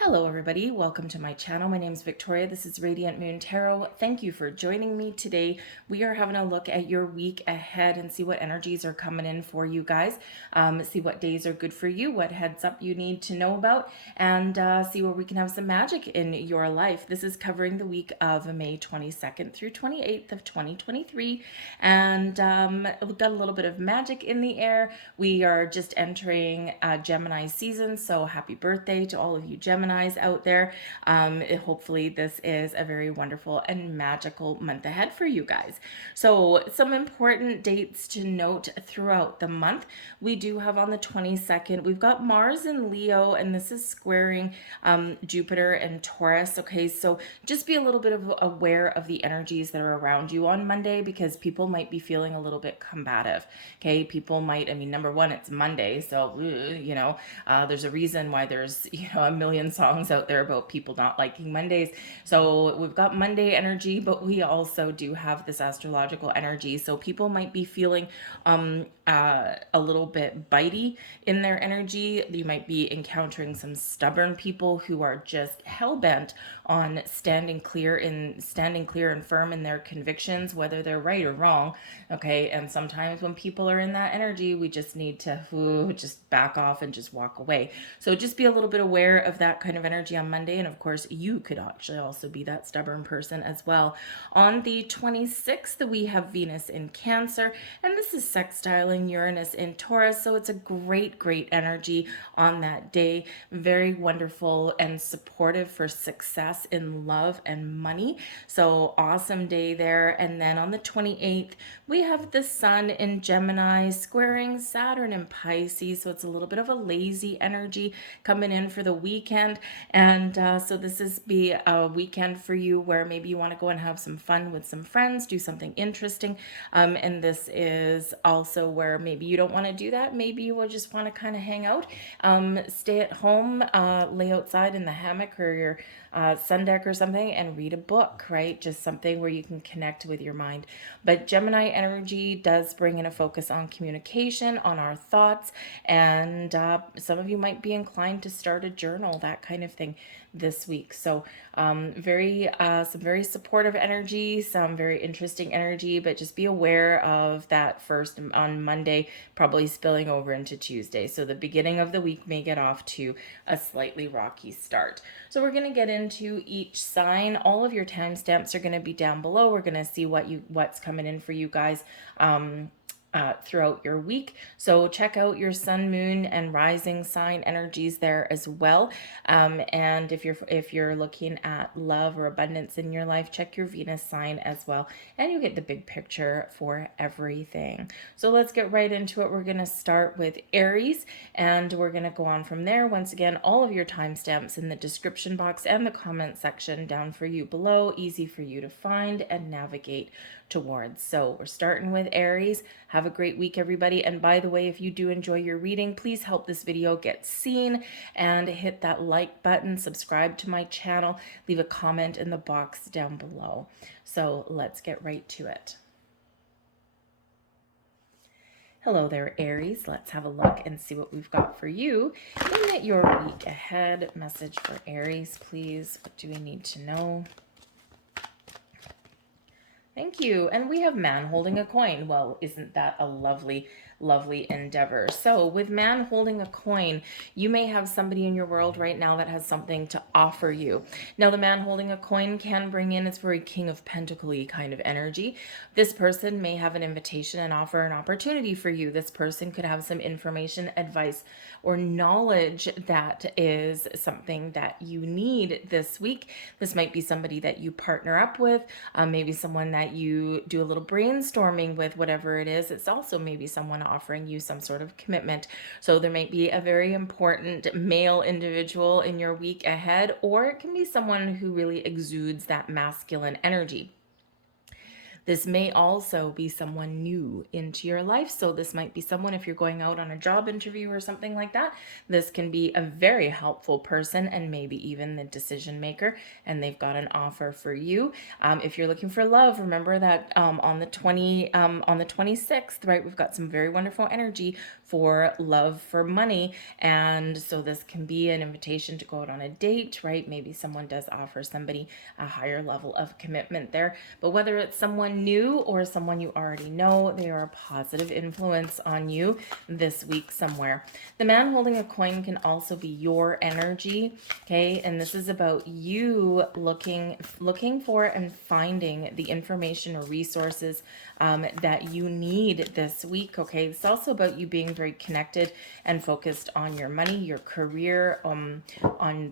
Hello everybody, welcome to my channel. My name is Victoria. This is Radiant Moon Tarot. Thank you for joining me today. We are having a look at your week ahead and see what energies are coming in for you guys. See what days are good for you, what heads up you need to know about, and see where we can have some magic in your life. This is covering the week of May 22nd through 28th of 2023, and we've got a little bit of magic in the air. We are just entering Gemini season, so happy birthday to all of you Gemini out there. Hopefully this is a very wonderful and magical month ahead for you guys. So some important dates to note throughout the month. We do have on the 22nd, we've got Mars in Leo, and this is squaring Jupiter and Taurus. Okay, so just be a little bit aware of the energies that are around you on Monday, because people might be feeling a little bit combative. Okay, people might, number one, it's Monday, so there's a reason why there's a million songs out there about people not liking Mondays. So we've got Monday energy, but we also do have this astrological energy. So people might be feeling a little bit bitey in their energy. You might be encountering some stubborn people who are just hell-bent on standing clear and firm in their convictions, whether they're right or wrong. Okay, and sometimes when people are in that energy, we just need to just back off and just walk away. So just be a little bit aware of that kind of energy on Monday. And of course, you could actually also be that stubborn person as well. On the 26th, we have Venus in Cancer, and this is sextiling Uranus in Taurus. So it's a great energy on that day. Very wonderful and supportive for success in love and money. So awesome day there. And then on the 28th, we have the Sun in Gemini squaring Saturn in Pisces. So it's a little bit of a lazy energy coming in for the weekend. And so this is be a weekend for you where maybe you want to go and have some fun with some friends, do something interesting. And this is also where maybe you don't want to do that. Maybe you will just want to kind of hang out, stay at home, lay outside in the hammock or your sun deck or something and read a book, right? Just something where you can connect with your mind. But Gemini energy does bring in a focus on communication, on our thoughts, and some of you might be inclined to start a journal, that kind of thing this week. So some very supportive energy, some very interesting energy, but just be aware of that first on Monday, probably spilling over into Tuesday. So the beginning of the week may get off to a slightly rocky start. So we're going to get into each sign. All of your timestamps are going to be down below. We're going to see what's coming in for you guys throughout your week. So check out your sun, moon, and rising sign energies there as well. And if you're looking at love or abundance in your life, check your Venus sign as well, and you get the big picture for everything. So let's get right into it. We're going to start with Aries, and we're going to go on from there. Once again, all of your timestamps in the description box and the comment section down for you below, easy for you to find and navigate towards. So we're starting with Aries. Have a great week, everybody. And by the way, if you do enjoy your reading, please help this video get seen and hit that like button, subscribe to my channel, leave a comment in the box down below. So let's get right to it. Hello there, Aries. Let's have a look and see what we've got for you in your week ahead. Message for Aries, please. What do we need to know? Thank you. And we have man holding a coin. Well, isn't that a lovely endeavor? So with man holding a coin, you may have somebody in your world right now that has something to offer you. Now, the man holding a coin can bring in, it's very King of Pentacles kind of energy. This person may have an invitation and offer an opportunity for you. This person could have some information, advice, or knowledge that is something that you need this week. This might be somebody that you partner up with, maybe someone that you do a little brainstorming with, whatever it is. It's also maybe someone offering you some sort of commitment. So there might be a very important male individual in your week ahead, or it can be someone who really exudes that masculine energy. This may also be someone new into your life. So this might be someone, if you're going out on a job interview or something like that, this can be a very helpful person and maybe even the decision maker, and they've got an offer for you. If you're looking for love, remember that on the 26th, right, we've got some very wonderful energy for love for money. And so this can be an invitation to go out on a date, right? Maybe someone does offer somebody a higher level of commitment there. But whether it's someone new or someone you already know, they are a positive influence on you this week somewhere. The man holding a coin can also be your energy, okay? And this is about you looking for and finding the information or resources that you need this week, okay? It's also about you being very connected and focused on your money, your career, on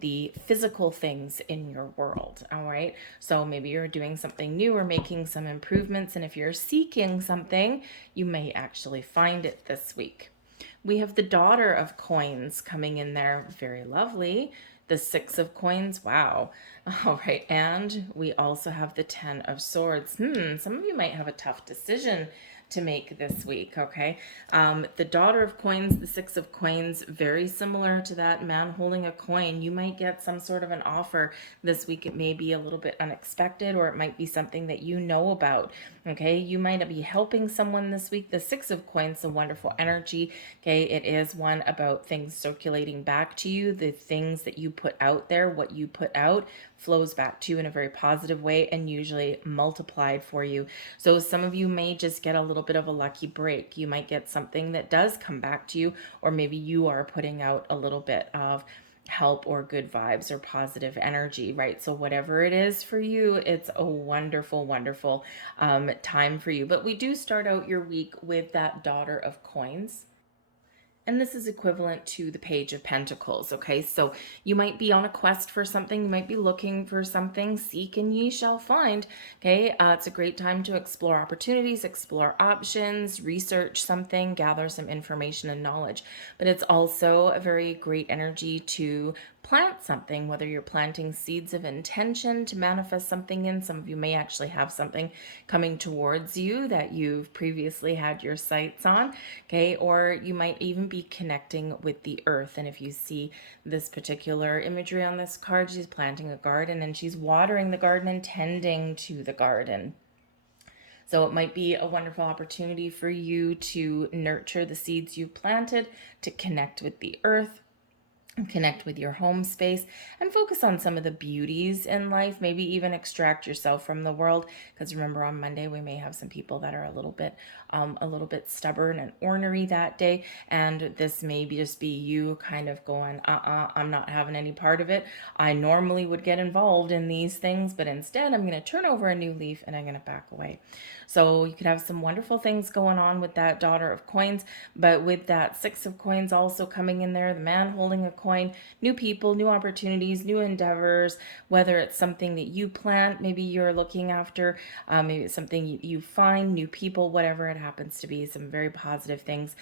the physical things in your world, all right? So maybe you're doing something new or making some improvements, and if you're seeking something, you may actually find it this week. We have the Daughter of Coins coming in there, very lovely. The Six of Coins, wow. All right, and we also have the Ten of Swords. Some of you might have a tough decision to make this week, okay? The Daughter of Coins, the Six of Coins, very similar to that man holding a coin. You might get some sort of an offer this week. It may be a little bit unexpected, or it might be something that you know about, okay? You might be helping someone this week. The Six of Coins, a wonderful energy, okay? It is one about things circulating back to you. The things that you put out there, what you put out, flows back to you in a very positive way and usually multiplied for you. So some of you may just get a little bit of a lucky break. You might get something that does come back to you, or maybe you are putting out a little bit of help or good vibes or positive energy, right? So whatever it is for you, it's a wonderful, wonderful time for you. But we do start out your week with that Daughter of Coins. And this is equivalent to the Page of Pentacles, okay? So you might be on a quest for something. You might be looking for something. Seek and ye shall find, okay? It's a great time to explore opportunities, explore options, research something, gather some information and knowledge. But it's also a very great energy to plant something, whether you're planting seeds of intention to manifest something in. Some of you may actually have something coming towards you that you've previously had your sights on, okay? Or you might even be connecting with the earth. And if you see this particular imagery on this card, she's planting a garden and she's watering the garden and tending to the garden. So it might be a wonderful opportunity for you to nurture the seeds you've planted, to connect with the earth, connect with your home space, and focus on some of the beauties in life. Maybe even extract yourself from the world, because remember, on Monday we may have some people that are a little bit stubborn and ornery that day, and this may just be you kind of going, I'm not having any part of it. I normally would get involved in these things, but instead I'm going to turn over a new leaf and I'm going to back away. So you could have some wonderful things going on with that Daughter of Coins, but with that Six of Coins also coming in there, the man holding a coin, new people, new opportunities, new endeavors, whether it's something that you plant, maybe you're looking after, maybe it's something you find, new people, whatever it happens to be, some very positive things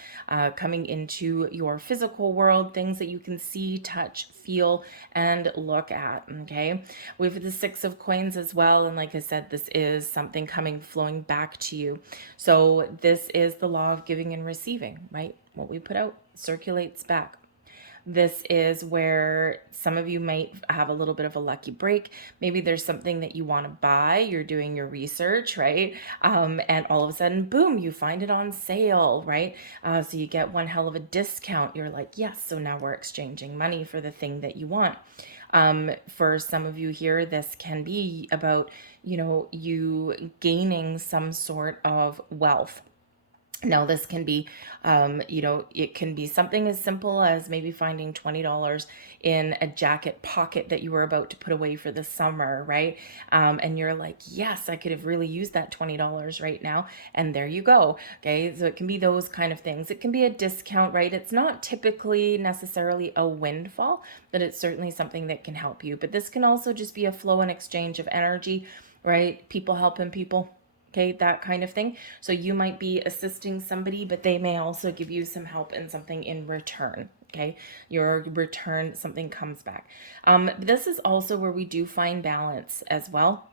coming into your physical world, things that you can see, touch, feel, and look at, okay? We have the Six of Coins as well, and like I said, this is something flowing back to you. So this is the law of giving and receiving, right? What we put out circulates back. This is where some of you might have a little bit of a lucky break. Maybe there's something that you want to buy. You're doing your research, right? And all of a sudden, boom, you find it on sale, right? So you get one hell of a discount. You're like, yes, so now we're exchanging money for the thing that you want. For some of you here, this can be about, you gaining some sort of wealth. Now, this can be, it can be something as simple as maybe finding $20 in a jacket pocket that you were about to put away for the summer, right? And you're like, yes, I could have really used that $20 right now. And there you go. Okay. So it can be those kind of things. It can be a discount, right? It's not typically necessarily a windfall, but it's certainly something that can help you. But this can also just be a flow and exchange of energy, right? People helping people. Okay, that kind of thing. So you might be assisting somebody, but they may also give you some help and something in return. Okay, your return, something comes back. This is also where we do find balance as well.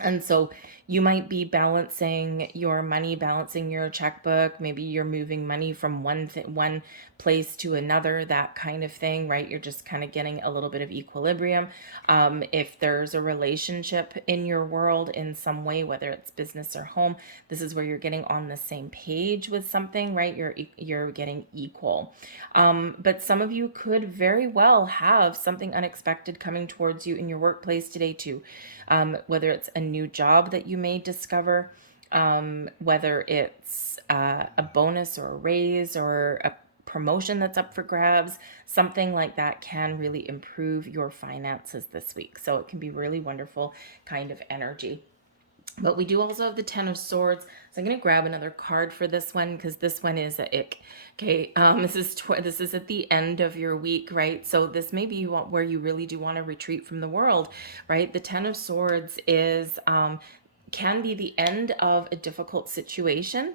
And so you might be balancing your money, balancing your checkbook. Maybe you're moving money from one place to another, that kind of thing, right? You're just kind of getting a little bit of equilibrium. If there's a relationship in your world in some way, whether it's business or home, this is where you're getting on the same page with something, right? You're getting equal. But some of you could very well have something unexpected coming towards you in your workplace today too. Whether it's a new job that you may discover, whether it's a bonus or a raise or a promotion that's up for grabs, something like that can really improve your finances this week. So it can be really wonderful kind of energy. But we do also have the Ten of Swords. So I'm going to grab another card for this one because this one is a ick. Okay, this is at the end of your week, right? So this may be where you really do want to retreat from the world, right? The Ten of Swords is can be the end of a difficult situation,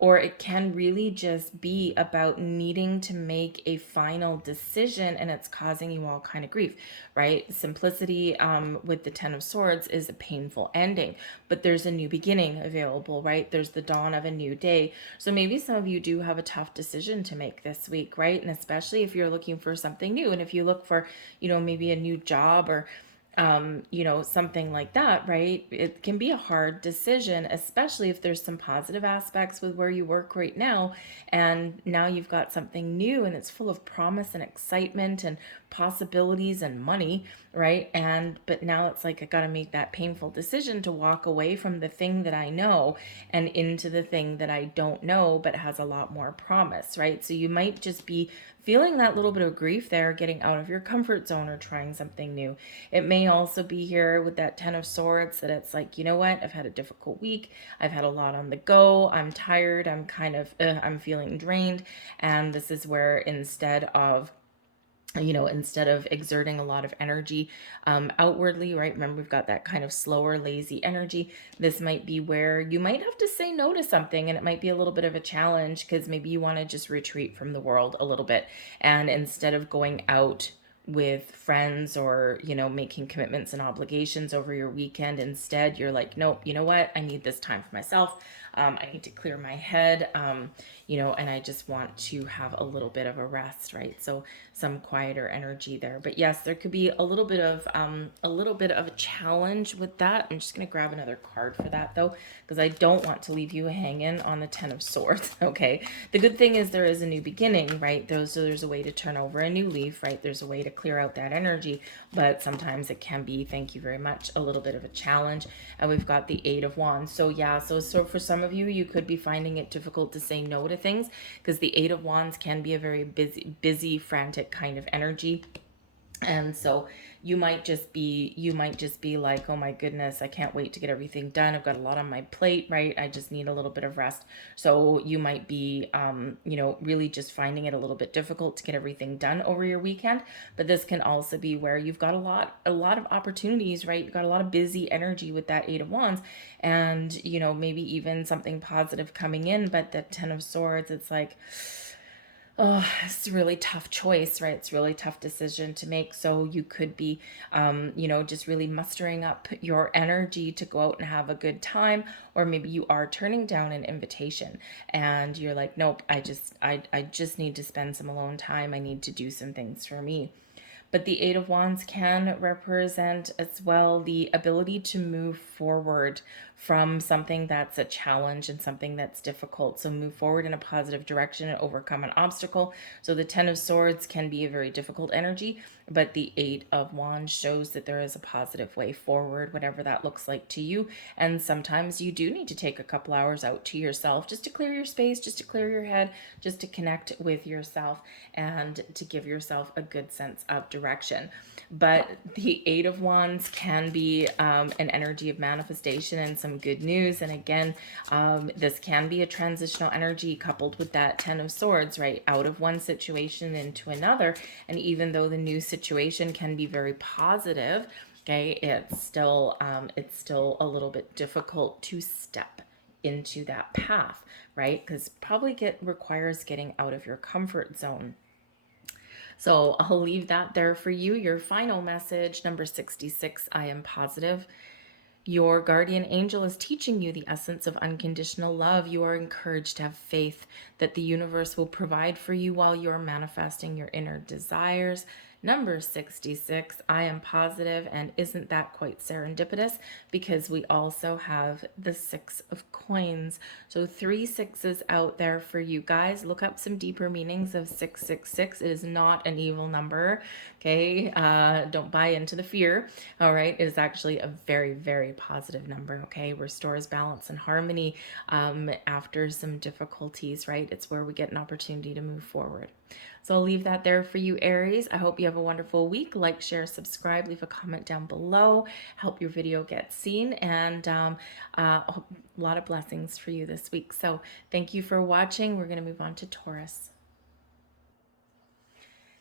or it can really just be about needing to make a final decision and it's causing you all kind of grief, right? Simplicity with the Ten of Swords is a painful ending, but there's a new beginning available, right? There's the dawn of a new day. So maybe some of you do have a tough decision to make this week, right? And especially if you're looking for something new, and if you look for, maybe a new job or something like that, right? It can be a hard decision, especially if there's some positive aspects with where you work right now. And now you've got something new and it's full of promise and excitement and possibilities and money, right? But now it's like, I got to make that painful decision to walk away from the thing that I know and into the thing that I don't know, but has a lot more promise, right? So you might just be feeling that little bit of grief there, getting out of your comfort zone or trying something new. It may also be here with that Ten of Swords that it's like, you know what, I've had a difficult week. I've had a lot on the go. I'm tired. I'm I'm feeling drained. And this is where instead of exerting a lot of energy outwardly, right? Remember, we've got that kind of slower, lazy energy. This might be where you might have to say no to something, and it might be a little bit of a challenge because maybe you want to just retreat from the world a little bit. And instead of going out with friends or making commitments and obligations over your weekend, instead you're like, nope, you know what, I need this time for myself. I need to clear my head, and I just want to have a little bit of a rest, right? So some quieter energy there. But yes, there could be a little bit of a challenge with that. I'm just gonna grab another card for that though, because I don't want to leave you hanging on the Ten of Swords. Okay. The good thing is there is a new beginning, right? There's a way to turn over a new leaf, right? There's a way to clear out that energy, but sometimes it can be, thank you very much, a little bit of a challenge. And we've got the Eight of Wands. So yeah, so for some of you, you could be finding it difficult to say no to things because the Eight of Wands can be a very busy, frantic kind of energy. And so you might just be like, oh my goodness, I can't wait to get everything done. I've got a lot on my plate, right? I just need a little bit of rest. So you might be, really just finding it a little bit difficult to get everything done over your weekend. But this can also be where you've got a lot of opportunities, right? You've got a lot of busy energy with that Eight of Wands, and maybe even something positive coming in. But the Ten of Swords, it's like, oh, it's a really tough choice, right? It's a really tough decision to make. So you could be, just really mustering up your energy to go out and have a good time. Or maybe you are turning down an invitation and you're like, nope, I just need to spend some alone time. I need to do some things for me. But the Eight of Wands can represent as well the ability to move forward from something that's a challenge and something that's difficult. So move forward in a positive direction and overcome an obstacle. So the Ten of Swords can be a very difficult energy, but the Eight of Wands shows that there is a positive way forward, whatever that looks like to you. And sometimes you do need to take a couple hours out to yourself just to clear your space, just to clear your head, just to connect with yourself and to give yourself a good sense of direction. But the Eight of Wands can be an energy of manifestation and some good news. And again, this can be a transitional energy coupled with that Ten of Swords, right? Out of one situation into another. And even though the new situation can be very positive, okay, it's still a little bit difficult to step into that path, right? Because probably requires getting out of your comfort zone. So I'll leave that there for you. Your final message, number 66, I am positive. Your guardian angel is teaching you the essence of unconditional love. You are encouraged to have faith that the universe will provide for you while you're manifesting your inner desires. Number 66, I am positive, and isn't that quite serendipitous? Because we also have the 6 of coins. So 3 6s out there for you guys. Look up some deeper meanings of 666. It is not an evil number, okay? Don't buy into the fear, all right? It is actually a very, very positive number, okay? Restores balance and harmony after some difficulties, right? It's where we get an opportunity to move forward. So I'll leave that there for you, Aries. I hope you have a wonderful week. Like, share, subscribe, leave a comment down below. Help your video get seen, and a lot of blessings for you this week. So thank you for watching. We're going to move on to Taurus.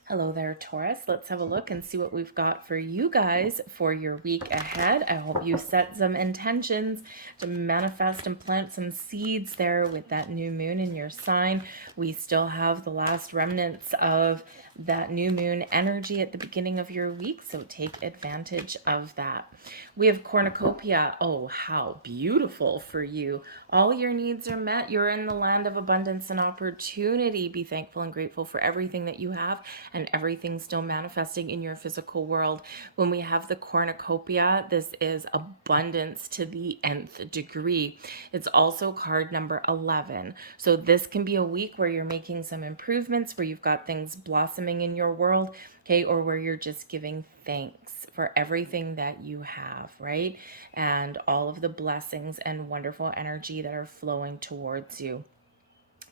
Hello there, Taurus. Let's have a look and see what we've got for you guys for your week ahead. I hope you set some intentions to manifest and plant some seeds there with that new moon in your sign. We still have the last remnants of that new moon energy at the beginning of your week, so take advantage of that. We have cornucopia. Oh, how beautiful for you. All your needs are met. You're in the land of abundance and opportunity. Be thankful and grateful for everything that you have and everything still manifesting in your physical world. When we have the cornucopia, this is abundance to the nth degree. It's also card number 11. So this can be a week where you're making some improvements, where you've got things blossoming in your world, okay, or where you're just giving thanks for everything that you have, right? And all of the blessings and wonderful energy that are flowing towards you.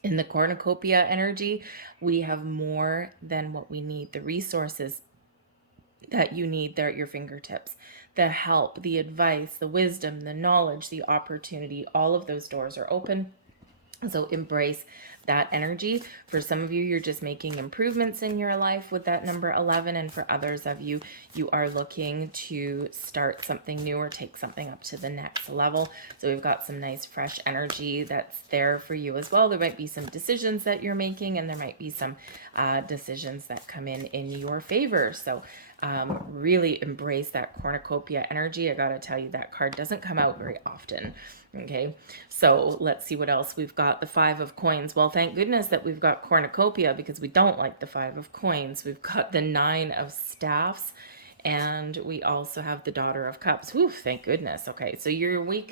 In the cornucopia energy, we have more than what we need. The resources that you need, they're at your fingertips. The help, the advice, the wisdom, the knowledge, the opportunity, all of those doors are open. So embrace that energy. For some of you, you're just making improvements in your life with that number 11. And for others of you, you are looking to start something new or take something up to the next level. So we've got some nice fresh energy that's there for you as well. There might be some decisions that you're making, and there might be some decisions that come in your favor. So really embrace that cornucopia energy. I gotta tell you, that card doesn't come out very often. Okay, so let's see what else we've got. The 5 of coins. Well, thank goodness that we've got cornucopia, because we don't like the 5 of coins. We've got the 9 of staffs, and we also have the Daughter of Cups. Whew, thank goodness. Okay, so your week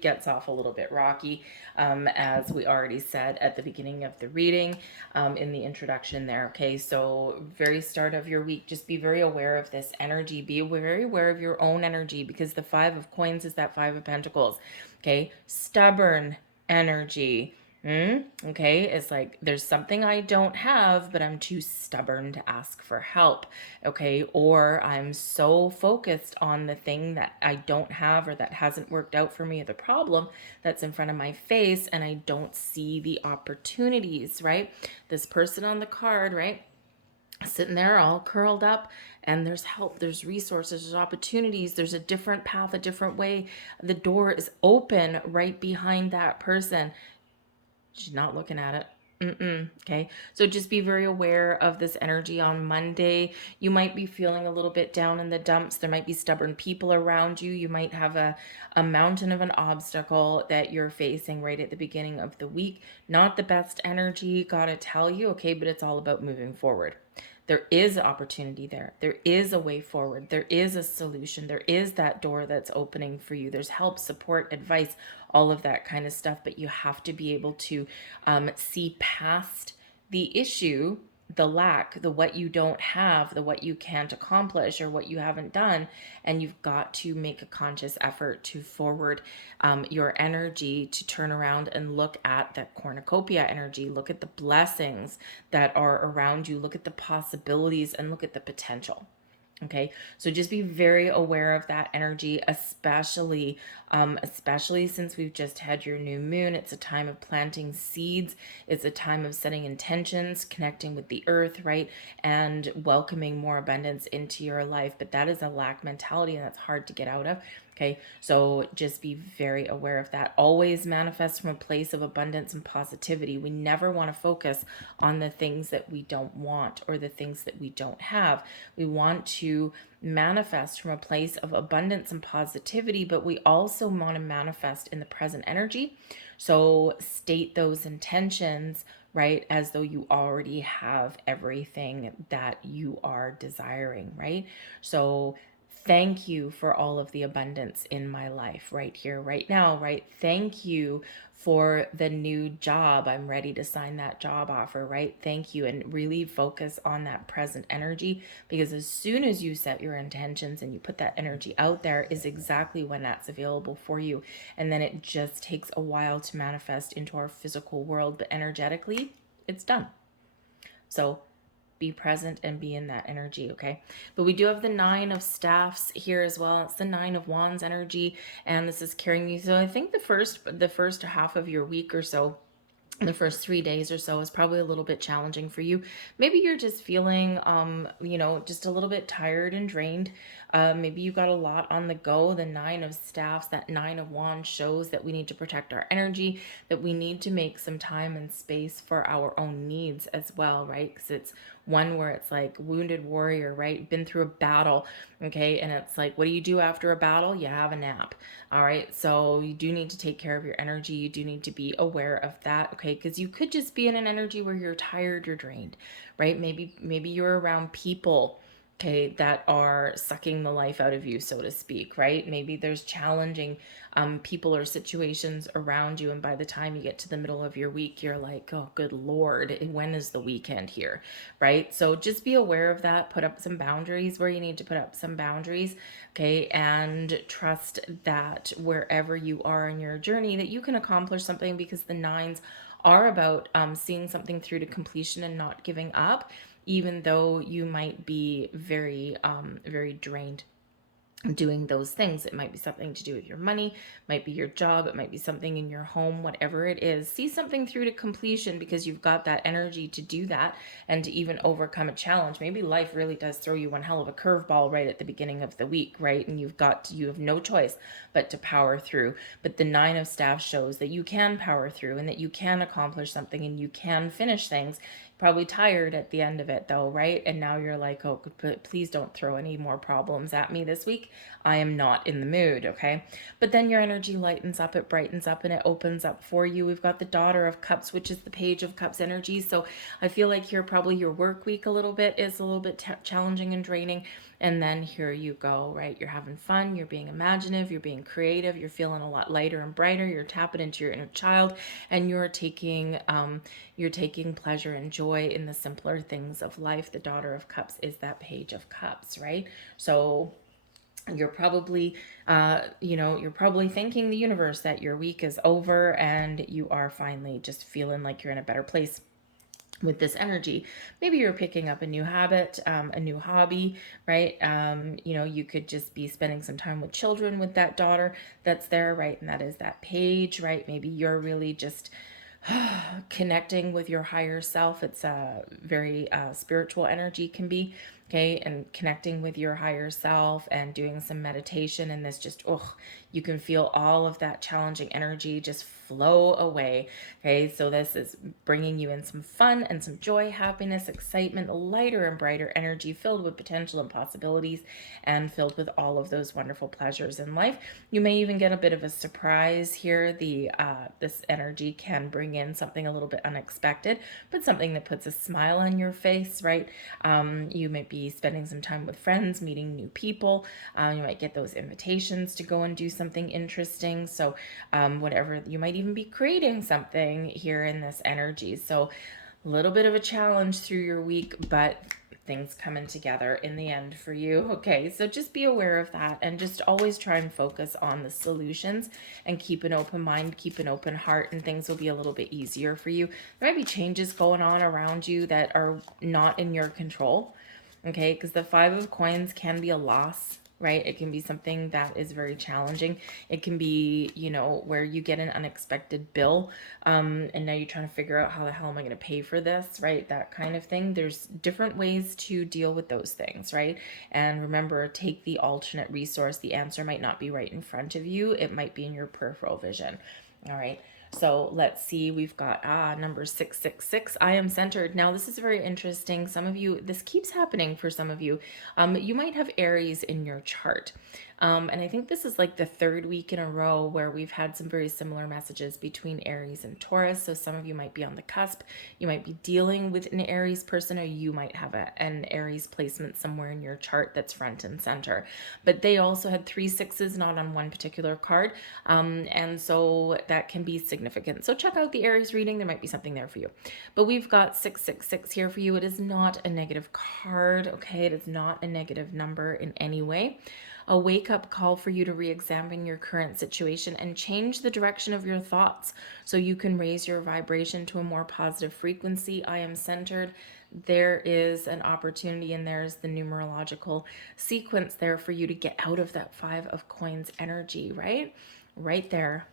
gets off a little bit rocky, as we already said at the beginning of the reading, in the introduction there. Okay, so very start of your week, just be very aware of this energy. Be very aware of your own energy, because the 5 of coins is that 5 of pentacles. Okay, stubborn energy. Okay, it's like there's something I don't have, but I'm too stubborn to ask for help. Okay, or I'm so focused on the thing that I don't have or that hasn't worked out for me, or the problem that's in front of my face, and I don't see the opportunities, right? This person on the card, right? Sitting there all curled up, and there's help, there's resources, there's opportunities, there's a different path, a different way. The door is open right behind that person. She's not looking at it. Okay, so just be very aware of this energy on Monday. You might be feeling a little bit down in the dumps. There might be stubborn people around you. You might have a mountain of an obstacle that you're facing right at the beginning of the week. Not the best energy, gotta tell you, okay, but it's all about moving forward. There is opportunity there. There is a way forward. There is a solution. There is that door that's opening for you. There's help, support, advice, all of that kind of stuff. But you have to be able to see past the issue, the lack, the what you don't have, the what you can't accomplish or what you haven't done. And you've got to make a conscious effort to forward your energy, to turn around and look at that cornucopia energy, look at the blessings that are around you, look at the possibilities, and look at the potential. Okay, so just be very aware of that energy, especially since we've just had your new moon. It's a time of planting seeds. It's a time of setting intentions, connecting with the earth, right? And welcoming more abundance into your life. But that is a lack mentality, and that's hard to get out of. Okay, so just be very aware of that. Always manifest from a place of abundance and positivity. We never want to focus on the things that we don't want or the things that we don't have. We want to manifest from a place of abundance and positivity, but we also want to manifest in the present energy. So state those intentions, right, as though you already have everything that you are desiring, right? So thank you for all of the abundance in my life right here, right now, right? Thank you for the new job. I'm ready to sign that job offer, right? Thank you. And really focus on that present energy, because as soon as you set your intentions and you put that energy out there is exactly when that's available for you. And then it just takes a while to manifest into our physical world, but energetically, it's done. So be present and be in that energy, okay? But we do have the Nine of Staffs here as well. It's the Nine of Wands energy, and this is carrying you. So I think the first half of your week or so, the first 3 days or so, is probably a little bit challenging for you. Maybe you're just feeling just a little bit tired and drained. Maybe you got a lot on the go. The Nine of Staffs, that Nine of Wands, shows that we need to protect our energy, that we need to make some time and space for our own needs as well, right? Because it's one where it's like wounded warrior, right? Been through a battle, okay? And it's like, what do you do after a battle? You have a nap, all right? So you do need to take care of your energy. You do need to be aware of that, okay? Because you could just be in an energy where you're tired, you're drained, right? Maybe you're around people, okay, that are sucking the life out of you, so to speak, right? Maybe there's challenging people or situations around you, and by the time you get to the middle of your week, you're like, oh, good Lord, when is the weekend here, right? So just be aware of that. Put up some boundaries where you need to put up some boundaries, okay? And trust that wherever you are in your journey, that you can accomplish something, because the nines are about seeing something through to completion and not giving up, even though you might be very drained doing those things. It might be something to do with your money, might be your job, it might be something in your home, whatever it is. See something through to completion, because you've got that energy to do that and to even overcome a challenge. Maybe life really does throw you one hell of a curveball right at the beginning of the week, right? And you have no choice but to power through. But the Nine of Staffs shows that you can power through and that you can accomplish something and you can finish things. Probably tired at the end of it though, right? And now you're like, oh, please don't throw any more problems at me this week. I am not in the mood, okay? But then your energy lightens up, it brightens up, and it opens up for you. We've got the Daughter of Cups, which is the Page of Cups energy. So I feel like here probably your work week is a little bit challenging and draining. And then here you go, right? You're having fun, you're being imaginative, you're being creative, you're feeling a lot lighter and brighter, you're tapping into your inner child, and you're taking pleasure and joy in the simpler things of life. The Daughter of Cups is that Page of Cups, right? So you're probably thanking the universe that your week is over and you are finally just feeling like you're in a better place with this energy. Maybe you're picking up a new habit, a new hobby, right? You could just be spending some time with children with that daughter that's there, right? And that is that page, right? Maybe you're really just connecting with your higher self. It's a very spiritual energy can be, okay? And connecting with your higher self and doing some meditation, and this just, you can feel all of that challenging energy just flow away, okay? So this is bringing you in some fun and some joy, happiness, excitement, lighter and brighter energy filled with potential and possibilities, and filled with all of those wonderful pleasures in life. You may even get a bit of a surprise here. This energy can bring in something a little bit unexpected, but something that puts a smile on your face, right? You might be spending some time with friends, meeting new people. You might get those invitations to go and do something interesting. So whatever, you might even be creating something here in this energy. So a little bit of a challenge through your week, but things coming together in the end for you. Okay, so just be aware of that, and just always try and focus on the solutions and keep an open mind, keep an open heart, and things will be a little bit easier for you. There might be changes going on around you that are not in your control, okay? Because the Five of Coins can be a loss, right? It can be something that is very challenging. It can be, you know, where you get an unexpected bill, and now you're trying to figure out how the hell am I going to pay for this, right? That kind of thing. There's different ways to deal with those things, right? And remember, take the alternate resource. The answer might not be right in front of you. It might be in your peripheral vision. All right. So let's see, we've got number 666. I am centered. Now this is very interesting. Some of you, this keeps happening for some of you. You might have Aries in your chart. And I think this is like the third week in a row where we've had some very similar messages between Aries and Taurus. So some of you might be on the cusp. You might be dealing with an Aries person, or you might have an Aries placement somewhere in your chart that's front and center. But they also had 3 6s, not on one particular card. And so that can be significant. So check out the Aries reading. There might be something there for you. But we've got 666 here for you. It is not a negative card, okay? It is not a negative number in any way. A wake-up call for you to re-examine your current situation and change the direction of your thoughts so you can raise your vibration to a more positive frequency. I am centered. There is an opportunity, and there's the numerological sequence there for you to get out of that 5 of coins energy, right? Right there.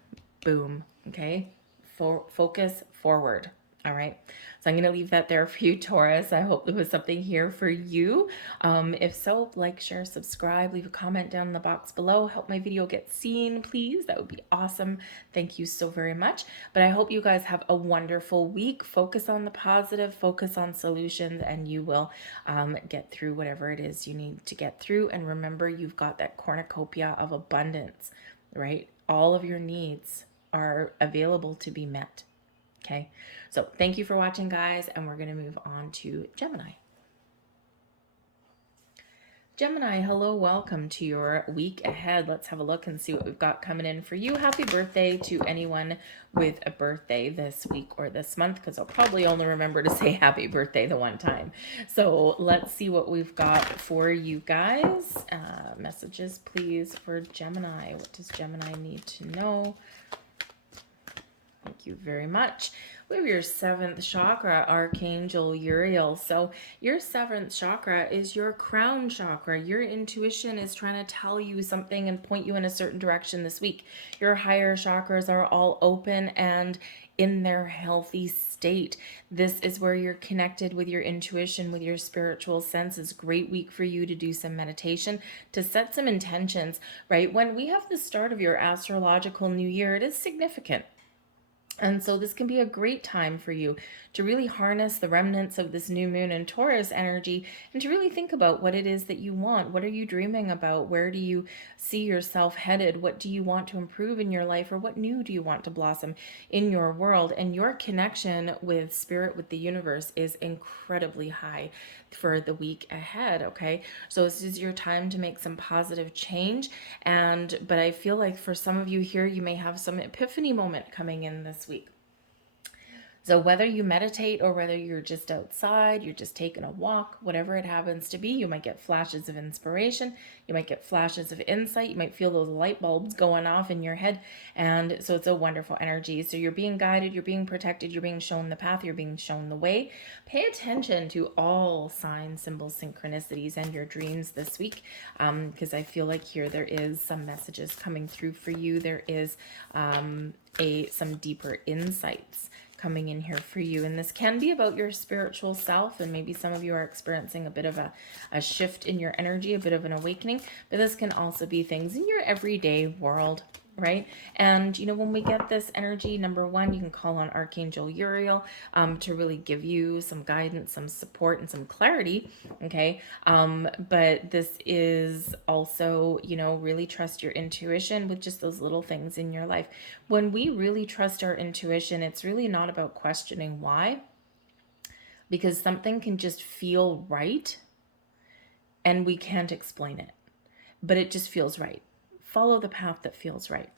Boom. Okay. Focus forward. All right. So I'm going to leave that there for you, Taurus. I hope there was something here for you. If so, like, share, subscribe, leave a comment down in the box below. Help my video get seen, please. That would be awesome. Thank you so very much. But I hope you guys have a wonderful week. Focus on the positive, focus on solutions, and you will get through whatever it is you need to get through. And remember, you've got that cornucopia of abundance, right? All of your needs are available to be met. Okay, so thank you for watching, guys, and we're going to move on to Gemini. Gemini, hello, welcome to your week ahead. Let's have a look and see what we've got coming in for you. Happy birthday to anyone with a birthday this week or this month, because I'll probably only remember to say happy birthday the one time. So let's see what we've got for you guys. Messages, please, for Gemini. What does Gemini need to know? Thank you very much. We have your 7th chakra, Archangel Uriel. So your 7th chakra is your crown chakra. Your intuition is trying to tell you something and point you in a certain direction this week. Your higher chakras are all open and in their healthy state. This is where you're connected with your intuition, with your spiritual senses. Great week for you to do some meditation, to set some intentions, right? When we have the start of your astrological new year, it is significant. And so this can be a great time for you to really harness the remnants of this new moon and Taurus energy and to really think about what it is that you want. What are you dreaming about? Where do you see yourself headed? What do you want to improve in your life, or what new do you want to blossom in your world? And your connection with spirit, with the universe, is incredibly high for the week ahead. Okay, so this is your time to make some positive change. But I feel like for some of you here, you may have some epiphany moment coming in this week. So whether you meditate or whether you're just outside, you're just taking a walk, whatever it happens to be, you might get flashes of inspiration. You might get flashes of insight. You might feel those light bulbs going off in your head. And so it's a wonderful energy. So you're being guided, you're being protected, you're being shown the path, you're being shown the way. Pay attention to all signs, symbols, synchronicities, and your dreams this week, because I feel like here there is some messages coming through for you. There is some deeper insights coming in here for you, and this can be about your spiritual self, and maybe some of you are experiencing a bit of a shift in your energy, a bit of an awakening, but this can also be things in your everyday world, right? And you know, when we get this energy, number one, you can call on Archangel Uriel to really give you some guidance, some support, and some clarity. Okay, but this is also, you know, really trust your intuition with just those little things in your life. When we really trust our intuition, it's really not about questioning why, because something can just feel right and we can't explain it, but it just feels right. Follow the path that feels right.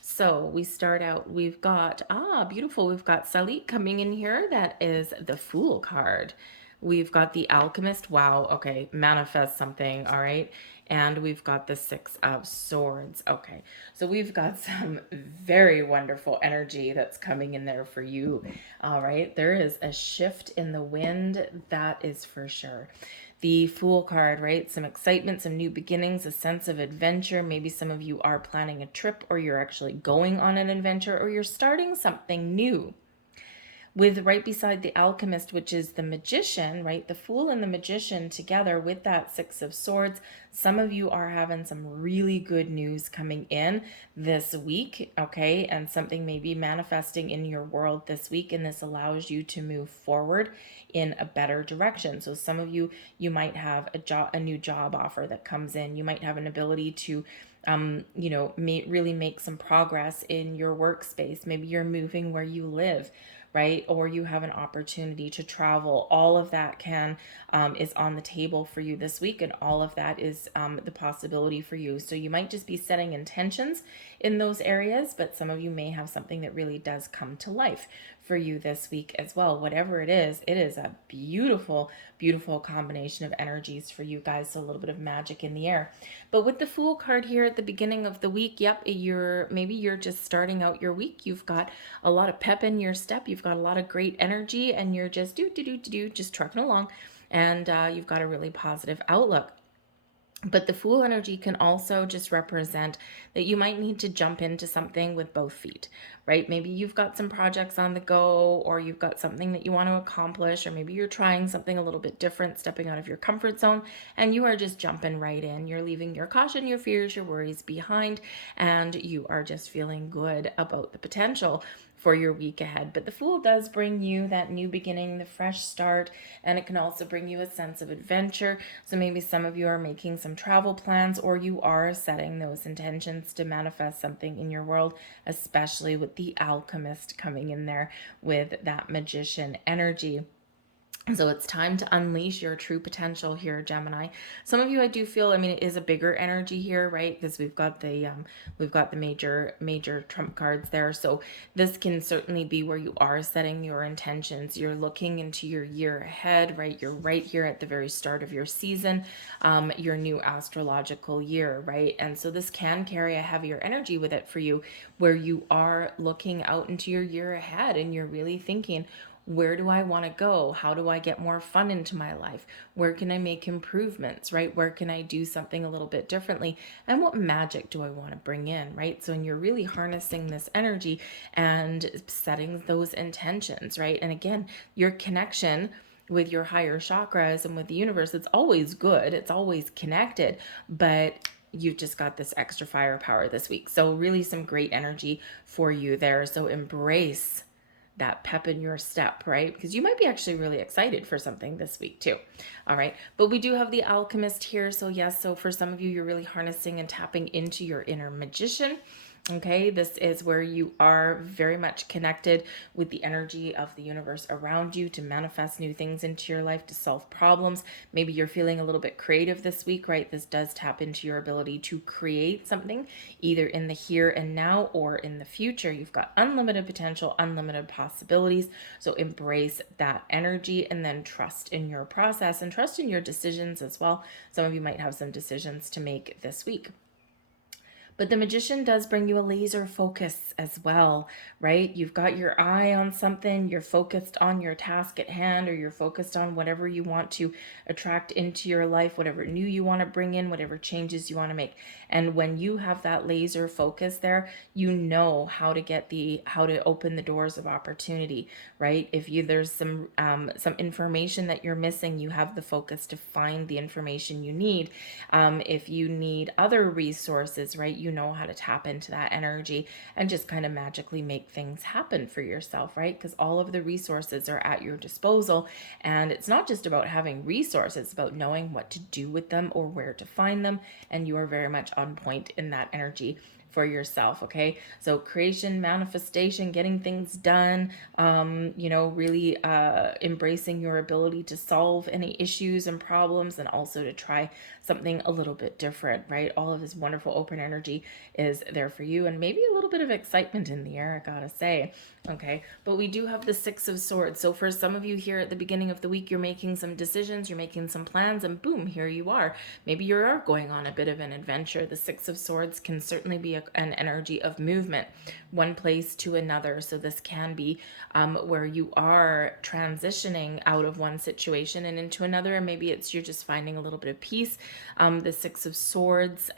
So we start out, we've got, beautiful. We've got Salit coming in here. That is the Fool card. We've got the Alchemist. Wow. Okay. Manifest something. All right. And we've got the 6 of Swords. Okay. So we've got some very wonderful energy that's coming in there for you. All right. There is a shift in the wind. That is for sure. the Fool card, right? Some excitement, some new beginnings, a sense of adventure. Maybe some of you are planning a trip, or you're actually going on an adventure, or you're starting something new. With right beside the Alchemist, which is the Magician, right? The Fool and the Magician together with that Six of Swords. Some of you are having some really good news coming in this week, okay? And something may be manifesting in your world this week, and this allows you to move forward in a better direction. So some of you, you might have a new job offer that comes in. You might have an ability to really make some progress in your workspace. Maybe you're moving where you live, right? Or you have an opportunity to travel. All of that is on the table for you this week, and all of that is the possibility for you. So you might just be setting intentions in those areas, but some of you may have something that really does come to life for you this week as well. Whatever it is a beautiful, beautiful combination of energies for you guys. So a little bit of magic in the air. But with the Fool card here at the beginning of the week, yep, maybe you're just starting out your week. You've got a lot of pep in your step. You've got a lot of great energy, and you're just just trucking along, and you've got a really positive outlook. But the Fool energy can also just represent that you might need to jump into something with both feet, right? Maybe you've got some projects on the go, or you've got something that you want to accomplish, or maybe you're trying something a little bit different, stepping out of your comfort zone, and you are just jumping right in. You're leaving your caution, your fears, your worries behind, and you are just feeling good about the potential for your week ahead. But the Fool does bring you that new beginning, the fresh start, and it can also bring you a sense of adventure. So maybe some of you are making some travel plans, or you are setting those intentions to manifest something in your world, especially with the Alchemist coming in there with that Magician energy. So it's time to unleash your true potential here, Gemini. Some of you, I do feel, it is a bigger energy here, right? Because we've got the major trump cards there. So this can certainly be where you are setting your intentions. You're looking into your year ahead, right? You're right here at the very start of your season, your new astrological year, right? And so this can carry a heavier energy with it for you, where you are looking out into your year ahead, and you're really thinking, where do I want to go? How do I get more fun into my life? Where can I make improvements, right? Where can I do something a little bit differently? And what magic do I want to bring in, right? So, and you're really harnessing this energy and setting those intentions, right? And again, your connection with your higher chakras and with the universe, it's always good. It's always connected, but you've just got this extra firepower this week. So really some great energy for you there. So embrace that pep in your step, right? Because you might be actually really excited for something this week too. All right. But we do have the Alchemist here. So yes, so for some of you, you're really harnessing and tapping into your inner magician. Okay, this is where you are very much connected with the energy of the universe around you to manifest new things into your life, to solve problems. Maybe you're feeling a little bit creative this week, right? This does tap into your ability to create something either in the here and now or in the future. You've got unlimited potential, unlimited possibilities. So embrace that energy, and then trust in your process and trust in your decisions as well. Some of you might have some decisions to make this week. But the Magician does bring you a laser focus as well, right? You've got your eye on something, you're focused on your task at hand, or you're focused on whatever you want to attract into your life, whatever new you want to bring in, whatever changes you want to make. And when you have that laser focus there, you know how to open the doors of opportunity, right? If there's some information that you're missing, you have the focus to find the information you need. If you need other resources, right, you know how to tap into that energy and just kind of magically make things happen for yourself, right? Because all of the resources are at your disposal, and it's not just about having resources, it's about knowing what to do with them or where to find them, and you are very much on point in that energy for yourself. Okay, so creation, manifestation, getting things done, really embracing your ability to solve any issues and problems, and also to try something a little bit different, right? All of this wonderful open energy is there for you, and maybe a little bit of excitement in the air, I gotta say. Okay, but we do have the Six of Swords. So for some of you here at the beginning of the week, you're making some decisions, you're making some plans, and boom, here you are. Maybe you are going on a bit of an adventure. The Six of Swords can certainly be an energy of movement, one place to another. So this can be where you are transitioning out of one situation and into another, and maybe it's you're just finding a little bit of peace. The Six of Swords,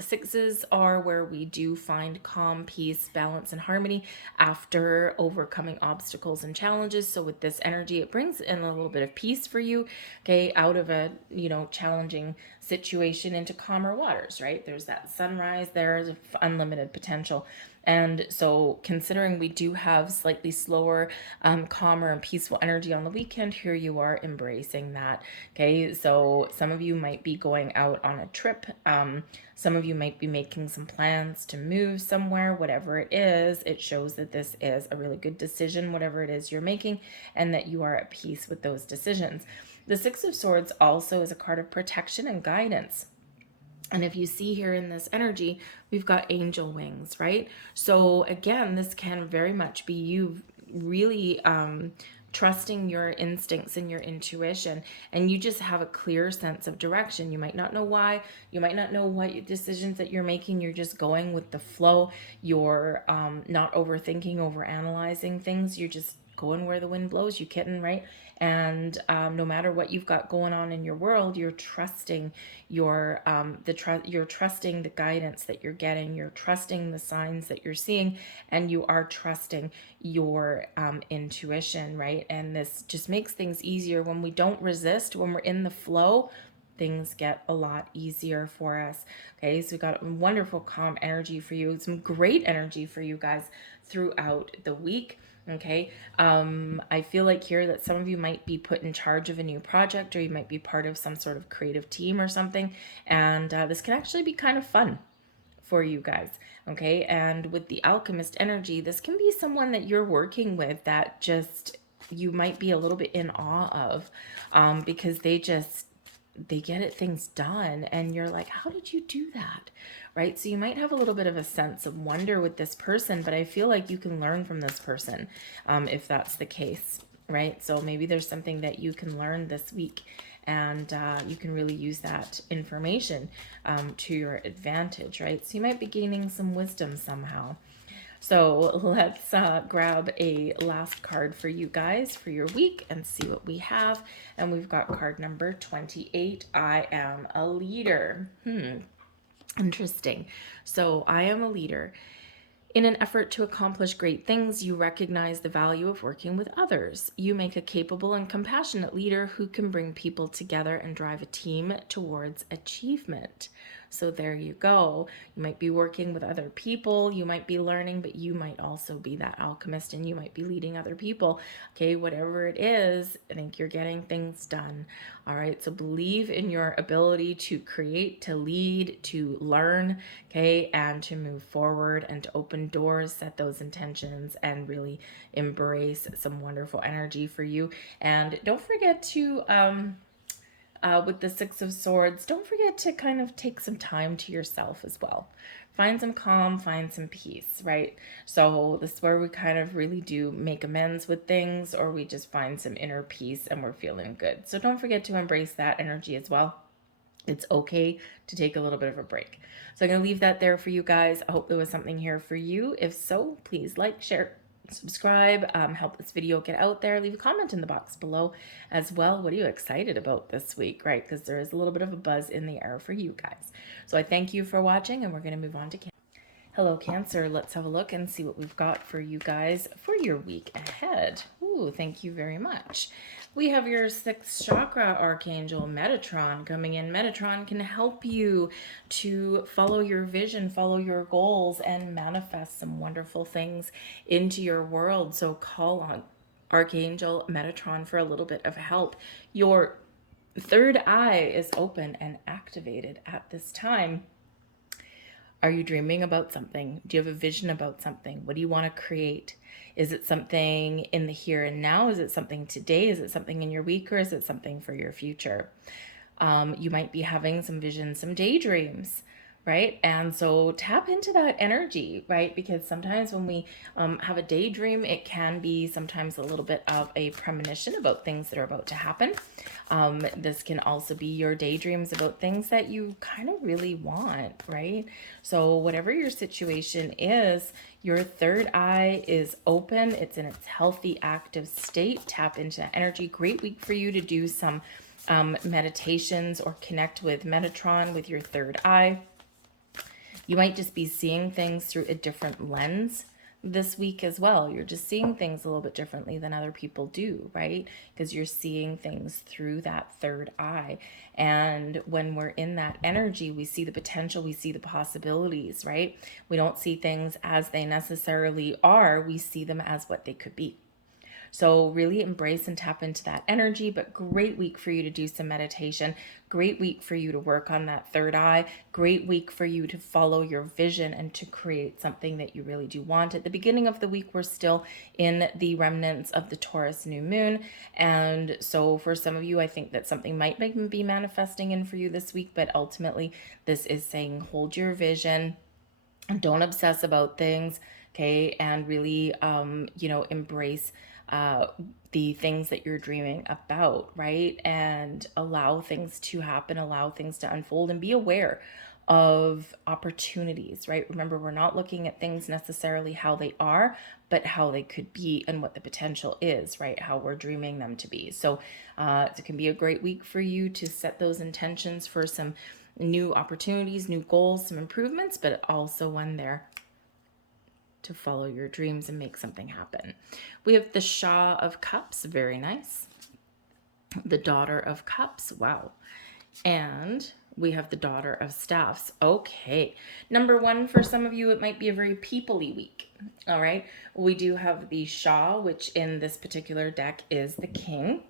sixes are where we do find calm, peace, balance, and harmony after overcoming obstacles and challenges. So with this energy, it brings in a little bit of peace for you, okay, out of a, challenging situation into calmer waters, right? There's that sunrise, there's unlimited potential. And so considering we do have slightly slower, calmer and peaceful energy on the weekend, here you are embracing that. Okay, so some of you might be going out on a trip. Some of you might be making some plans to move somewhere. Whatever it is, it shows that this is a really good decision, whatever it is you're making, and that you are at peace with those decisions. The Six of Swords also is a card of protection and guidance. And if you see here in this energy, we've got angel wings, right? So again, this can very much be you really trusting your instincts and your intuition, and you just have a clear sense of direction. You might not know why, you might not know what decisions that you're making. You're just going with the flow. You're not overthinking, overanalyzing things. You're just going where the wind blows, you kitten, right? And no matter what you've got going on in your world, you're trusting you're trusting the guidance that you're getting, you're trusting the signs that you're seeing, and you are trusting your intuition, right? And this just makes things easier when we don't resist, when we're in the flow. Things get a lot easier for us. Okay, so we got a wonderful calm energy for you, some great energy for you guys throughout the week. Okay, I feel like here that some of you might be put in charge of a new project, or you might be part of some sort of creative team or something, and this can actually be kind of fun for you guys. Okay, and with the alchemist energy, this can be someone that you're working with that just you might be a little bit in awe of, because they get things done, and you're like, how did you do that? Right? So you might have a little bit of a sense of wonder with this person, but I feel like you can learn from this person, if that's the case, right? So maybe there's something that you can learn this week, and you can really use that information to your advantage, right? So you might be gaining some wisdom somehow. So let's grab a last card for you guys for your week and see what we have. And we've got card number 28. I am a leader. Interesting. So I am a leader. In an effort to accomplish great things, you recognize the value of working with others. You make a capable and compassionate leader who can bring people together and drive a team towards achievement. So there you go. You might be working with other people, you might be learning, but you might also be that alchemist, and you might be leading other people. Okay, whatever it is, I think you're getting things done. All right, so believe in your ability to create, to lead, to learn, okay, and to move forward and to open doors, set those intentions, and really embrace some wonderful energy for you. And don't forget to with the Six of Swords, don't forget to kind of take some time to yourself as well. Find some calm, find some peace, right? So this is where we kind of really do make amends with things, or we just find some inner peace and we're feeling good. So don't forget to embrace that energy as well. It's okay to take a little bit of a break. So I'm going to leave that there for you guys. I hope there was something here for you. If so, please like, share, subscribe, help this video get out there. Leave a comment in the box below as well. What are you excited about this week, right? Because there is a little bit of a buzz in the air for you guys. So I thank you for watching, and we're going to move on to Cancer. Hello, Cancer. Let's have a look and see what we've got for you guys for your week ahead. Ooh, thank you very much. We have your 6th chakra archangel, Metatron, coming in. Metatron can help you to follow your vision, follow your goals, and manifest some wonderful things into your world. So call on Archangel Metatron for a little bit of help. Your third eye is open and activated at this time. Are you dreaming about something? Do you have a vision about something? What do you want to create? Is it something in the here and now? Is it something today? Is it something in your week, or is it something for your future? You might be having some visions, some daydreams, right? And so tap into that energy, right? Because sometimes when we have a daydream, it can be sometimes a little bit of a premonition about things that are about to happen. This can also be your daydreams about things that you kind of really want, right? So whatever your situation is, your third eye is open. It's in its healthy, active state. Tap into that energy. Great week for you to do some meditations or connect with Metatron with your third eye. You might just be seeing things through a different lens this week as well. You're just seeing things a little bit differently than other people do, right? Because you're seeing things through that third eye. And when we're in that energy, we see the potential, we see the possibilities, right? We don't see things as they necessarily are, we see them as what they could be. So really embrace and tap into that energy, but great week for you to do some meditation. Great week for you to work on that third eye. Great week for you to follow your vision and to create something that you really do want. At the beginning of the week, we're still in the remnants of the Taurus new moon. And so for some of you, I think that something might be manifesting in for you this week, but ultimately this is saying hold your vision. Don't obsess about things, okay? And really, embrace the things that you're dreaming about, right? And allow things to happen, allow things to unfold, and be aware of opportunities, right? Remember, we're not looking at things necessarily how they are, but how they could be and what the potential is, right? How we're dreaming them to be. So it can be a great week for you to set those intentions for some new opportunities, new goals, some improvements, but also when they're to follow your dreams and make something happen. We have the Shah of Cups, very nice. The Daughter of Cups, wow. And we have the Daughter of Staffs. Okay. Number one, for some of you, it might be a very people-y week. All right. We do have the Shah, which in this particular deck is the King.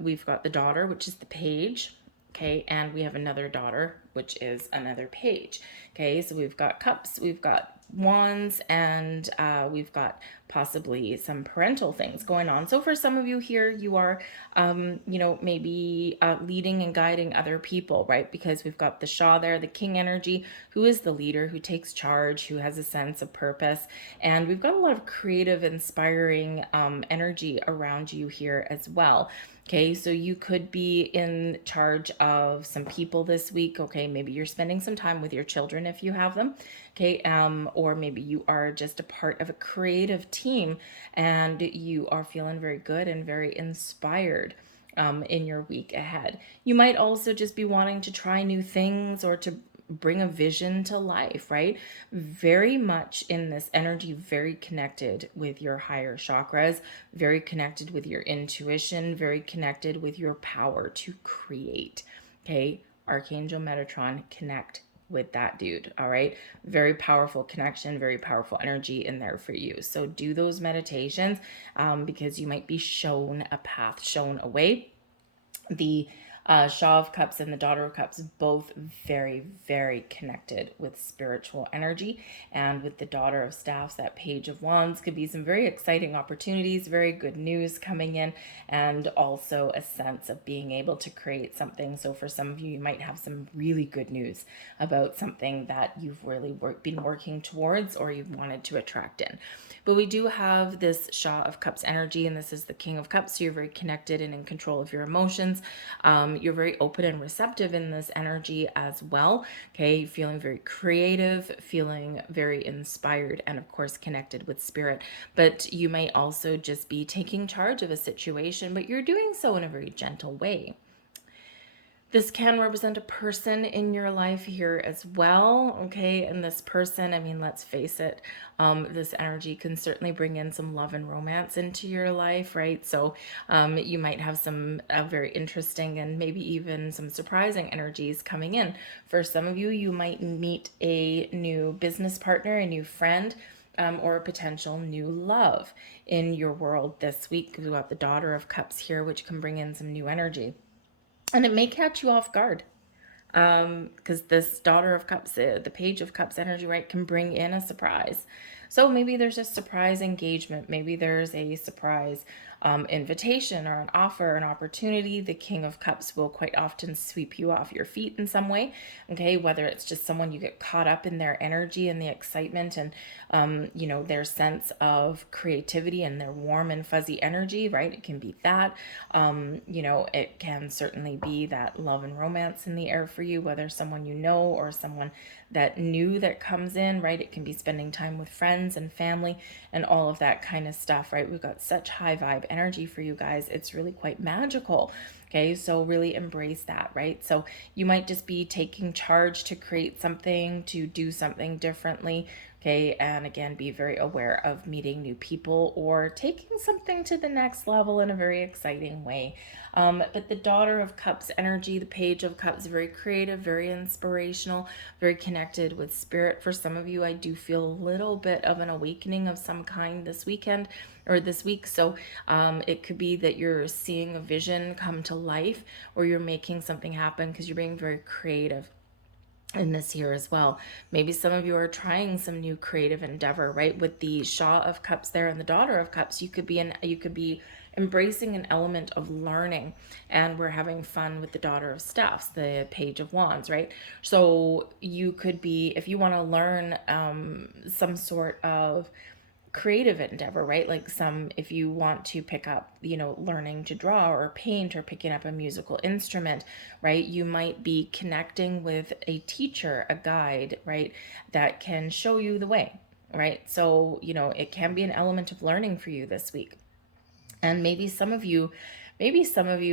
We've got the Daughter, which is the Page. Okay, and we have another Daughter, which is another Page. Okay, so we've got Cups, we've got Wands, and we've got possibly some parental things going on. So for some of you here, you are, maybe leading and guiding other people, right? Because we've got the Shah there, the King energy, who is the leader, who takes charge, who has a sense of purpose. And we've got a lot of creative, inspiring energy around you here as well. Okay, so you could be in charge of some people this week. Okay, maybe you're spending some time with your children if you have them. Okay, or maybe you are just a part of a creative team and you are feeling very good and very inspired in your week ahead. You might also just be wanting to try new things or to bring a vision to life, right? Very much in this energy, very connected with your higher chakras, very connected with your intuition, very connected with your power to create. Okay, Archangel Metatron, connect with that dude. All right, very powerful connection, very powerful energy in there for you. So do those meditations because you might be shown a path, shown a way. The Shah of Cups and the Daughter of Cups, both very, very connected with spiritual energy. And with the Daughter of Staffs, that Page of Wands, could be some very exciting opportunities, very good news coming in, and also a sense of being able to create something. So for some of you, you might have some really good news about something that you've really been working towards or you've wanted to attract in. But we do have this Shah of Cups energy, and this is the King of Cups. So you're very connected and in control of your emotions. You're very open and receptive in this energy as well. Okay, feeling very creative, feeling very inspired, and of course connected with spirit. But you may also just be taking charge of a situation, but you're doing so in a very gentle way. This can represent a person in your life here as well, okay? And this person, I mean, let's face it, this energy can certainly bring in some love and romance into your life, right? So you might have some very interesting and maybe even some surprising energies coming in. For some of you, you might meet a new business partner, a new friend, or a potential new love in your world this week. We've got the Daughter of Cups here, which can bring in some new energy. And it may catch you off guard because this Daughter of Cups, the Page of Cups energy, right, can bring in a surprise. So maybe there's a surprise engagement. Maybe there's a surprise invitation or an offer, an opportunity. The King of Cups will quite often sweep you off your feet in some way. Okay, whether it's just someone you get caught up in their energy and the excitement and their sense of creativity and their warm and fuzzy energy, right? It can be that. It can certainly be that love and romance in the air for you, whether someone you know or someone that new that comes in, right? It can be spending time with friends and family and all of that kind of stuff, right? We've got such high vibe energy for you guys. It's really quite magical. Okay, so really embrace that, right? So you might just be taking charge to create something, to do something differently. Okay, and again, be very aware of meeting new people or taking something to the next level in a very exciting way. But the Daughter of Cups energy, the Page of Cups, very creative, very inspirational, very connected with spirit. For some of you, I do feel a little bit of an awakening of some kind this weekend or this week. So it could be that you're seeing a vision come to life or you're making something happen because you're being very creative in this year as well. Maybe some of you are trying some new creative endeavor, right? With the Shaw of Cups there and the Daughter of Cups, you could be embracing an element of learning, and we're having fun with the Daughter of Staffs, the Page of Wands, right? So you could be, if you want to learn some sort of creative endeavor, right? Like if you want to pick up, learning to draw or paint or picking up a musical instrument, right? You might be connecting with a teacher, a guide, right? That can show you the way, right? So, it can be an element of learning for you this week. And maybe some of you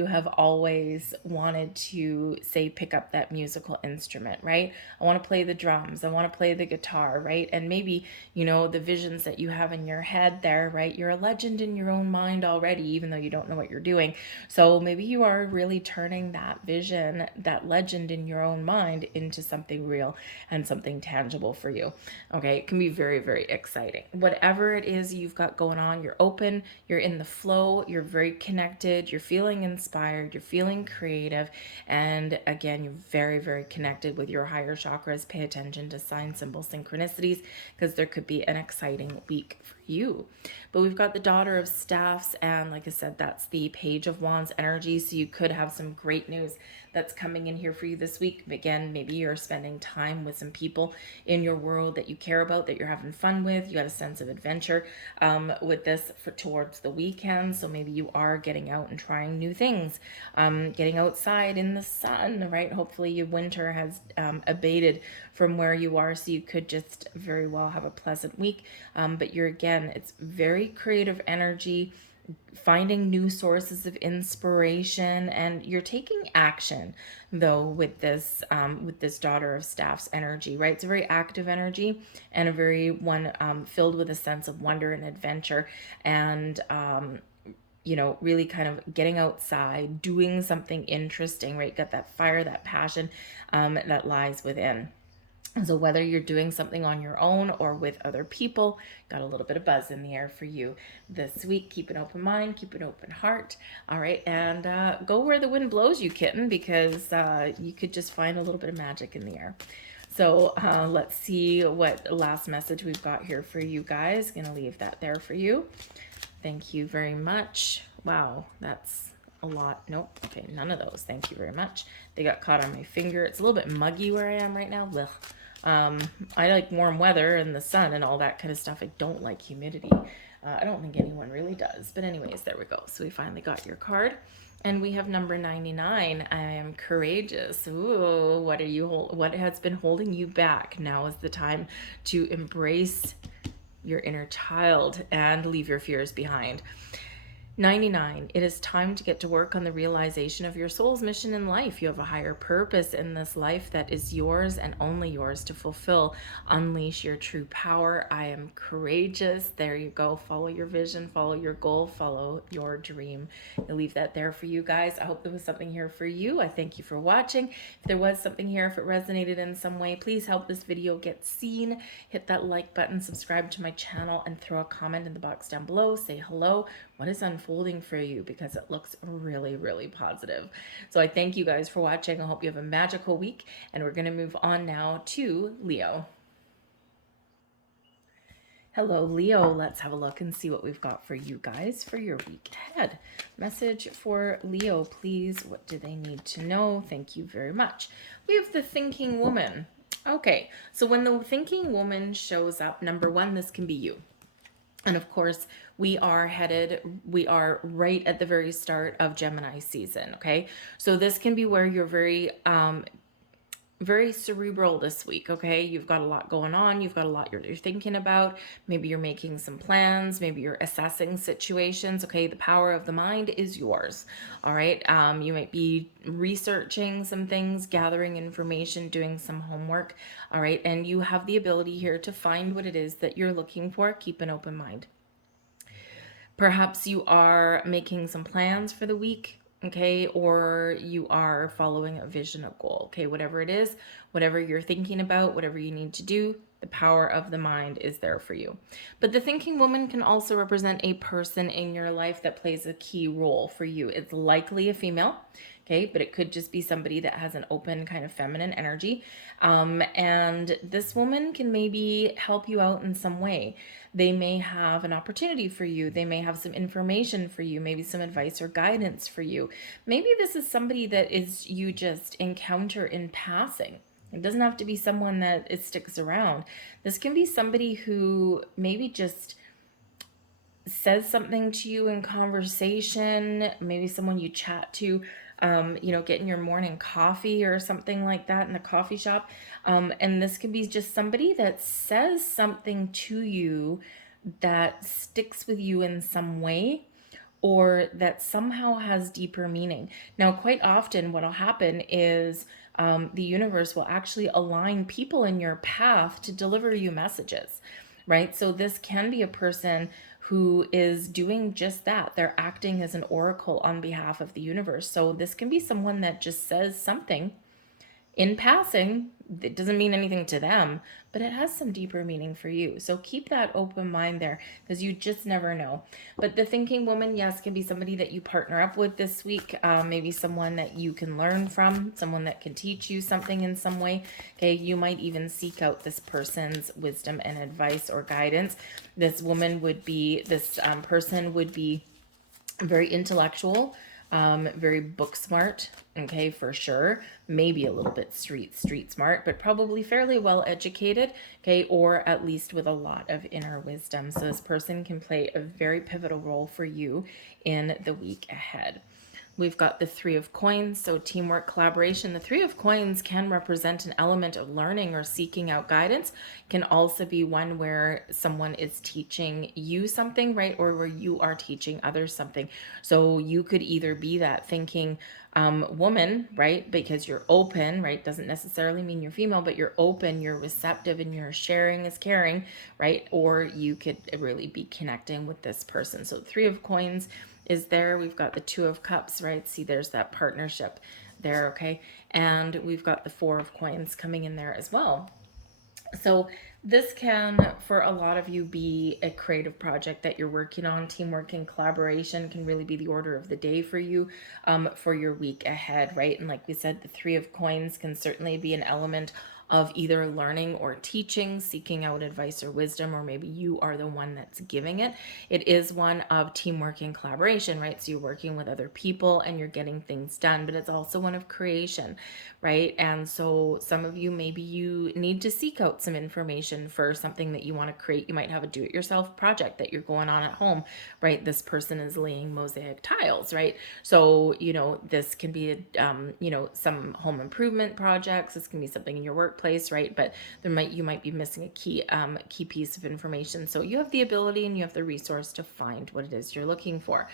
have always wanted to, say, pick up that musical instrument, right? I want to play the drums. I want to play the guitar, right? And maybe, the visions that you have in your head there, right? You're a legend in your own mind already, even though you don't know what you're doing. So maybe you are really turning that vision, that legend in your own mind into something real and something tangible for you. Okay. It can be very, very exciting. Whatever it is you've got going on, you're open, you're in the flow, you're very connected, you're feeling inspired, you're feeling creative, and again, you're very, very connected with your higher chakras. Pay attention to sign, symbol, synchronicities, because there could be an exciting week for you. But we've got the Daughter of Staffs, and like I said, that's the Page of Wands energy, so you could have some great news that's coming in here for you this week. Again, maybe you're spending time with some people in your world that you care about, that you're having fun with. You got a sense of adventure with this towards the weekend. So maybe you are getting out and trying new things, getting outside in the sun, right? Hopefully your winter has abated from where you are, so you could just very well have a pleasant week. But it's very creative energy, finding new sources of inspiration, and you're taking action though with this Daughter of Staffs energy, right? It's a very active energy and a very one filled with a sense of wonder and adventure, and really kind of getting outside, doing something interesting, right? Got that fire, that passion that lies within. So whether you're doing something on your own or with other people, got a little bit of buzz in the air for you this week. Keep an open mind, keep an open heart. All right, and go where the wind blows you, kitten, because you could just find a little bit of magic in the air. So let's see what last message we've got here for you guys. Gonna leave that there for you. Thank you very much. Wow, that's a lot. Nope. Okay, none of those. Thank you very much. They got caught on my finger. It's a little bit muggy where I am right now. Ugh. I like warm weather and the sun and all that kind of stuff. I don't like humidity. I don't think anyone really does. But anyways, there we go. So we finally got your card. And we have number 99. I am courageous. Ooh, what has been holding you back? Now is the time to embrace your inner child and leave your fears behind. 99, it is time to get to work on the realization of your soul's mission in life. You have a higher purpose in this life that is yours and only yours to fulfill. Unleash your true power. I am courageous. There you go. Follow your vision, follow your goal, follow your dream. I'll leave that there for you guys. I hope there was something here for you. I thank you for watching. If there was something here, if it resonated in some way, please help this video get seen. Hit that like button, subscribe to my channel, and throw a comment in the box down below. Say hello. What is unfolding for you? Because it looks really, really positive. So I thank you guys for watching. I hope you have a magical week. And we're going to move on now to Leo. Hello, Leo. Let's have a look and see what we've got for you guys for your week ahead. Message for Leo, please. What do they need to know? Thank you very much. We have the thinking woman. Okay, so when the thinking woman shows up, number one, this can be you. And of course, we are right at the very start of Gemini season, okay? So this can be where you're very cerebral this week, okay? You've got a lot going on. You've got a lot you're thinking about. Maybe you're making some plans. Maybe you're assessing situations, okay? The power of the mind is yours, all right? You might be researching some things, gathering information, doing some homework, all right? And you have the ability here to find what it is that you're looking for. Keep an open mind. Perhaps you are making some plans for the week, okay, or you are following a vision, a goal, okay, whatever it is, whatever you're thinking about, whatever you need to do, the power of the mind is there for you. But the thinking woman can also represent a person in your life that plays a key role for you. It's likely a female, okay, but it could just be somebody that has an open kind of feminine energy. And this woman can maybe help you out in some way. They may have an opportunity for you. They may have some information for you, maybe some advice or guidance for you. Maybe this is somebody that is you just encounter in passing. It doesn't have to be someone that it sticks around. This can be somebody who maybe just says something to you in conversation, maybe someone you chat to, getting your morning coffee or something like that in the coffee shop. And this can be just somebody that says something to you that sticks with you in some way, or that somehow has deeper meaning. Now, quite often what will happen is the universe will actually align people in your path to deliver you messages, right? So this can be a person who is doing just that. They're acting as an oracle on behalf of the universe. So this can be someone that just says something in passing. It doesn't mean anything to them, but it has some deeper meaning for you. So keep that open mind there, because you just never know. But the thinking woman, yes, can be somebody that you partner up with this week. Maybe someone that you can learn from, someone that can teach you something in some way. Okay, you might even seek out this person's wisdom and advice or guidance. This person would be very intellectual, very book smart, okay, for sure. Maybe a little bit street smart, but probably fairly well educated, okay, or at least with a lot of inner wisdom. So this person can play a very pivotal role for you in the week ahead. We've got the Three of Coins, so teamwork, collaboration. The Three of Coins can represent an element of learning or seeking out guidance. Can also be one where someone is teaching you something, right? Or where you are teaching others something. So you could either be that thinking woman, right? Because you're open, right? Doesn't necessarily mean you're female, but you're open, you're receptive, and you're sharing is caring, right? Or you could really be connecting with this person. So Three of Coins is there. We've got the Two of Cups, right? See, there's that partnership there, okay? And we've got the Four of Coins coming in there as well. So this can, for a lot of you, be a creative project that you're working on. Teamwork and collaboration can really be the order of the day for you, for your week ahead, right? And like we said, the Three of Coins can certainly be an element of either learning or teaching, seeking out advice or wisdom, or maybe you are the one that's giving it. It is one of teamwork and collaboration, right? So you're working with other people and you're getting things done, but it's also one of creation, right? And so some of you, maybe you need to seek out some information for something that you want to create. You might have a do-it-yourself project that you're going on at home, right? This person is laying mosaic tiles, right? So, this can be, some home improvement projects. This can be something in your workplace, right? But you might be missing a key piece of information. So you have the ability and you have the resource to find what it is you're looking for.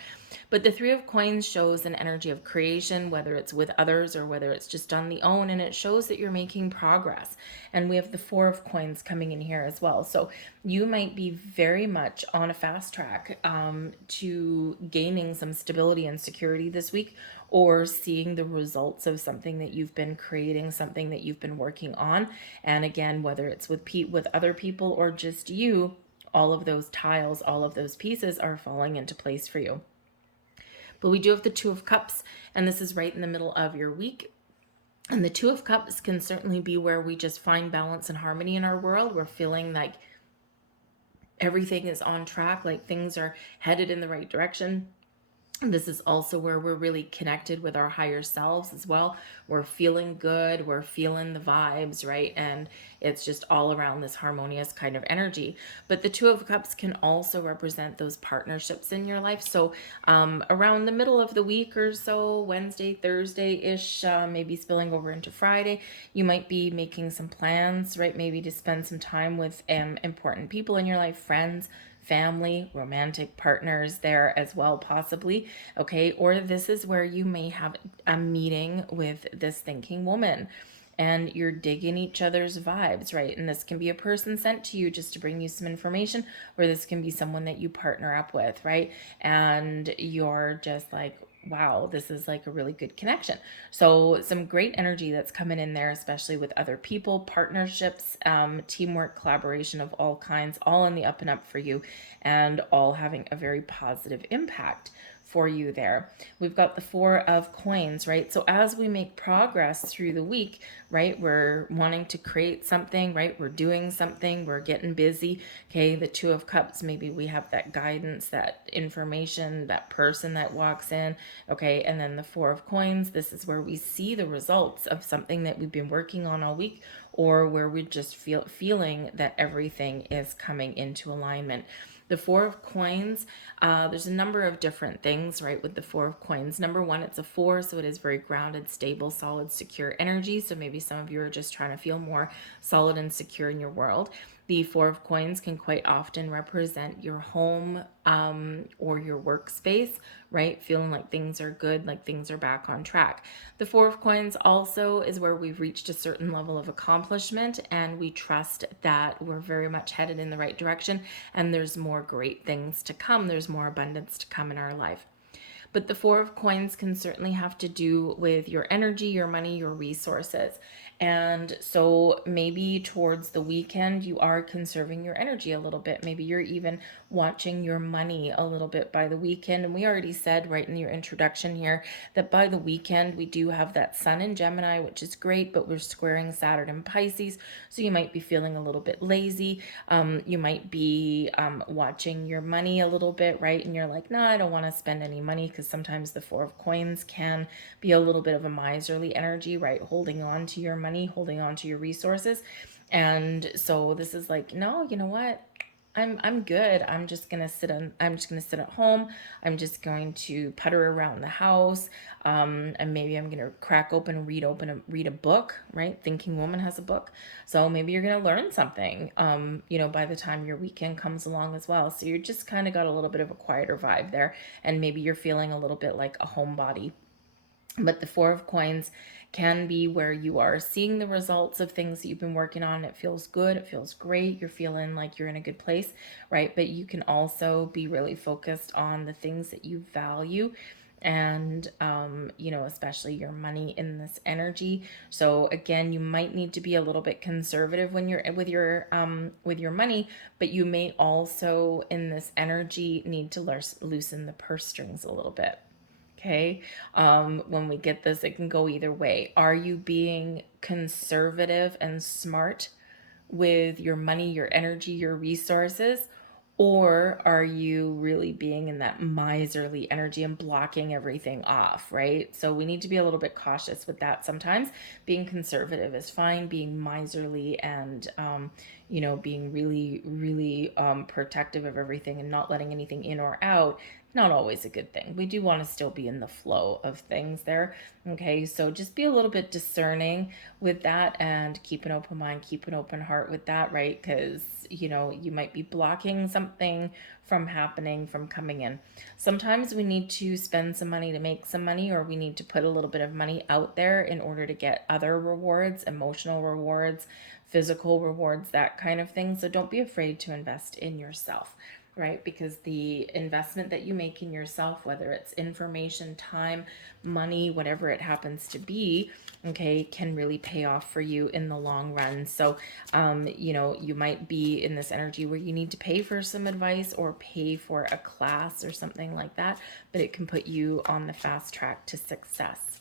But the Three of Coins shows an energy of creation, whether it's with others or whether it's just on the own, and it shows that you're making progress. And we have the Four of Coins coming in here as well. So you might be very much on a fast track to gaining some stability and security this week, or seeing the results of something that you've been creating, something that you've been working on. And again, whether it's with other people or just you, all of those tiles, all of those pieces are falling into place for you. But we do have the Two of Cups, and this is right in the middle of your week. And the Two of Cups can certainly be where we just find balance and harmony in our world. We're feeling like everything is on track, like things are headed in the right direction. This is also where we're really connected with our higher selves as well. We're feeling good, we're feeling the vibes, right? And it's just all around this harmonious kind of energy. But the Two of Cups can also represent those partnerships in your life. So around the middle of the week or so, Wednesday, Thursday-ish, maybe spilling over into Friday, you might be making some plans, right? Maybe to spend some time with important people in your life, friends, family, romantic partners there as well, possibly. Okay. Or this is where you may have a meeting with this thinking woman and you're digging each other's vibes, right? And this can be a person sent to you just to bring you some information, or this can be someone that you partner up with, right? And you're just like, wow, this is like a really good connection. So some great energy that's coming in there, especially with other people, partnerships, teamwork, collaboration of all kinds, all in the up and up for you, and all having a very positive impact for you there. We've got the Four of Coins, right? So as we make progress through the week, right, we're wanting to create something, right? We're doing something, we're getting busy. Okay, the Two of Cups, maybe we have that guidance, that information, that person that walks in. Okay, and then the Four of Coins, this is where we see the results of something that we've been working on all week, or where we just feeling that everything is coming into alignment. The Four of Coins, there's a number of different things, right, with the Four of Coins. Number one, it's a four, so it is very grounded, stable, solid, secure energy. So maybe some of you are just trying to feel more solid and secure in your world. The Four of Coins can quite often represent your home or your workspace, right? Feeling like things are good, like things are back on track. The Four of Coins also is where we've reached a certain level of accomplishment and we trust that we're very much headed in the right direction and there's more great things to come. There's more abundance to come in our life. But the Four of Coins can certainly have to do with your energy, your money, your resources. And so maybe towards the weekend, you are conserving your energy a little bit. Maybe you're even watching your money a little bit by the weekend. And we already said right in your introduction here that by the weekend, we do have that Sun in Gemini, which is great, but we're squaring Saturn in Pisces. So you might be feeling a little bit lazy. You might be watching your money a little bit, right? And you're like, no, I don't want to spend any money, because sometimes the Four of Coins can be a little bit of a miserly energy, right? Holding on to your money, holding on to your resources. And so this is like, no, you know what? I'm good. I'm just gonna sit at home. I'm just going to putter around the house. And maybe I'm gonna crack open and read a book, right? Thinking Woman has a book. So maybe you're gonna learn something, by the time your weekend comes along as well. So you're just kind of got a little bit of a quieter vibe there. And maybe you're feeling a little bit like a homebody. But the Four of Coins can be where you are seeing the results of things that you've been working on. It feels good. It feels great. You're feeling like you're in a good place, right? But you can also be really focused on the things that you value and especially your money in this energy. So again, you might need to be a little bit conservative when you're with your money, but you may also in this energy need to loosen the purse strings a little bit. Okay. When we get this, it can go either way. Are you being conservative and smart with your money, your energy, your resources? Or are you really being in that miserly energy and blocking everything off, right? So we need to be a little bit cautious with that sometimes. Being conservative is fine. Being miserly and, being really, really protective of everything and not letting anything in or out, not always a good thing. We do want to still be in the flow of things there. Okay, so just be a little bit discerning with that and keep an open mind, keep an open heart with that, right? Because, you might be blocking something from happening, from coming in. Sometimes we need to spend some money to make some money, or we need to put a little bit of money out there in order to get other rewards, emotional rewards, physical rewards, that kind of thing. So don't be afraid to invest in yourself, right? Because the investment that you make in yourself, whether it's information, time, money, whatever it happens to be, okay, can really pay off for you in the long run. So, you might be in this energy where you need to pay for some advice or pay for a class or something like that, but it can put you on the fast track to success.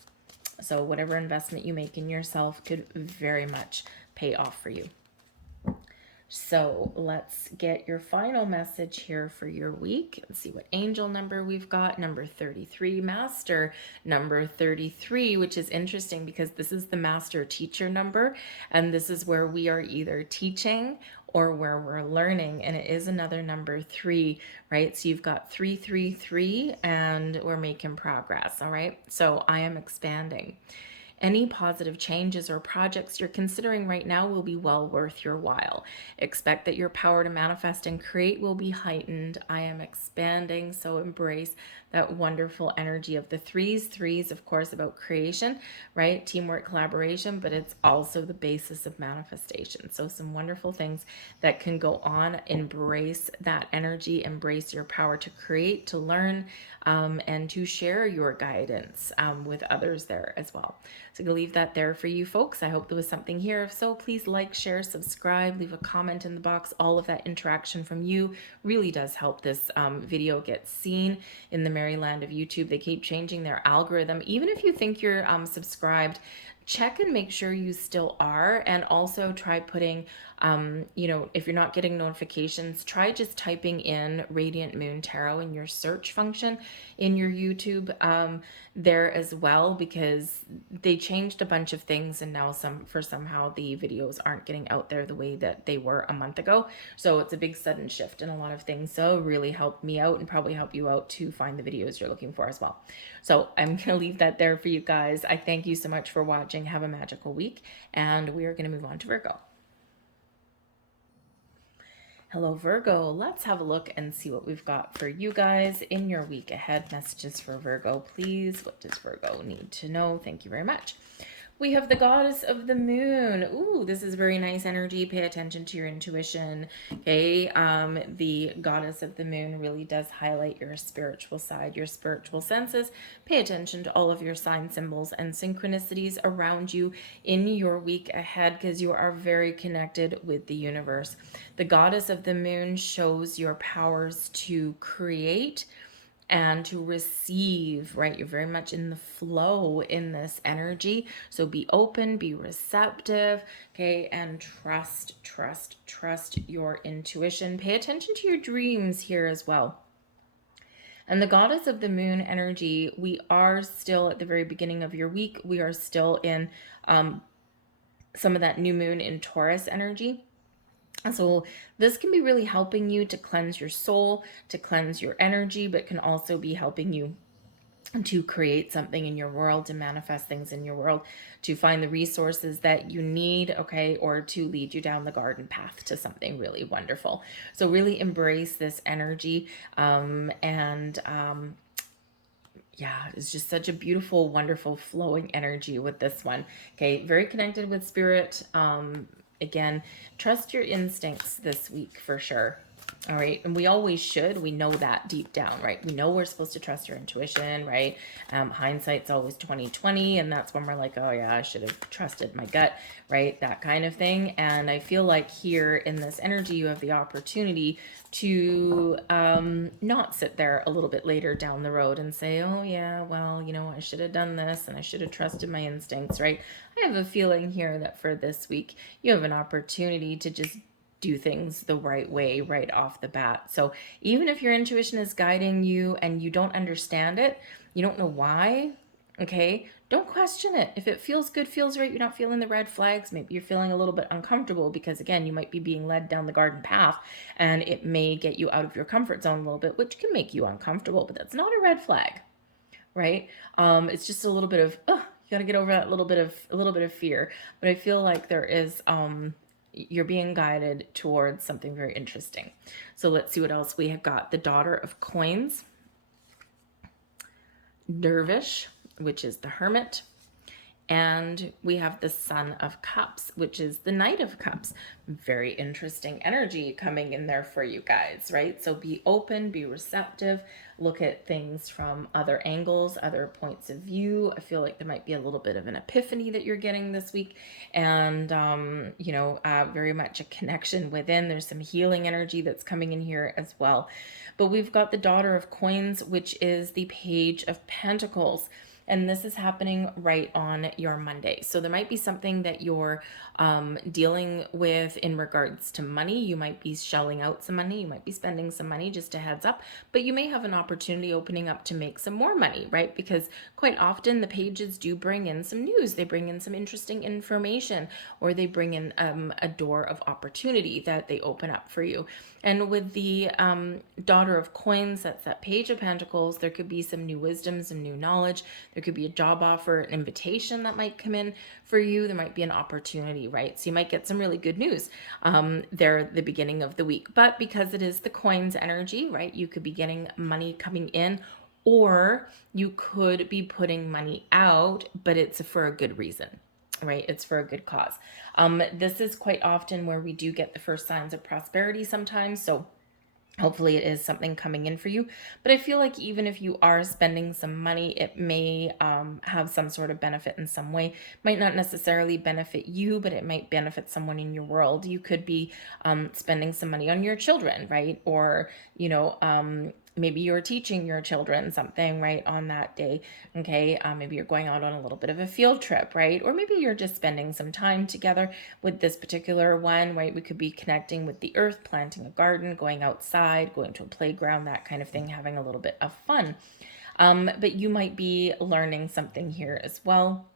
So whatever investment you make in yourself could very much pay off for you. So let's get your final message here for your week. Let's see what angel number we've got. Number 33, master number 33, which is interesting because this is the master teacher number. And this is where we are either teaching or where we're learning. And it is another number 3, right? So you've got 333 and we're making progress. All right. So I am expanding. Any positive changes or projects you're considering right now will be well worth your while. Expect that your power to manifest and create will be heightened. I am expanding, so embrace that wonderful energy of the threes. Threes, of course, about creation, right? Teamwork, collaboration, but it's also the basis of manifestation. So some wonderful things that can go on. Embrace that energy, embrace your power to create, to learn, and to share your guidance with others there as well. So I'm going to leave that there for you folks. I hope there was something here. If so, please like, share, subscribe, leave a comment in the box. All of that interaction from you really does help this video get seen in the Maryland of YouTube. They keep changing their algorithm. Even if you think you're subscribed, check and make sure you still are, and also try putting if you're not getting notifications, try just typing in Radiant Moon Tarot in your search function in your YouTube there as well, because they changed a bunch of things and now somehow the videos aren't getting out there the way that they were a month ago. So it's a big sudden shift in a lot of things. So really help me out and probably help you out to find the videos you're looking for as well. So I'm going to leave that there for you guys. I thank you so much for watching. Have a magical week, and we are going to move on to Virgo. Hello, Virgo. Let's have a look and see what we've got for you guys in your week ahead. Messages for Virgo, please. What does Virgo need to know? Thank you very much. We have the goddess of the moon. Ooh, this is very nice energy. Pay attention to your intuition. Okay. The goddess of the moon really does highlight your spiritual side, your spiritual senses. Pay attention to all of your sign symbols and synchronicities around you in your week ahead, because you are very connected with the universe. The goddess of the moon shows your powers to create and to receive, right? You're very much in the flow in this energy. So be open, be receptive, okay? And trust your intuition. Pay attention to your dreams here as well. And the goddess of the moon energy, we are still at the very beginning of your week. We are still in some of that new moon in Taurus energy. And so this can be really helping you to cleanse your soul, to cleanse your energy, but can also be helping you to create something in your world, to manifest things in your world, to find the resources that you need, okay, or to lead you down the garden path to something really wonderful. So really embrace this energy, yeah, it's just such a beautiful, wonderful, flowing energy with this one. Okay, very connected with spirit. Again, trust your instincts this week for sure. All right. And we always should. We know that deep down, right? We know we're supposed to trust your intuition, right? Hindsight's always 20/20. And that's when we're like, oh yeah, I should have trusted my gut, right? That kind of thing. And I feel like here in this energy, you have the opportunity to not sit there a little bit later down the road and say, oh yeah, well, I should have done this and I should have trusted my instincts, right? I have a feeling here that for this week, you have an opportunity to just do things the right way right off the bat. So even if your intuition is guiding you and you don't understand it, you don't know why, okay, don't question it. If it feels good, feels right, you're not feeling the red flags, maybe you're feeling a little bit uncomfortable because, again, you might be being led down the garden path and it may get you out of your comfort zone a little bit, which can make you uncomfortable, but that's not a red flag, right? It's just a little bit of, you got to get over that little bit of fear. But I feel like there is, you're being guided towards something very interesting. So let's see what else we have got. The Daughter of Coins, Dervish, which is the Hermit, and we have the Son of Cups, which is the Knight of Cups. Very interesting energy coming in there for you guys, right? So be open, be receptive, look at things from other angles, other points of view. I feel like there might be a little bit of an epiphany that you're getting this week, and, very much a connection within. There's some healing energy that's coming in here as well. But we've got the Daughter of Coins, which is the Page of Pentacles. And this is happening right on your Monday. So there might be something that you're dealing with in regards to money. You might be shelling out some money. You might be spending some money, just a heads up. But you may have an opportunity opening up to make some more money, right? Because quite often the pages do bring in some news. They bring in some interesting information, or they bring in a door of opportunity that they open up for you. And with the Daughter of Coins, that's that Page of Pentacles, there could be some new wisdom, some new knowledge. There could be a job offer, an invitation that might come in for you. There might be an opportunity, right? So you might get some really good news there at the beginning of the week. But because it is the coins energy, right, you could be getting money coming in, or you could be putting money out, but it's for a good reason, right? It's for a good cause. This is quite often where we do get the first signs of prosperity sometimes. So hopefully it is something coming in for you. But I feel like even if you are spending some money, it may have some sort of benefit in some way. Might not necessarily benefit you, but it might benefit someone in your world. You could be spending some money on your children, right? Or, maybe you're teaching your children something, right, on that day. Okay, maybe you're going out on a little bit of a field trip, right? Or maybe you're just spending some time together with this particular one, right? We could be connecting with the earth, planting a garden, going outside, going to a playground, that kind of thing, having a little bit of fun. But you might be learning something here as well,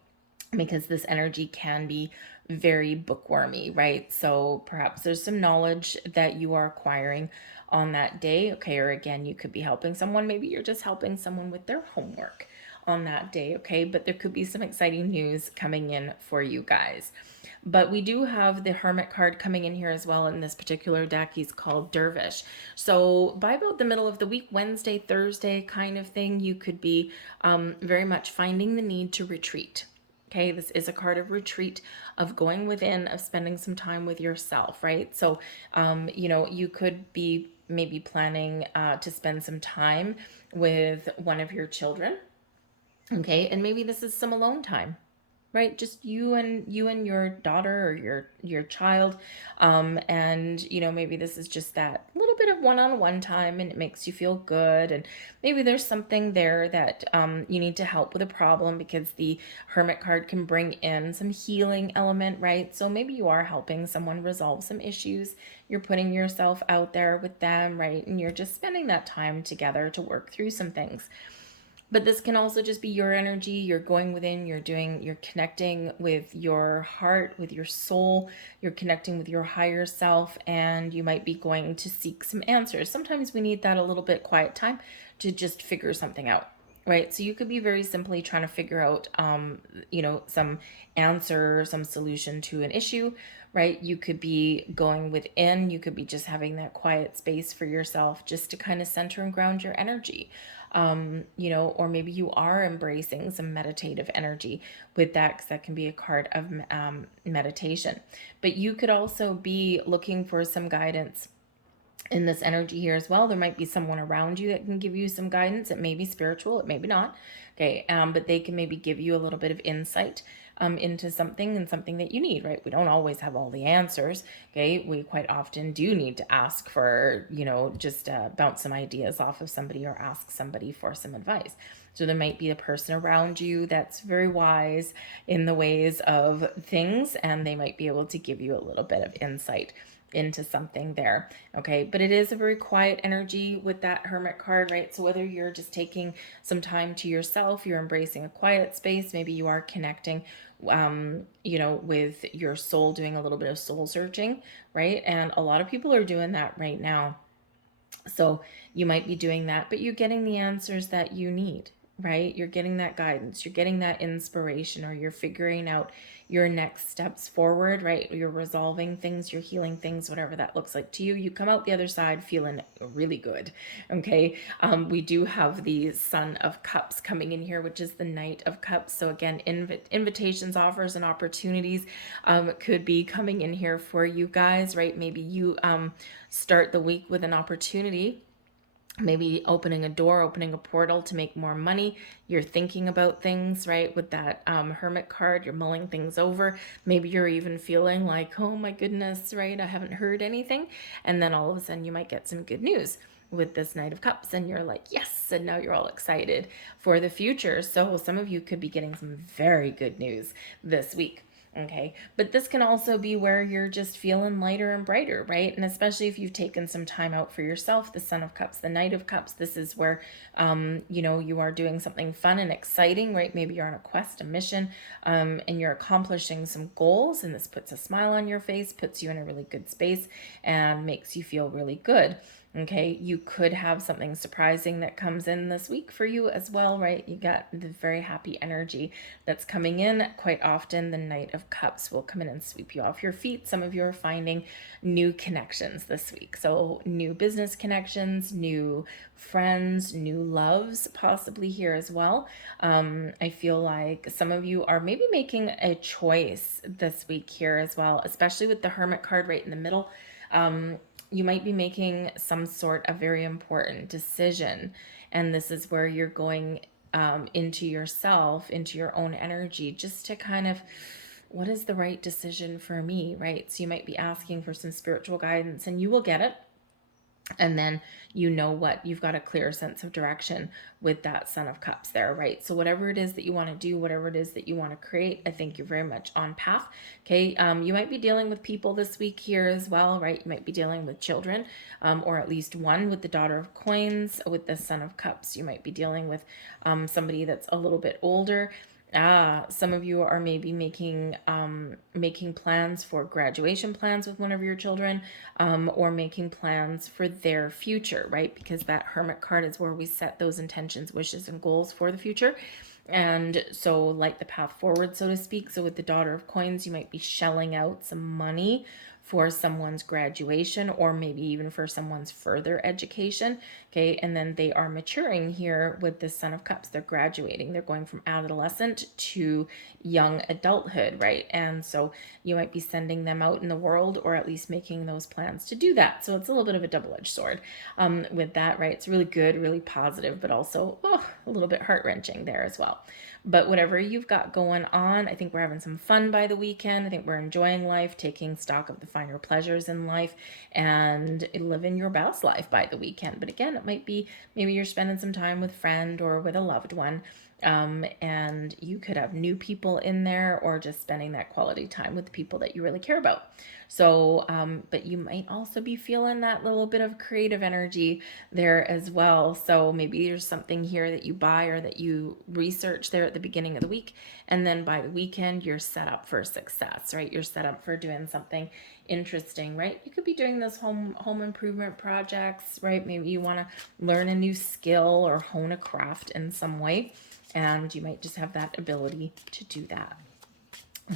because this energy can be very bookwormy, right? So perhaps there's some knowledge that you are acquiring on that day. Okay, or again, you could be helping someone. Maybe you're just helping someone with their homework on that day. Okay, but there could be some exciting news coming in for you guys. But we do have the Hermit card coming in here as well in this particular deck. He's called Dervish. So by about the middle of the week, Wednesday, Thursday kind of thing, you could be very much finding the need to retreat. Okay, this is a card of retreat, of going within, of spending some time with yourself, right? So, you could be maybe planning to spend some time with one of your children. Okay, and maybe this is some alone time, right? Just you and your daughter or your child, and maybe this is just that little bit of one-on-one time, and it makes you feel good. And maybe there's something there that you need to help with a problem, because the Hermit card can bring in some healing element, right? So maybe you are helping someone resolve some issues. You're putting yourself out there with them, right? And you're just spending that time together to work through some things. But this can also just be your energy. You're going within, you're connecting with your heart, with your soul, you're connecting with your higher self, and you might be going to seek some answers. Sometimes we need that a little bit quiet time to just figure something out, right? So you could be very simply trying to figure out, some answer, some solution to an issue, right? You could be going within, you could be just having that quiet space for yourself, just to kind of center and ground your energy. Or maybe you are embracing some meditative energy with that, because that can be a card of meditation. But you could also be looking for some guidance in this energy here as well. There might be someone around you that can give you some guidance. It may be spiritual, it may be not. Okay, but they can maybe give you a little bit of insight into something, and something that you need, right? We don't always have all the answers. Okay, we quite often do need to ask for, just bounce some ideas off of somebody, or ask somebody for some advice. So there might be a person around you that's very wise in the ways of things, and they might be able to give you a little bit of insight into something there. Okay, but it is a very quiet energy with that Hermit card, right? So whether you're just taking some time to yourself, you're embracing a quiet space, maybe you are connecting with your soul, doing a little bit of soul searching, right? And a lot of people are doing that right now. So you might be doing that, but you're getting the answers that you need, right? You're getting that guidance, you're getting that inspiration, or you're figuring out your next steps forward, right? You're resolving things, you're healing things, whatever that looks like to you. You come out the other side feeling really good. Okay. We do have the Son of Cups coming in here, which is the Knight of Cups. So again, invitations, offers, and opportunities could be coming in here for you guys, right? Maybe you start the week with an opportunity, maybe opening a door, opening a portal to make more money. You're thinking about things, right? With that Hermit card, you're mulling things over. Maybe you're even feeling like, oh my goodness, right? I haven't heard anything. And then all of a sudden you might get some good news. with this Knight of Cups, and you're like, yes, and now you're all excited for the future. So some of you could be getting some very good news this week. Okay, but this can also be where you're just feeling lighter and brighter, right? And especially if you've taken some time out for yourself, the Son of Cups, the Knight of Cups, this is where, you are doing something fun and exciting, right? Maybe you're on a quest, a mission, and you're accomplishing some goals, and this puts a smile on your face, puts you in a really good space, and makes you feel really good. Okay, you could have something surprising that comes in this week for you as well, right? You got the very happy energy that's coming in. Quite often, the Knight of Cups will come in and sweep you off your feet. Some of you are finding new connections this week. So, new business connections, new friends, new loves, possibly here as well. I feel like some of you are maybe making a choice this week here as well, especially with the Hermit card right in the middle. You might be making some sort of very important decision. And this is where you're going into yourself, into your own energy, just to kind of, what is the right decision for me, right? So you might be asking for some spiritual guidance, and you will get it. And then what you've got a clear sense of direction with that Son of Cups there, right? So whatever it is that you want to do, whatever it is that you want to create, I think you're very much on path. Okay, you might be dealing with people this week here as well, right? You might be dealing with children, or at least one with the Daughter of Coins. With the Son of Cups, you might be dealing with somebody that's a little bit older. Some of you are maybe making plans for graduation plans with one of your children, or making plans for their future, right? Because that Hermit card is where we set those intentions, wishes, and goals for the future. And so, like the path forward, so to speak. So with the Daughter of Coins, you might be shelling out some money for someone's graduation, or maybe even for someone's further education. Okay, and then they are maturing here with the Son of Cups. They're graduating. They're going from adolescent to young adulthood, right? And so you might be sending them out in the world, or at least making those plans to do that. So it's a little bit of a double-edged sword with that, right? It's really good, really positive, but also a little bit heart-wrenching there as well. But whatever you've got going on, I think we're having some fun by the weekend. I think we're enjoying life, taking stock of the finer pleasures in life, and living your best life by the weekend. But again, it might be maybe you're spending some time with a friend or with a loved one. And you could have new people in there, or just spending that quality time with the people that you really care about. So, but you might also be feeling that little bit of creative energy there as well. So maybe there's something here that you buy or that you research there at the beginning of the week, and then by the weekend you're set up for success, right? You're set up for doing something interesting, right? You could be doing those home improvement projects, right? Maybe you want to learn a new skill or hone a craft in some way, and you might just have that ability to do that.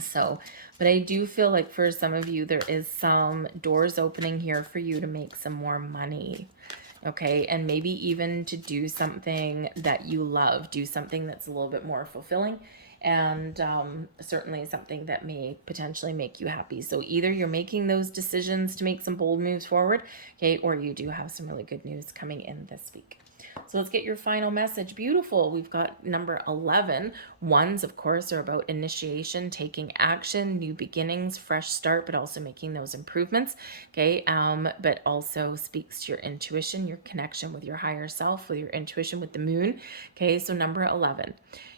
So, but I do feel like for some of you, there is some doors opening here for you to make some more money. Okay, and maybe even to do something that you love, do something that's a little bit more fulfilling, and certainly something that may potentially make you happy. So either you're making those decisions to make some bold moves forward, okay, or you do have some really good news coming in this week. So let's get your final message. Beautiful. We've got number 11. Ones, of course, are about initiation, taking action, new beginnings, fresh start, but also making those improvements. Okay. But also speaks to your intuition, your connection with your higher self, with your intuition with the moon. Okay. So number 11.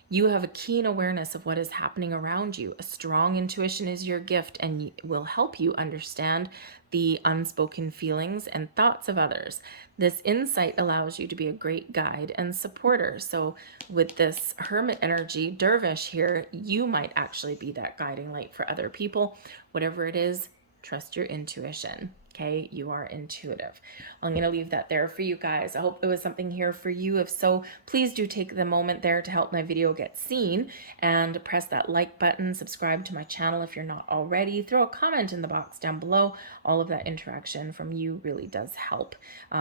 You have a keen awareness of what is happening around you. A strong intuition is your gift and will help you understand the unspoken feelings and thoughts of others. This insight allows you to be a great guide and supporter. So with this Hermit energy, Dervish here, you might actually be that guiding light for other people. Whatever it is, trust your intuition. Okay, you are intuitive. I'm going to leave that there for you guys. I hope it was something here for you. If so, please do take the moment there to help my video get seen, and press that like button, subscribe to my channel if you're not already, throw a comment in the box down below. All of that interaction from you really does help.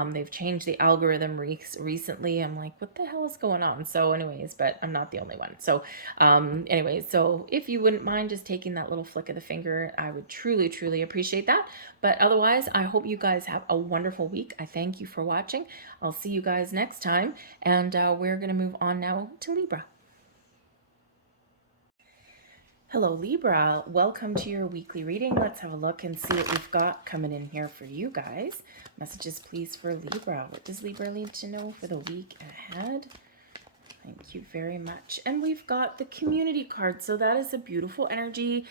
They've changed the algorithm recently. I'm like, what the hell is going on? So anyways, but I'm not the only one. So anyways, so if you wouldn't mind just taking that little flick of the finger, I would truly, truly appreciate that. But otherwise, I hope you guys have a wonderful week. I thank you for watching. I'll see you guys next time. And we're going to move on now to Libra. Hello, Libra. Welcome to your weekly reading. Let's have a look and see what we've got coming in here for you guys. Messages, please, for Libra. What does Libra need to know for the week ahead? Thank you very much. And we've got the community card. So that is a beautiful energy.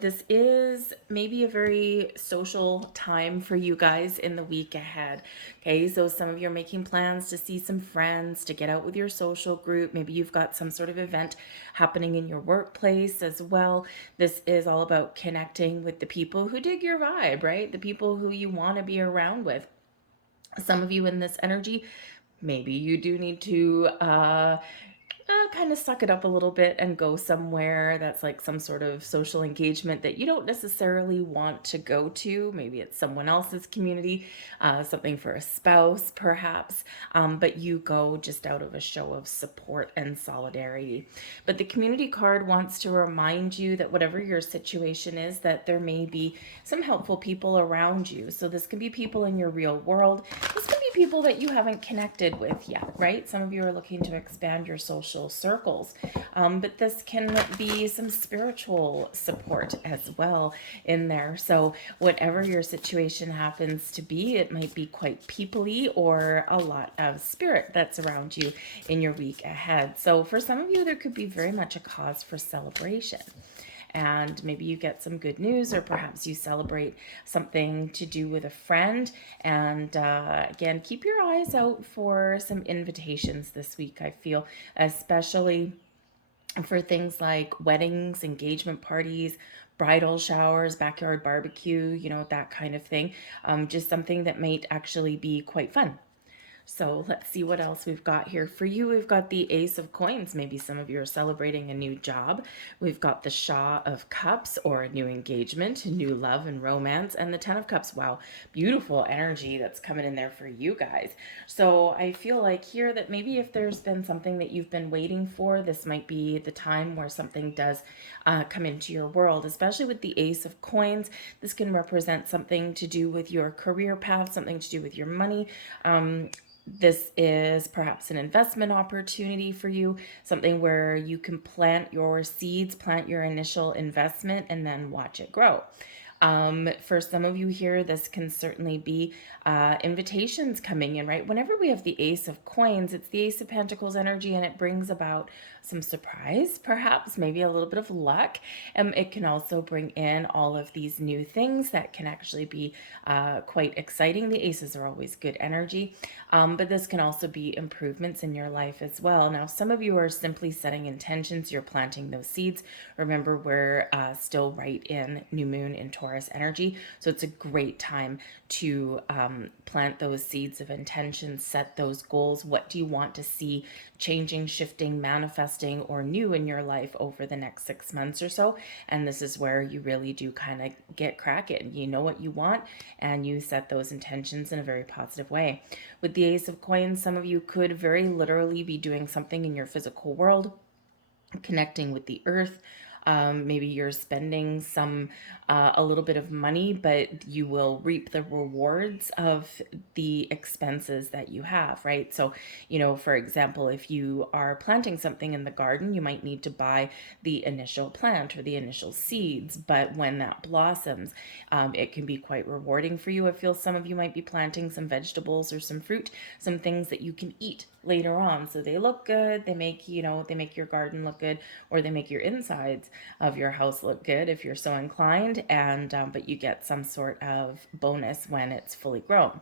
This is maybe a very social time for you guys in the week ahead. Okay, so some of you are making plans to see some friends, to get out with your social group. Maybe you've got some sort of event happening in your workplace as well. This is all about connecting with the people who dig your vibe, right? The people who you want to be around with. Some of you in this energy, maybe you do need to kind of suck it up a little bit and go somewhere that's like some sort of social engagement that you don't necessarily want to go to. Maybe it's someone else's community, something for a spouse perhaps, but you go just out of a show of support and solidarity. But the community card wants to remind you that whatever your situation is, that there may be some helpful people around you. So this can be people in your real world. This can be people that you haven't connected with yet, right? Some of you are looking to expand your social circles, but this can be some spiritual support as well in there. So whatever your situation happens to be, it might be quite peoply or a lot of spirit that's around you in your week ahead. So for some of you, there could be very much a cause for celebration. And maybe you get some good news, or perhaps you celebrate something to do with a friend. And again, keep your eyes out for some invitations this week, I feel, especially for things like weddings, engagement parties, bridal showers, backyard barbecue, that kind of thing. Just something that might actually be quite fun. So let's see what else we've got here for you. We've got the Ace of Coins. Maybe some of you are celebrating a new job. We've got the Shaw of Cups, or a new engagement, new love and romance, and the Ten of Cups. Wow, beautiful energy that's coming in there for you guys. So I feel like here that maybe if there's been something that you've been waiting for, this might be the time where something does come into your world, especially with the Ace of Coins. This can represent something to do with your career path, something to do with your money. This is perhaps an investment opportunity for you, something where you can plant your seeds, plant your initial investment, and then watch it grow. For some of you here, this can certainly be invitations coming in, right? Whenever we have the Ace of Coins, it's the Ace of Pentacles energy, and it brings about some surprise, perhaps, maybe a little bit of luck. It can also bring in all of these new things that can actually be quite exciting. The aces are always good energy, but this can also be improvements in your life as well. Now, some of you are simply setting intentions. You're planting those seeds. Remember, we're still right in new moon in Taurus energy, so it's a great time to plant those seeds of intention, set those goals. What do you want to see changing, shifting, manifesting, or new in your life over the next 6 months or so? And this is where you really do kind of get cracking. You know what you want, and you set those intentions in a very positive way. With the Ace of Coins, some of you could very literally be doing something in your physical world, connecting with the earth. Maybe you're spending a little bit of money, but you will reap the rewards of the expenses that you have, right? So, for example, if you are planting something in the garden, you might need to buy the initial plant or the initial seeds, but when that blossoms, it can be quite rewarding for you. I feel some of you might be planting some vegetables or some fruit, some things that you can eat later on, so they look good. They make your garden look good, or they make your insides of your house look good if you're so inclined, and but you get some sort of bonus when it's fully grown.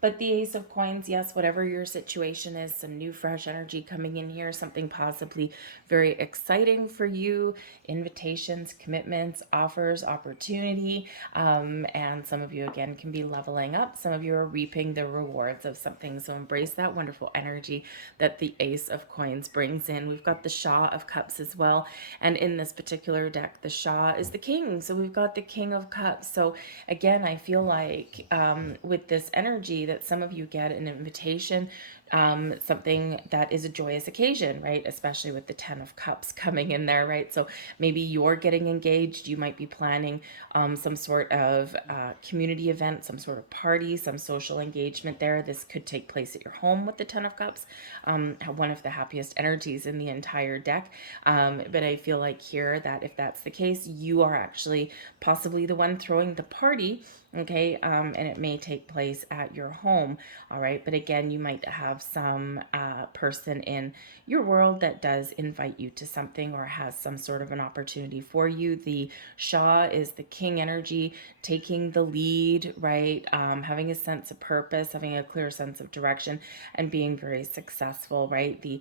But the Ace of Coins, yes, whatever your situation is, some new fresh energy coming in here, something possibly very exciting for you, invitations, commitments, offers, opportunity, and some of you, again, can be leveling up. Some of you are reaping the rewards of something, so embrace that wonderful energy that the Ace of Coins brings in. We've got the Shaw of Cups as well, and in this particular deck, the Shaw is the King, so we've got the King of Cups. So again, I feel like with this energy that some of you get an invitation something that is a joyous occasion, right? Especially with the 10 of Cups coming in there, right? So maybe you're getting engaged. You might be planning some sort of community event, some sort of party, some social engagement there. This could take place at your home with the 10 of Cups, one of the happiest energies in the entire deck. But I feel like here that if that's the case, you are actually possibly the one throwing the party, okay? And it may take place at your home, all right? But again, you might have some person in your world that does invite you to something or has some sort of an opportunity for you. The Shah is the king energy, taking the lead, right? Having a sense of purpose, having a clear sense of direction, and being very successful, right? The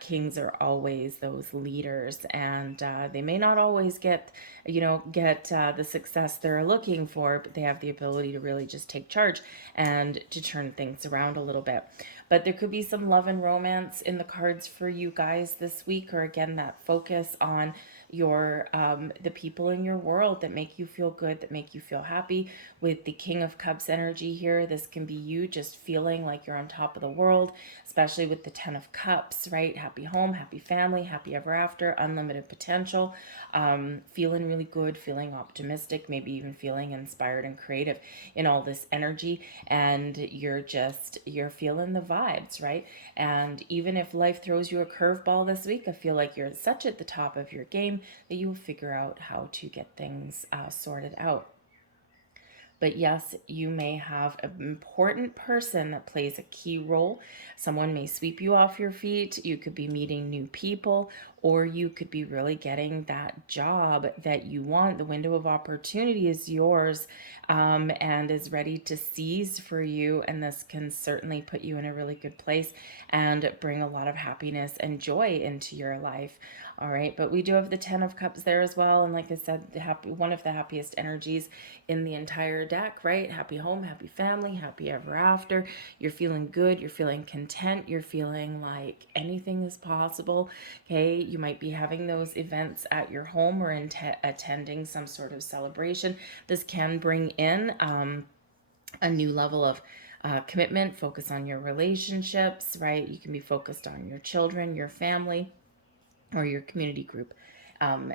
kings are always those leaders, and they may not always get the success they're looking for, but they have the ability to really just take charge and to turn things around a little bit. But there could be some love and romance in the cards for you guys this week, or again, that focus on your the people in your world that make you feel good, that make you feel happy. With the King of Cups energy here, this can be you just feeling like you're on top of the world, especially with the 10 of Cups, right? Happy home, happy family, happy ever after, unlimited potential, feeling really good, feeling optimistic, maybe even feeling inspired and creative in all this energy. And you're feeling the vibes, right? And even if life throws you a curveball this week, I feel like you're such at the top of your game that you will figure out how to get things sorted out. But yes, you may have an important person that plays a key role. Someone may sweep you off your feet. You could be meeting new people, or you could be really getting that job that you want. The window of opportunity is yours, and is ready to seize for you. And this can certainly put you in a really good place and bring a lot of happiness and joy into your life. All right, but we do have the 10 of Cups there as well. And like I said, one of the happiest energies in the entire deck, right? Happy home, happy family, happy ever after. You're feeling good. You're feeling content. You're feeling like anything is possible. Okay, you might be having those events at your home or attending some sort of celebration. This can bring in a new level of commitment, focus on your relationships, right? You can be focused on your children, your family, or your community group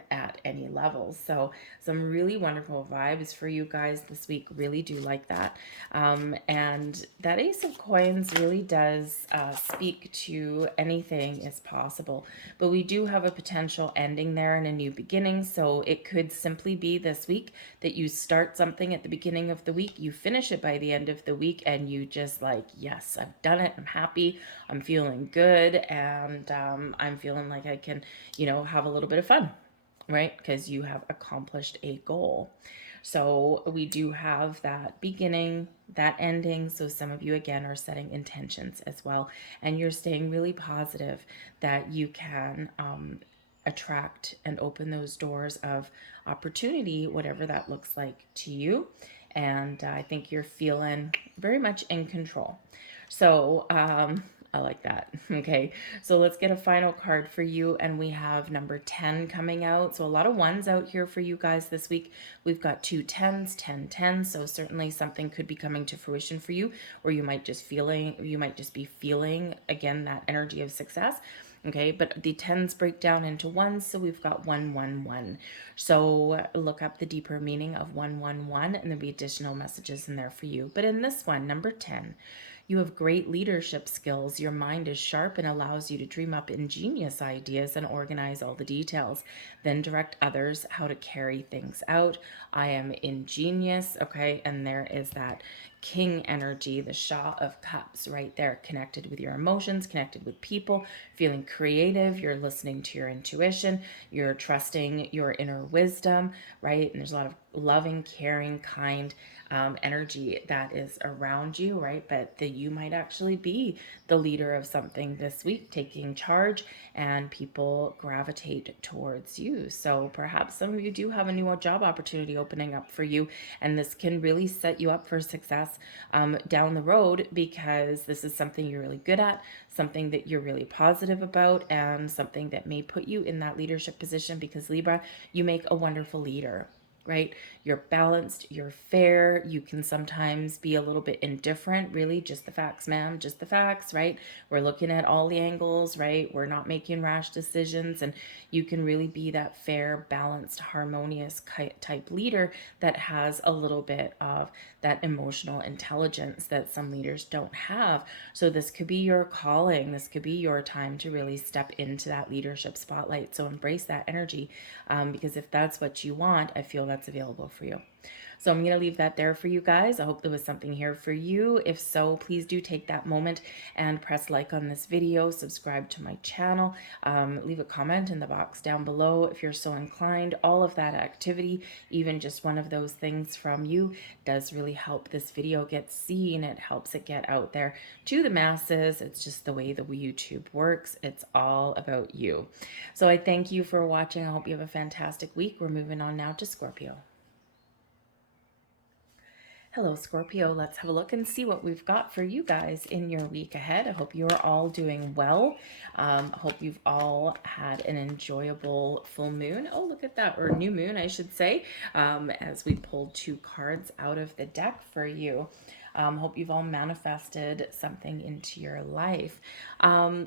at any level. So some really wonderful vibes for you guys this week. Really do like that. And that Ace of Coins really does speak to anything is possible. But we do have a potential ending there and a new beginning. So it could simply be this week that you start something at the beginning of the week, you finish it by the end of the week, and you just like, yes, I've done it. I'm happy. I'm feeling good. And I'm feeling like I can, have a little bit of fun, right? Because you have accomplished a goal. So we do have that beginning, that ending. So some of you, again, are setting intentions as well. And you're staying really positive that you can attract and open those doors of opportunity, whatever that looks like to you. And I think you're feeling very much in control. So, I like that. Okay, so let's get a final card for you. And we have number 10 coming out. So a lot of ones out here for you guys this week. We've got 2 10s, 10 10. So certainly something could be coming to fruition for you, or you might just be feeling again that energy of success. Okay, but the 10s break down into ones, so we've got 111. So look up the deeper meaning of 111, and there'll be additional messages in there for you. But in this one, number 10, you have great leadership skills. Your mind is sharp and allows you to dream up ingenious ideas and organize all the details. Then direct others how to carry things out. I am ingenious, okay? And there is that king energy, the Shah of Cups right there, connected with your emotions, connected with people, feeling creative. You're listening to your intuition. You're trusting your inner wisdom, right? And there's a lot of loving, caring, kind energy that is around you, right? But that you might actually be the leader of something this week, taking charge, and people gravitate towards you. So perhaps some of you do have a new job opportunity opening up for you, and this can really set you up for success down the road, because this is something you're really good at, something that you're really positive about, and something that may put you in that leadership position, because Libra, you make a wonderful leader. right? You're balanced, you're fair. You can sometimes be a little bit indifferent, really, just the facts, ma'am, just the facts, right? We're looking at all the angles, right? We're not making rash decisions. And you can really be that fair, balanced, harmonious type leader that has a little bit of that emotional intelligence that some leaders don't have. So this could be your calling. This could be your time to really step into that leadership spotlight. So embrace that energy, because if that's what you want, I feel that's available for you. So I'm going to leave that there for you guys. I hope there was something here for you. If so, please do take that moment and press like on this video, subscribe to my channel, leave a comment in the box down below if you're so inclined. All of that activity, even just one of those things from you, does really help this video get seen. It helps it get out there to the masses. It's just the way the YouTube works. It's all about you. So I thank you for watching. I hope you have a fantastic week. We're moving on now to Scorpio. Hello, Scorpio. Let's have a look and see what we've got for you guys in your week ahead. I hope you're all doing well. I hope you've all had an enjoyable full moon. Oh, look at that. Or new moon, I should say, as we pulled 2 cards out of the deck for you. Hope you've all manifested something into your life.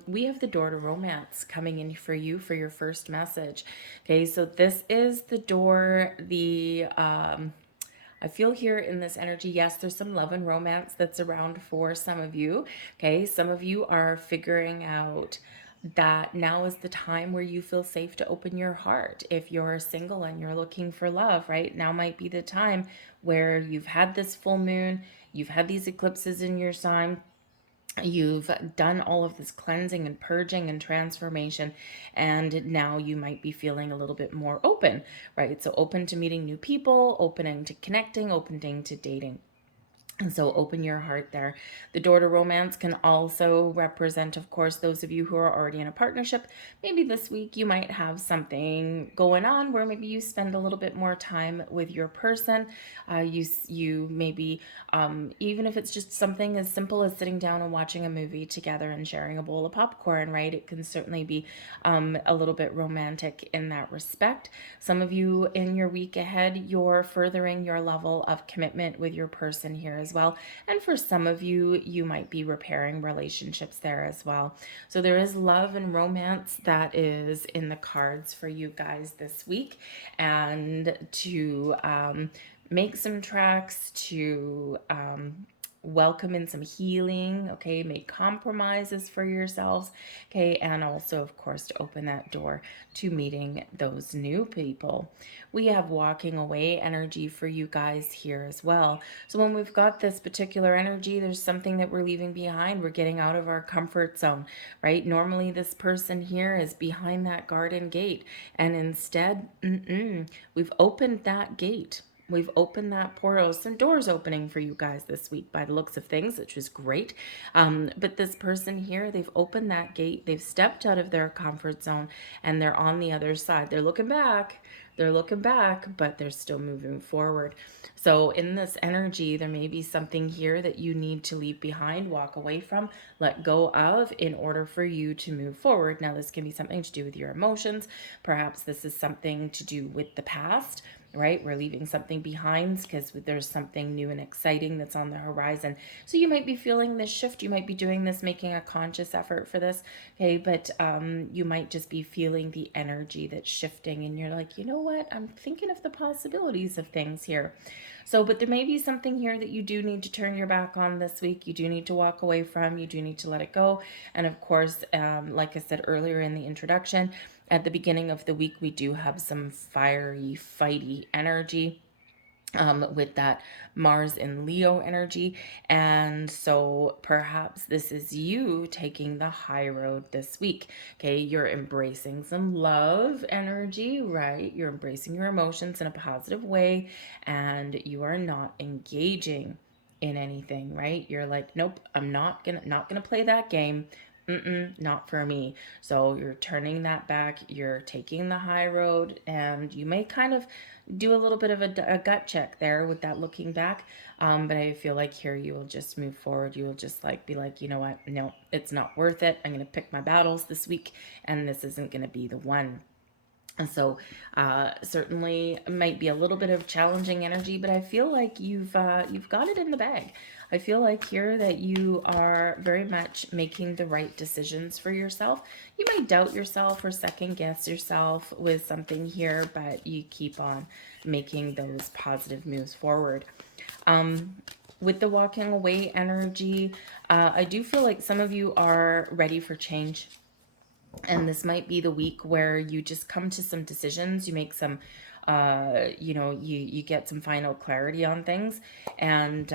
We have the door to romance coming in for you for your first message. Okay, so this is the door, I feel here in this energy, yes, there's some love and romance that's around for some of you. Okay, some of you are figuring out that now is the time where you feel safe to open your heart. If you're single and you're looking for love, right now might be the time where you've had this full moon, you've had these eclipses in your sign, you've done all of this cleansing and purging and transformation, and now you might be feeling a little bit more open, right? So open to meeting new people, opening to connecting, opening to dating. And so open your heart there. The door to romance can also represent, of course, those of you who are already in a partnership. Maybe this week you might have something going on where maybe you spend a little bit more time with your person. You maybe, even if it's just something as simple as sitting down and watching a movie together and sharing a bowl of popcorn, right? It can certainly be a little bit romantic in that respect. Some of you in your week ahead, you're furthering your level of commitment with your person here as well. And for some of you, you might be repairing relationships there as well. So there is love and romance that is in the cards for you guys this week. And to make some tracks, to welcome in some healing, okay, make compromises for yourselves, okay, and also, of course, to open that door to meeting those new people. We have walking away energy for you guys here as well. So when we've got this particular energy, there's something that we're leaving behind. We're getting out of our comfort zone, right? Normally this person here is behind that garden gate, and instead, we've opened that gate. We've opened that portal. Some doors opening for you guys this week by the looks of things, which is great. But this person here, they've opened that gate. They've stepped out of their comfort zone and they're on the other side. They're looking back. They're looking back, but they're still moving forward. So in this energy, there may be something here that you need to leave behind, walk away from, let go of in order for you to move forward. Now, this can be something to do with your emotions. Perhaps this is something to do with the past, right? We're leaving something behind because there's something new and exciting that's on the horizon. So you might be feeling this shift. You might be doing this, making a conscious effort for this, okay? But you might just be feeling the energy that's shifting and you're like, you know what? I'm thinking of the possibilities of things here. So, but there may be something here that you do need to turn your back on this week. You do need to walk away from, you do need to let it go. And of course, like I said earlier in the introduction, at the beginning of the week, we do have some fiery, fighty energy with that Mars and Leo energy. And so perhaps this is you taking the high road this week. Okay, you're embracing some love energy, right? You're embracing your emotions in a positive way, and you are not engaging in anything, right? You're like, nope, I'm not gonna play that game. Not for me. So you're turning that back, you're taking the high road, and you may kind of do a little bit of a gut check there with that looking back. But I feel like here you will just move forward. You will just like be like, you know what? No, it's not worth it. I'm going to pick my battles this week, and this isn't going to be the one. And so certainly might be a little bit of challenging energy, but I feel like you've got it in the bag. I feel like here that you are very much making the right decisions for yourself. You might doubt yourself or second guess yourself with something here, but you keep on making those positive moves forward. With the walking away energy, I do feel like some of you are ready for change, and this might be the week where you just come to some decisions, you make some you get some final clarity on things. And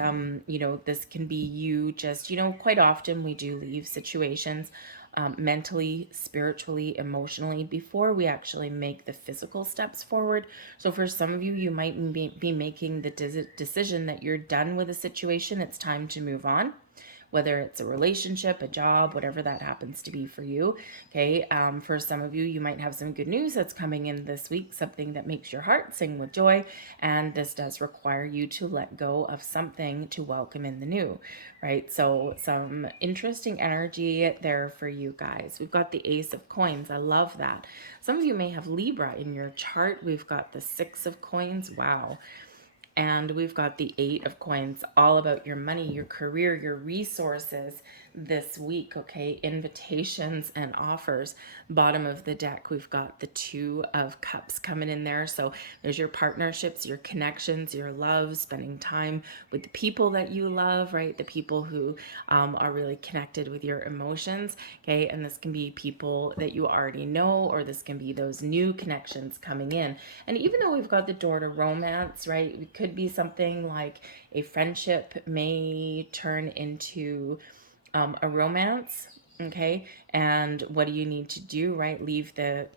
this can be you just, quite often we do leave situations mentally, spiritually, emotionally before we actually make the physical steps forward. So for some of you, you might be making the decision that you're done with a situation, it's time to move on, whether it's a relationship, a job, whatever that happens to be for you. Okay. For some of you, you might have some good news that's coming in this week, something that makes your heart sing with joy. And this does require you to let go of something to welcome in the new, right? So some interesting energy there for you guys. We've got the Ace of Coins. I love that. Some of you may have Libra in your chart. We've got the Six of Coins. Wow. And we've got the Eight of Coins, all about your money, your career, your resources this week, okay? Invitations and offers. Bottom of the deck, we've got the Two of Cups coming in there. So there's your partnerships, your connections, your love, spending time with the people that you love, right? The people who are really connected with your emotions, okay? And this can be people that you already know, or this can be those new connections coming in. And even though we've got the door to romance, right? It could be something like a friendship may turn into a romance. Okay. And what do you need to do, right? Leave the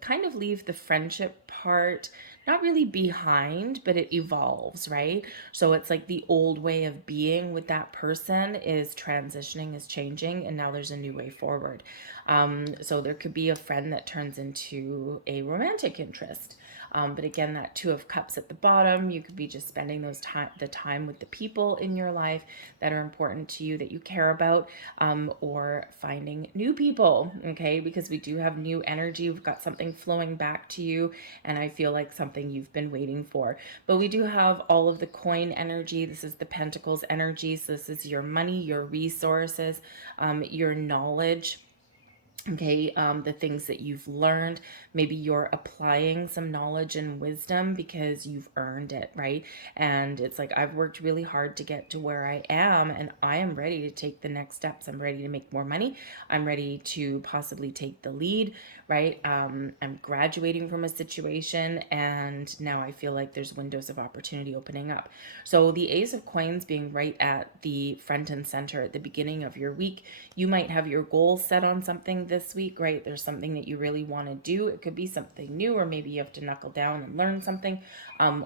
friendship part not really behind, but it evolves, right? So it's like the old way of being with that person is transitioning, is changing, and now there's a new way forward. So there could be a friend that turns into a romantic interest. But again, that Two of Cups at the bottom, you could be just spending the time with the people in your life that are important to you, that you care about, or finding new people, okay? Because we do have new energy. We've got something flowing back to you, and I feel like something you've been waiting for. But we do have all of the coin energy. This is the Pentacles energy. So this is your money, your resources, your knowledge. Okay, the things that you've learned, maybe you're applying some knowledge and wisdom because you've earned it, right? And it's like, I've worked really hard to get to where I am, and I am ready to take the next steps. I'm ready to make more money. I'm ready to possibly take the lead, right? I'm graduating from a situation, and now I feel like there's windows of opportunity opening up. So the Ace of Coins being right at the front and center at the beginning of your week, you might have your goal set on something this week, right? There's something that you really want to do. It could be something new, or maybe you have to knuckle down and learn something,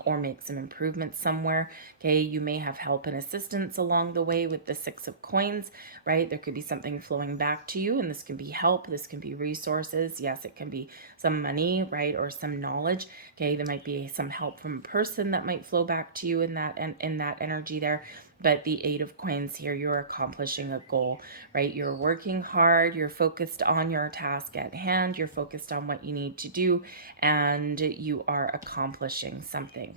or make some improvements somewhere. Okay, you may have help and assistance along the way with the Six of Coins, right? There could be something flowing back to you, and this can be help, this can be resources. Yes, it can be some money, right? Or some knowledge. Okay, there might be some help from a person that might flow back to you in that, and in that energy there. But the Eight of Coins here, you're accomplishing a goal, right? You're working hard, you're focused on your task at hand, you're focused on what you need to do, and you are accomplishing something.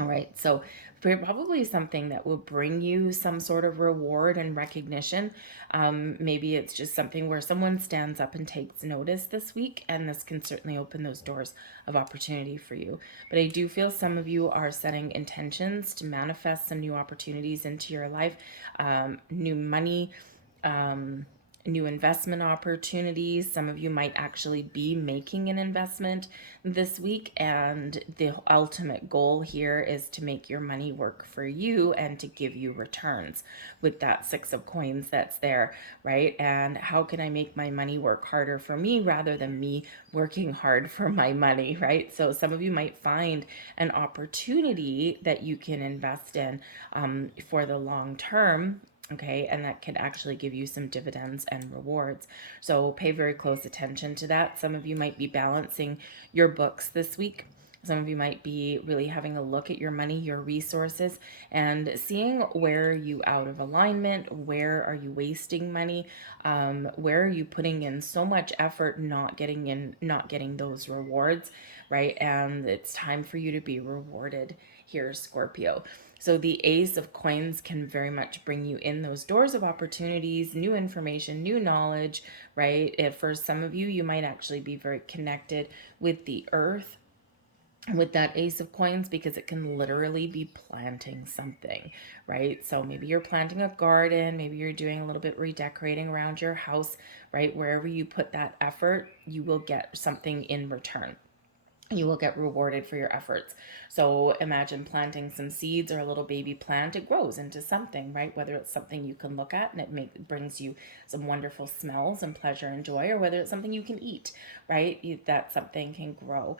All right, so probably something that will bring you some sort of reward and recognition. Maybe it's just something where someone stands up and takes notice this week, and this can certainly open those doors of opportunity for you. But I do feel some of you are setting intentions to manifest some new opportunities into your life, new money, new investment opportunities. Some of you might actually be making an investment this week, and the ultimate goal here is to make your money work for you and to give you returns with that Six of Coins that's there, right? And how can I make my money work harder for me rather than me working hard for my money, right? So some of you might find an opportunity that you can invest in for the long term. Okay, and that could actually give you some dividends and rewards. So pay very close attention to that. Some of you might be balancing your books this week. Some of you might be really having a look at your money, your resources, and seeing where are you out of alignment, where are you wasting money, where are you putting in so much effort not getting those rewards, right? And it's time for you to be rewarded here, Scorpio. So the Ace of Coins can very much bring you in those doors of opportunities, new information, new knowledge, right? If for some of you, you might actually be very connected with the earth with that Ace of Coins, because it can literally be planting something, right? So maybe you're planting a garden, maybe you're doing a little bit redecorating around your house, right? Wherever you put that effort, you will get something in return. You will get rewarded for your efforts. So imagine planting some seeds or a little baby plant. It grows into something, right? Whether it's something you can look at and brings you some wonderful smells and pleasure and joy, or whether it's something you can eat, right? That something can grow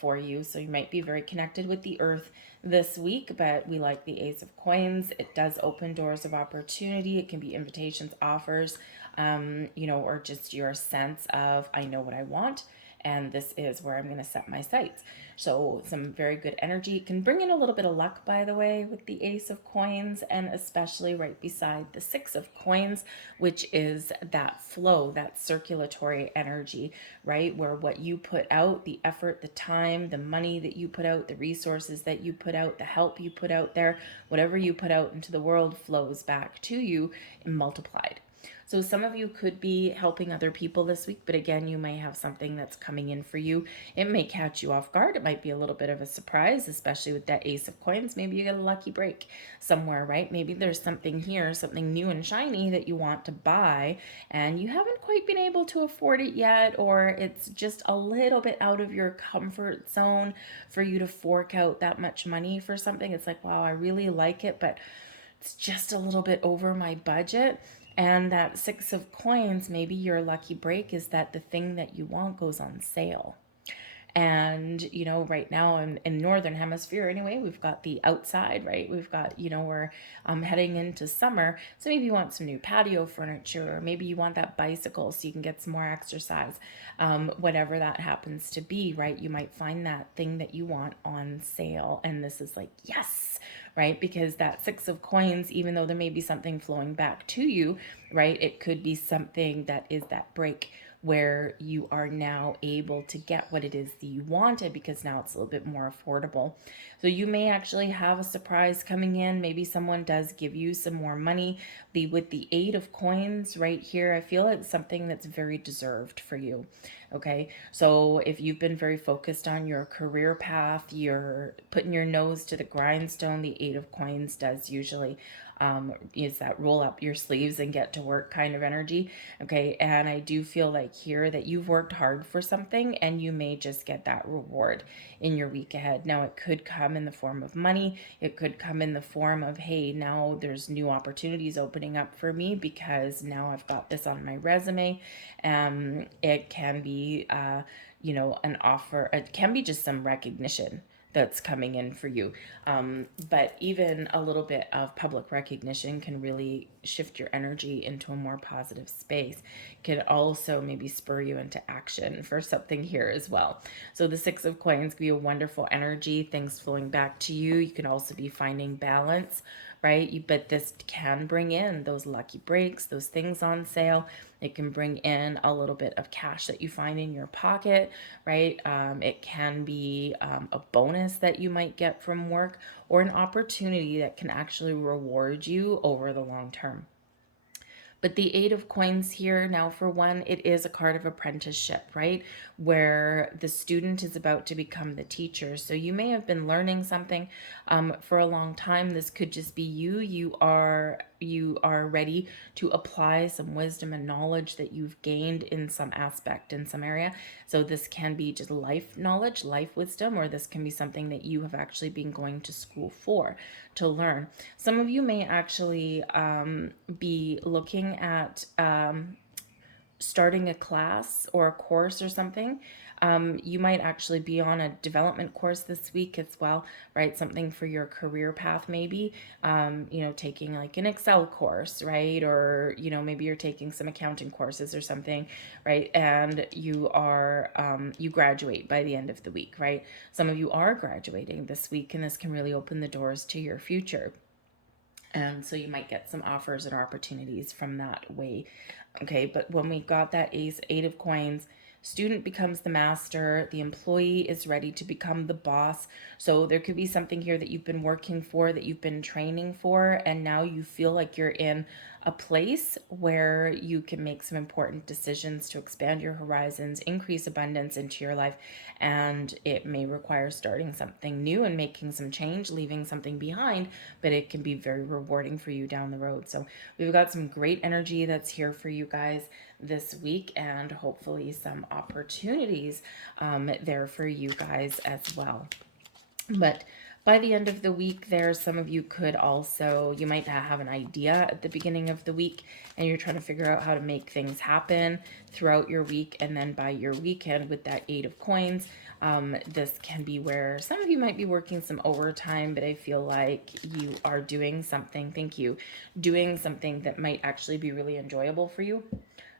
for you. So you might be very connected with the earth this week, but we like the Ace of Coins. It does open doors of opportunity. It can be invitations, offers, or just your sense of, I know what I want, and this is where I'm going to set my sights. So some very good energy. It can bring in a little bit of luck, by the way, with the Ace of Coins, and especially right beside the Six of Coins, which is that flow, that circulatory energy, right? Where what you put out, the effort, the time, the money that you put out, the resources that you put out, the help you put out there, whatever you put out into the world flows back to you and multiplied. So some of you could be helping other people this week, but again, you may have something that's coming in for you. It may catch you off guard. It might be a little bit of a surprise, especially with that Ace of Coins. Maybe you get a lucky break somewhere, right? Maybe there's something here, something new and shiny that you want to buy, and you haven't quite been able to afford it yet, or it's just a little bit out of your comfort zone for you to fork out that much money for something. It's like, wow, I really like it, but it's just a little bit over my budget. And that Six of Coins, maybe your lucky break is that the thing that you want goes on sale. And, right now in Northern Hemisphere anyway, we've got the outside, right? We've got, we're heading into summer. So maybe you want some new patio furniture, or maybe you want that bicycle so you can get some more exercise. Whatever that happens to be, right? You might find that thing that you want on sale. And this is like, yes, right? Because that Six of Coins, even though there may be something flowing back to you, right? It could be something that is that break where you are now able to get what it is that you wanted, because now it's a little bit more affordable. So you may actually have a surprise coming in. Maybe someone does give you some more money. With the Eight of Coins right here, I feel it's something that's very deserved for you. Okay, so if you've been very focused on your career path, you're putting your nose to the grindstone, the Eight of Coins does usually is that roll up your sleeves and get to work kind of energy. Okay, and I do feel like here that you've worked hard for something and you may just get that reward in your week ahead. Now it could come in the form of money. It could come in the form of, hey, now there's new opportunities opening up for me because now I've got this on my resume. It can be an offer. It can be just some recognition that's coming in for you. But even a little bit of public recognition can really shift your energy into a more positive space. Can also maybe spur you into action for something here as well. So the Six of Coins can be a wonderful energy, things flowing back to you. You can also be finding balance, right? But this can bring in those lucky breaks, those things on sale. It can bring in a little bit of cash that you find in your pocket, right? It can be a bonus that you might get from work, or an opportunity that can actually reward you over the long term. But the Eight of Coins here, now for one, it is a card of apprenticeship, right? Where the student is about to become the teacher. So you may have been learning something for a long time. This could just be you. You are ready to apply some wisdom and knowledge that you've gained in some aspect, in some area. So this can be just life knowledge, life wisdom, or this can be something that you have actually been going to school for to learn. Some of you may actually be looking at starting a class or a course or something. You might actually be on a development course this week as well, right? Something for your career path, maybe, taking like an Excel course, right? Or, maybe you're taking some accounting courses or something, right? And you graduate by the end of the week, right? Some of you are graduating this week, and this can really open the doors to your future. And so you might get some offers and opportunities from that way. Okay, but when we got that Eight of Coins, student becomes the master, the employee is ready to become the boss. So there could be something here that you've been working for, that you've been training for, and now you feel like you're in a place where you can make some important decisions to expand your horizons, increase abundance into your life, and it may require starting something new and making some change, leaving something behind, but it can be very rewarding for you down the road. So we've got some great energy that's here for you guys this week, and hopefully some opportunities there for you guys as well. But by the end of the week there, some of you could also, you might have an idea at the beginning of the week and you're trying to figure out how to make things happen throughout your week. And then by your weekend with that 8 of coins, this can be where some of you might be working some overtime, but I feel like you are doing something, thank you, doing something that might actually be really enjoyable for you.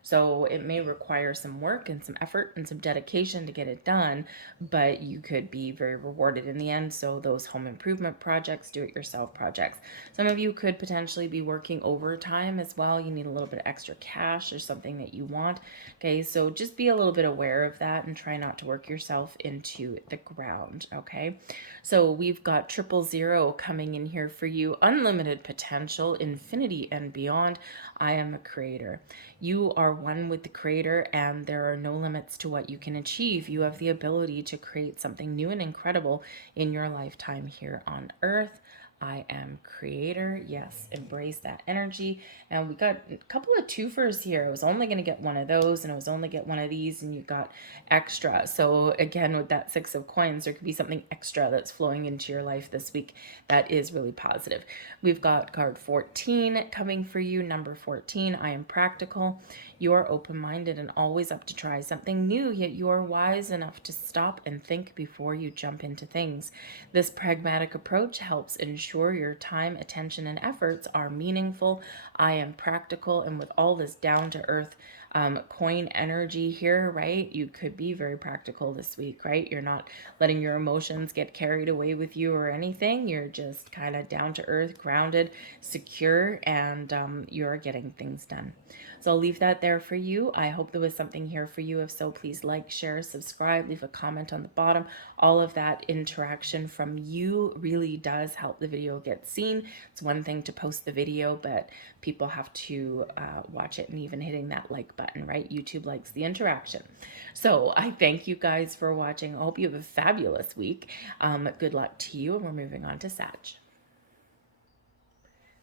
So it may require some work and some effort and some dedication to get it done, but you could be very rewarded in the end. So those home improvement projects, do-it-yourself projects. Some of you could potentially be working overtime as well. You need a little bit of extra cash or something that you want. Okay, so just be a little bit aware of that and try not to work yourself into the ground. Okay, so we've got 000 coming in here for you. Unlimited potential, infinity and beyond. I am a creator. You are one with the creator and there are no limits to what you can achieve. You have the ability to create something new and incredible in your lifetime here on earth. I am creator. Yes, embrace that energy. And we got a couple of twofers here. I was only going to get one of those and I was only get one of these and you got extra. So again, with that 6 of coins, there could be something extra that's flowing into your life this week that is really positive. We've got card 14 coming for you. Number 14, I am practical. You are open-minded and always up to try something new, yet you are wise enough to stop and think before you jump into things. This pragmatic approach helps ensure your time, attention, and efforts are meaningful. I am practical, and with all this down-to-earth coin energy here, right? You could be very practical this week, right? You're not letting your emotions get carried away with you or anything. You're just kind of down to earth, grounded, secure, and you're getting things done. So I'll leave that there for you. I hope there was something here for you. If so, please like, share, subscribe, leave a comment on the bottom. All of that interaction from you really does help the video get seen. It's one thing to post the video, but people have to watch it, and even hitting that like button, right? YouTube likes the interaction. So I thank you guys for watching. I hope you have a fabulous week. Good luck to you, and we're moving on to Sag.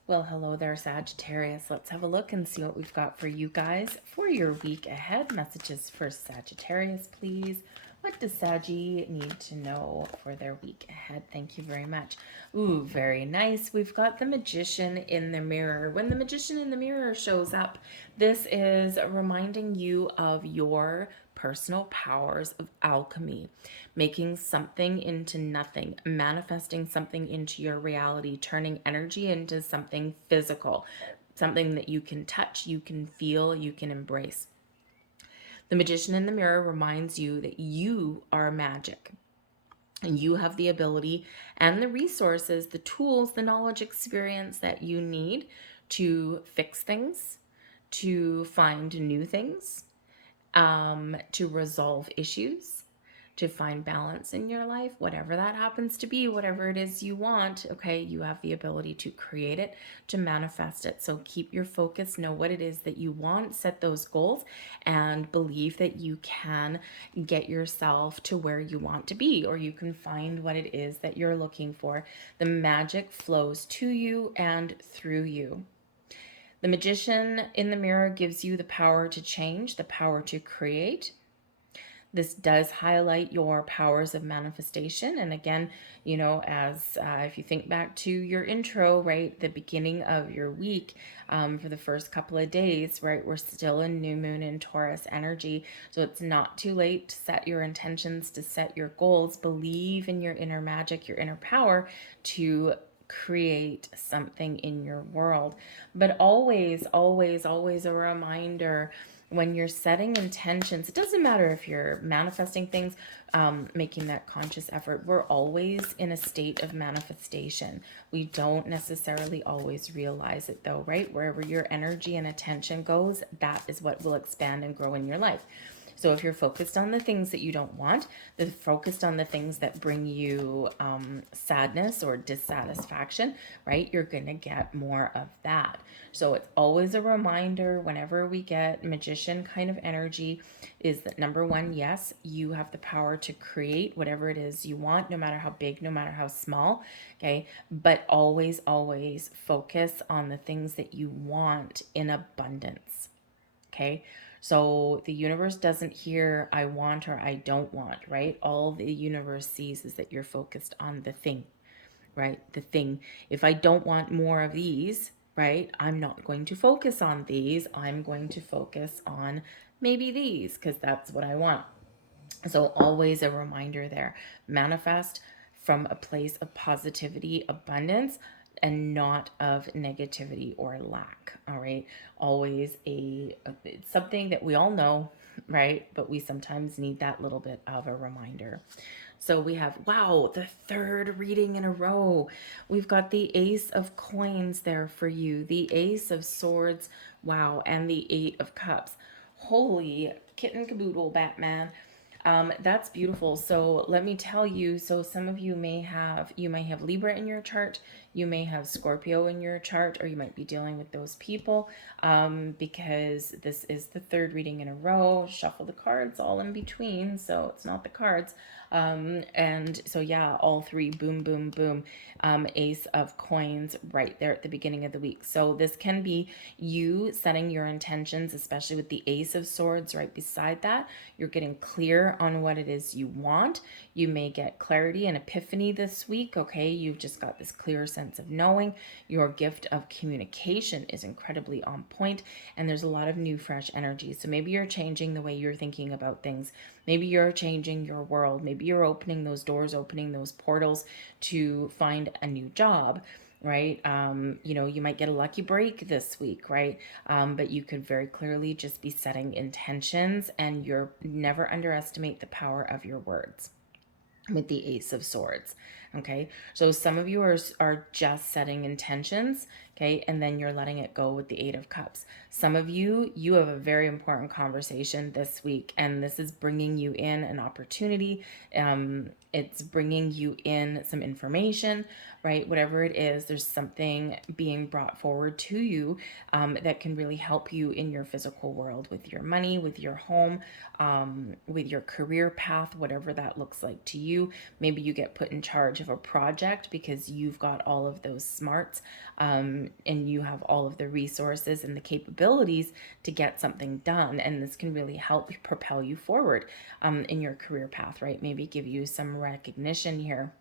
Well, hello there, Sagittarius. Let's have a look and see what we've got for you guys for your week ahead. Messages for Sagittarius, please. What does Saggy need to know for their week ahead? Thank you very much. Ooh, very nice. We've got the Magician in the Mirror. When the Magician in the Mirror shows up, this is reminding you of your personal powers of alchemy, making something into nothing, manifesting something into your reality, turning energy into something physical, something that you can touch, you can feel, you can embrace. The Magician in the Mirror reminds you that you are magic. And you have the ability and the resources, the tools, the knowledge, experience that you need to fix things, to find new things, to resolve issues, to find balance in your life, whatever that happens to be, whatever it is you want, okay, you have the ability to create it, to manifest it. So keep your focus, know what it is that you want, set those goals, and believe that you can get yourself to where you want to be, or you can find what it is that you're looking for. The magic flows to you and through you. The Magician in the Mirror gives you the power to change, the power to create. This does highlight your powers of manifestation. And again, you know, as if you think back to your intro, right, the beginning of your week, for the first couple of days, right, we're still in new moon in Taurus energy. So it's not too late to set your intentions, to set your goals, believe in your inner magic, your inner power to create something in your world. But always, always, always a reminder, when you're setting intentions, it doesn't matter if you're manifesting things, making that conscious effort, we're always in a state of manifestation. We don't necessarily always realize it though, right? Wherever your energy and attention goes, that is what will expand and grow in your life. So if you're focused on the things that you don't want, they're focused on the things that bring you sadness or dissatisfaction, right? You're going to get more of that. So it's always a reminder whenever we get magician kind of energy is that number one, yes, you have the power to create whatever it is you want, no matter how big, no matter how small. Okay. But always, always focus on the things that you want in abundance. Okay. So the universe doesn't hear I want or I don't want, right? All the universe sees is that you're focused on the thing, right? The thing. If I don't want more of these, right, I'm not going to focus on these. I'm going to focus on maybe these because that's what I want. So always a reminder there. Manifest from a place of positivity, abundance, and not of negativity or lack. All right. Always it's something that we all know, right? But we sometimes need that little bit of a reminder. So we have, wow, the third reading in a row. We've got the Ace of Coins there for you, the Ace of Swords, wow, and the Eight of Cups. Holy kitten caboodle, Batman. That's beautiful. So let me tell you, so some of you may have Libra in your chart, you may have Scorpio in your chart, or you might be dealing with those people because this is the third reading in a row. Shuffle the cards all in between, so it's not the cards. And so yeah, all three, boom, boom, boom. Ace of Coins right there at the beginning of the week. So this can be you setting your intentions, especially with the Ace of Swords right beside that. You're getting clear on what it is you want. You may get clarity and epiphany this week. Okay. You've just got this clear sense of knowing. Your gift of communication is incredibly on point, and there's a lot of new, fresh energy. So maybe you're changing the way you're thinking about things. Maybe you're changing your world. Maybe you're opening those doors, opening those portals to find a new job, right? You might get a lucky break this week, right? But you could very clearly just be setting intentions, and you're never underestimate the power of your words with the Ace of Swords. Okay. So some of you are just setting intentions. Okay. And then you're letting it go with the Eight of Cups. Some of you have a very important conversation this week, and this is bringing you in an opportunity. It's bringing you in some information, right? Whatever it is, there's something being brought forward to you that can really help you in your physical world with your money, with your home, with your career path, whatever that looks like to you. Maybe you get put in charge of a project because you've got all of those smarts and you have all of the resources and the capabilities to get something done. And this can really help propel you forward in your career path, right? Maybe give you some recognition here.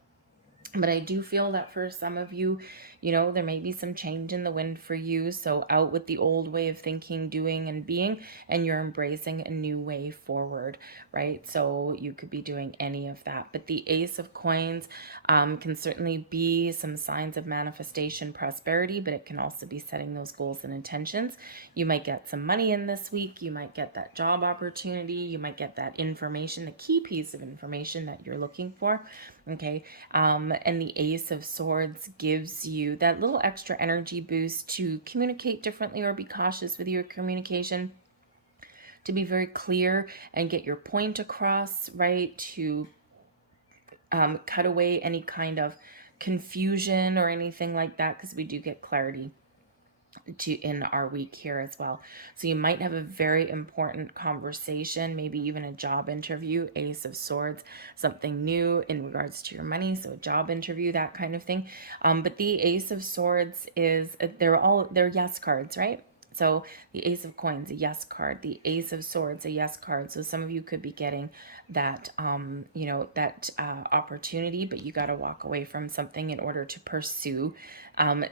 But I do feel that for some of you, there may be some change in the wind for you. So out with the old way of thinking, doing, and being, and you're embracing a new way forward, right? So you could be doing any of that. But the Ace of Coins can certainly be some signs of manifestation, prosperity, but it can also be setting those goals and intentions. You might get some money in this week. You might get that job opportunity. You might get that information, the key piece of information that you're looking for. Okay. And the Ace of Swords gives you that little extra energy boost to communicate differently or be cautious with your communication, to be very clear and get your point across, right? To cut away any kind of confusion or anything like that, because we do get clarity in our week here as well. So you might have a very important conversation, maybe even a job interview, Ace of Swords, something new in regards to your money, so a job interview, that kind of thing. But the Ace of Swords is they're yes cards, right? So the Ace of Coins, a yes card. The Ace of Swords, a yes card. So some of you could be getting that, opportunity, but you got to walk away from something in order to pursue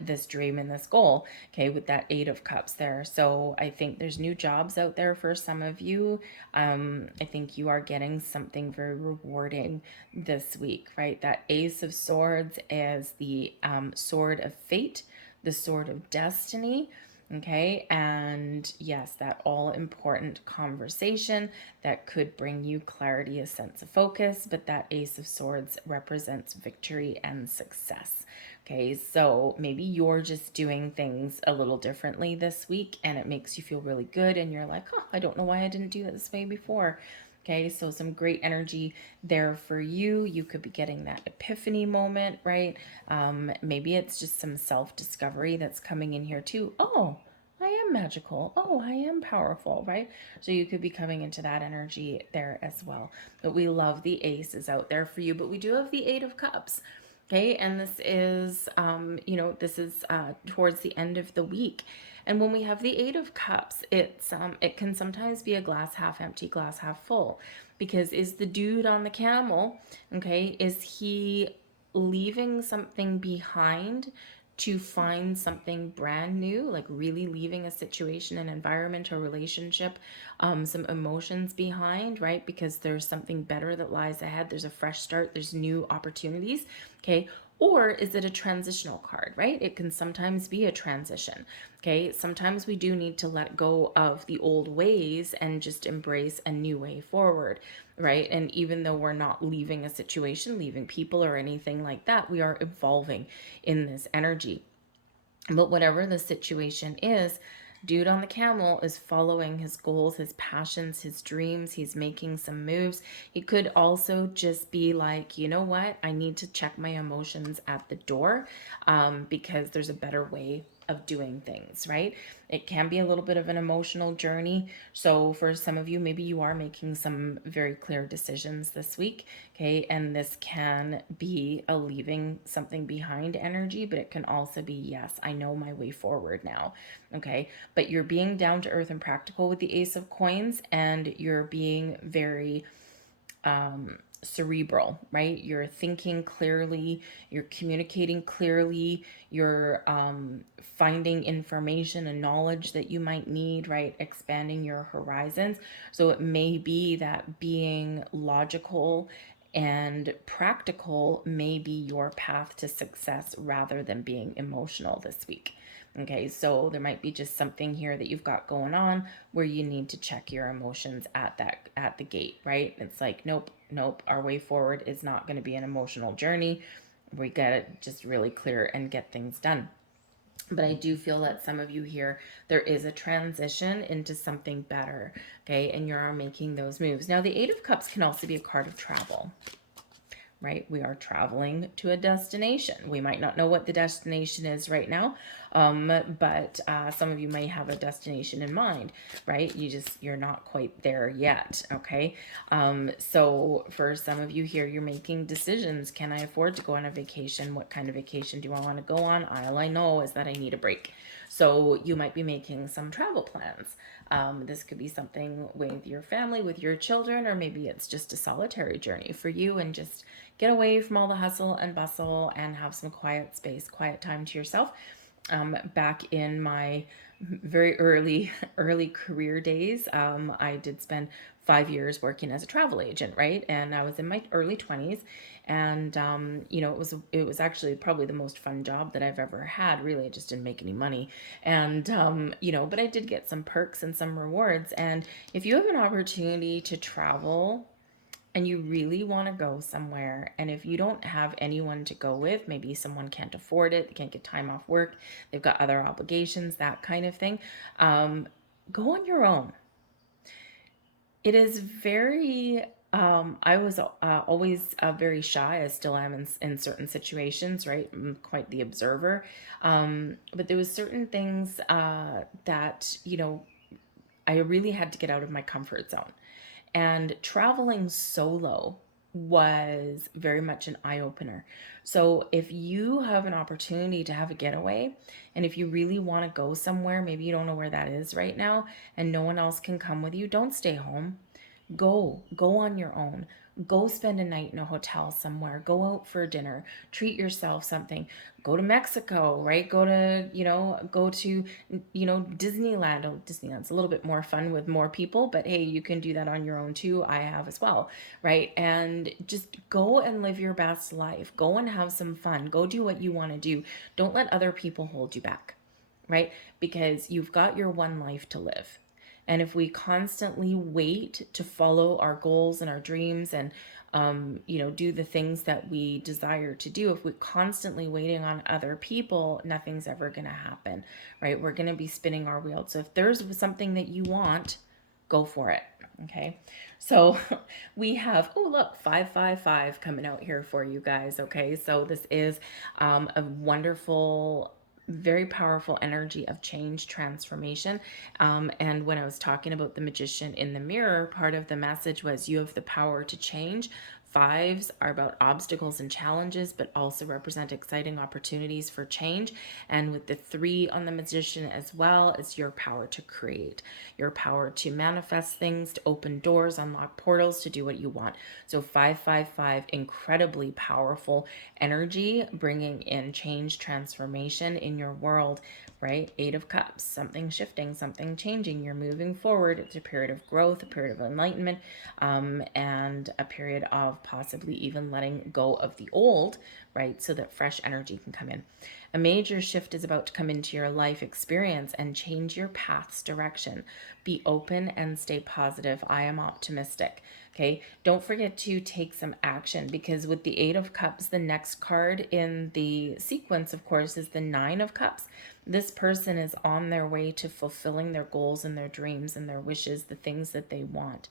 this dream and this goal. Okay, with that Eight of Cups there. So I think there's new jobs out there for some of you. I think you are getting something very rewarding this week, right? That Ace of Swords is the sword of fate, the sword of destiny. Okay. And yes, that all important conversation that could bring you clarity, a sense of focus, but that Ace of Swords represents victory and success. Okay. So maybe you're just doing things a little differently this week and it makes you feel really good. And you're like, oh, I don't know why I didn't do it this way before. Okay, so some great energy there for you. You could be getting that epiphany moment, right? Maybe it's just some self-discovery that's coming in here too. Oh, I am magical. Oh, I am powerful, right? So you could be coming into that energy there as well. But we love the aces out there for you. But we do have the Eight of Cups. Okay, and this is, this is towards the end of the week. And when we have the Eight of Cups, it can sometimes be a glass half empty, glass half full. Because is the dude on the camel, okay, is he leaving something behind to find something brand new, like really leaving a situation, an environment, a relationship, some emotions behind, right? Because there's something better that lies ahead. There's a fresh start, there's new opportunities, okay? Or is it a transitional card, right? It can sometimes be a transition, okay? Sometimes we do need to let go of the old ways and just embrace a new way forward, right? And even though we're not leaving a situation, leaving people or anything like that, we are evolving in this energy. But whatever the situation is, dude on the camel is following his goals, his passions, his dreams. He's making some moves. He could also just be like, you know what? I need to check my emotions at the door, because there's a better way of doing things, right? It can be a little bit of an emotional journey. So for some of you, maybe you are making some very clear decisions this week, okay? And this can be a leaving something behind energy, but it can also be, yes, I know my way forward now, okay? But you're being down to earth and practical with the Ace of Coins, and you're being very cerebral, right? You're thinking clearly, you're communicating clearly, you're finding information and knowledge that you might need, right? Expanding your horizons. So it may be that being logical and practical may be your path to success rather than being emotional this week. Okay, so there might be just something here that you've got going on where you need to check your emotions at the gate, right? It's like, nope, our way forward is not going to be an emotional journey. We got to just really clear and get things done. But I do feel that some of you here, there is a transition into something better, okay? And you are making those moves. Now, the Eight of Cups can also be a card of travel, right? We are traveling to a destination. We might not know what the destination is right now, but some of you may have a destination in mind, right? You're not quite there yet, okay? So for some of you here, you're making decisions. Can I afford to go on a vacation? What kind of vacation do I want to go on? All I know is that I need a break. So you might be making some travel plans. This could be something with your family, with your children, or maybe it's just a solitary journey for you and just get away from all the hustle and bustle and have some quiet space, quiet time to yourself. Back in my very early career days, I did spend 5 years working as a travel agent, right? And I was in my early 20s, and it was actually probably the most fun job that I've ever had. Really, I just didn't make any money, and but I did get some perks and some rewards. And if you have an opportunity to travel and you really want to go somewhere, and if you don't have anyone to go with, maybe someone can't afford it, they can't get time off work, they've got other obligations, that kind of thing, go on your own. It is very, I was always very shy. I still am in certain situations, right? I'm quite the observer. But there was certain things that, I really had to get out of my comfort zone. And traveling solo was very much an eye opener. So if you have an opportunity to have a getaway, and if you really want to go somewhere, maybe you don't know where that is right now, and no one else can come with you, don't stay home. Go on your own. Go spend a night in a hotel somewhere. Go out for dinner. Treat yourself something. Go to Mexico, right? Go to Disneyland. Oh, Disneyland's a little bit more fun with more people, but hey, you can do that on your own too. I have as well, right? And just go and live your best life. Go and have some fun. Go do what you want to do. Don't let other people hold you back. right? Because you've got your one life to live. And if we constantly wait to follow our goals and our dreams and, do the things that we desire to do, if we're constantly waiting on other people, nothing's ever going to happen, right? We're going to be spinning our wheels. So if there's something that you want, go for it. Okay. So we have, oh, look, 555 coming out here for you guys. Okay. So this is a wonderful, very powerful energy of change, transformation. And when I was talking about the magician in the mirror, part of the message was you have the power to change. Fives are about obstacles and challenges, but also represent exciting opportunities for change. And with the 3 on the magician as well, it's your power to create, your power to manifest things, to open doors, unlock portals, to do what you want. So 555, incredibly powerful energy, bringing in change, transformation in your world, right? 8 of Cups, something shifting, something changing. You're moving forward. It's a period of growth, a period of enlightenment, and a period of possibly even letting go of the old, right? So that fresh energy can come in. A major shift is about to come into your life experience and change your path's direction. Be open and stay positive. I am optimistic. Okay. Don't forget to take some action, because with the 8 of Cups, the next card in the sequence, of course, is the 9 of Cups. This person is on their way to fulfilling their goals and their dreams and their wishes, the things that they want.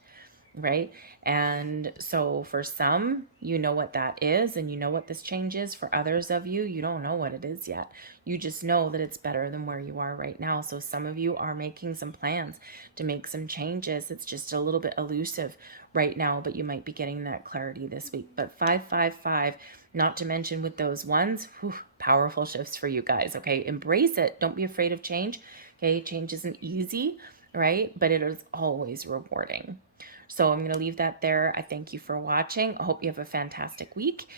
Right. And so for some, you know what that is, and you know what this change is. For others of you, you don't know what it is yet. You just know that it's better than where you are right now. So some of you are making some plans to make some changes. It's just a little bit elusive right now, but you might be getting that clarity this week. But 555, not to mention with those ones, whew, powerful shifts for you guys. Okay. Embrace it. Don't be afraid of change. Okay. Change isn't easy, right? But it is always rewarding. So I'm going to leave that there. I thank you for watching. I hope you have a fantastic week.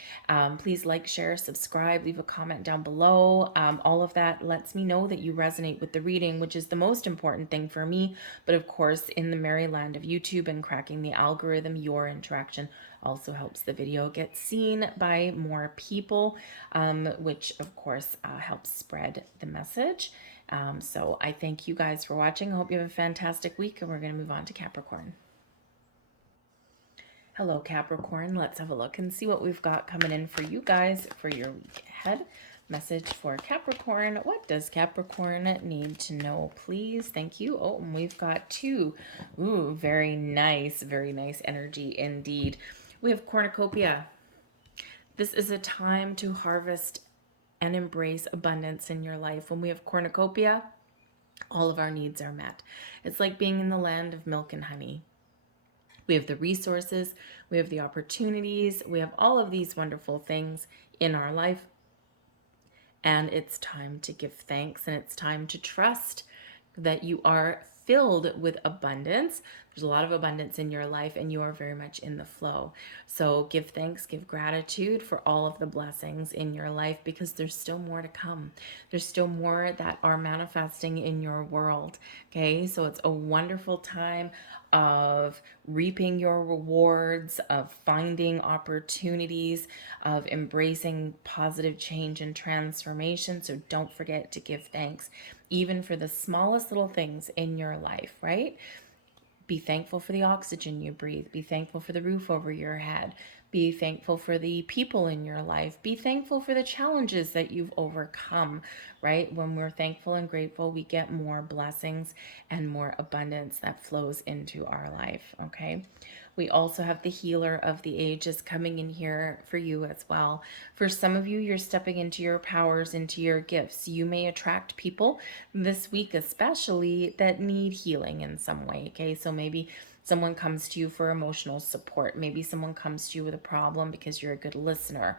Please like, share, subscribe, leave a comment down below. All of that lets me know that you resonate with the reading, which is the most important thing for me. But of course, in the merry land of YouTube and cracking the algorithm, your interaction also helps the video get seen by more people, which of course helps spread the message. So I thank you guys for watching. I hope you have a fantastic week, and we're going to move on to Capricorn. Hello, Capricorn. Let's have a look and see what we've got coming in for you guys for your week ahead. Message for Capricorn. What does Capricorn need to know, please? Thank you. Oh, and we've got 2. Ooh, very nice energy indeed. We have cornucopia. This is a time to harvest and embrace abundance in your life. When we have cornucopia, all of our needs are met. It's like being in the land of milk and honey. We have the resources, we have the opportunities, we have all of these wonderful things in our life. And it's time to give thanks, and it's time to trust that you are filled with abundance. There's a lot of abundance in your life, and you are very much in the flow. So give thanks, give gratitude for all of the blessings in your life, because there's still more to come. There's still more that are manifesting in your world. Okay, so it's a wonderful time of reaping your rewards, of finding opportunities, of embracing positive change and transformation. So don't forget to give thanks, even for the smallest little things in your life, right? Be thankful for the oxygen you breathe. Be thankful for the roof over your head. Be thankful for the people in your life. Be thankful for the challenges that you've overcome, right? When we're thankful and grateful, we get more blessings and more abundance that flows into our life, okay? We also have the healer of the ages coming in here for you as well. For some of you, you're stepping into your powers, into your gifts. You may attract people this week especially that need healing in some way, okay? So maybe someone comes to you for emotional support. Maybe someone comes to you with a problem because you're a good listener.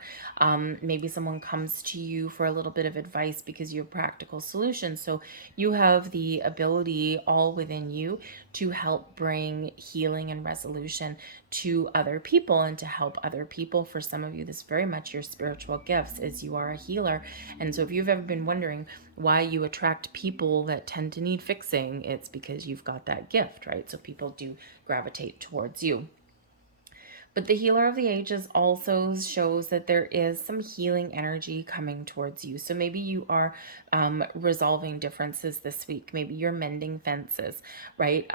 Maybe someone comes to you for a little bit of advice because you have practical solutions. So you have the ability all within you to help bring healing and resolution to other people and to help other people. For some of you, this is very much your spiritual gifts, is you are a healer. And so if you've ever been wondering why you attract people that tend to need fixing, it's because you've got that gift, right? So people do gravitate towards you. But the healer of the ages also shows that there is some healing energy coming towards you. So maybe you are resolving differences this week. Maybe you're mending fences, right?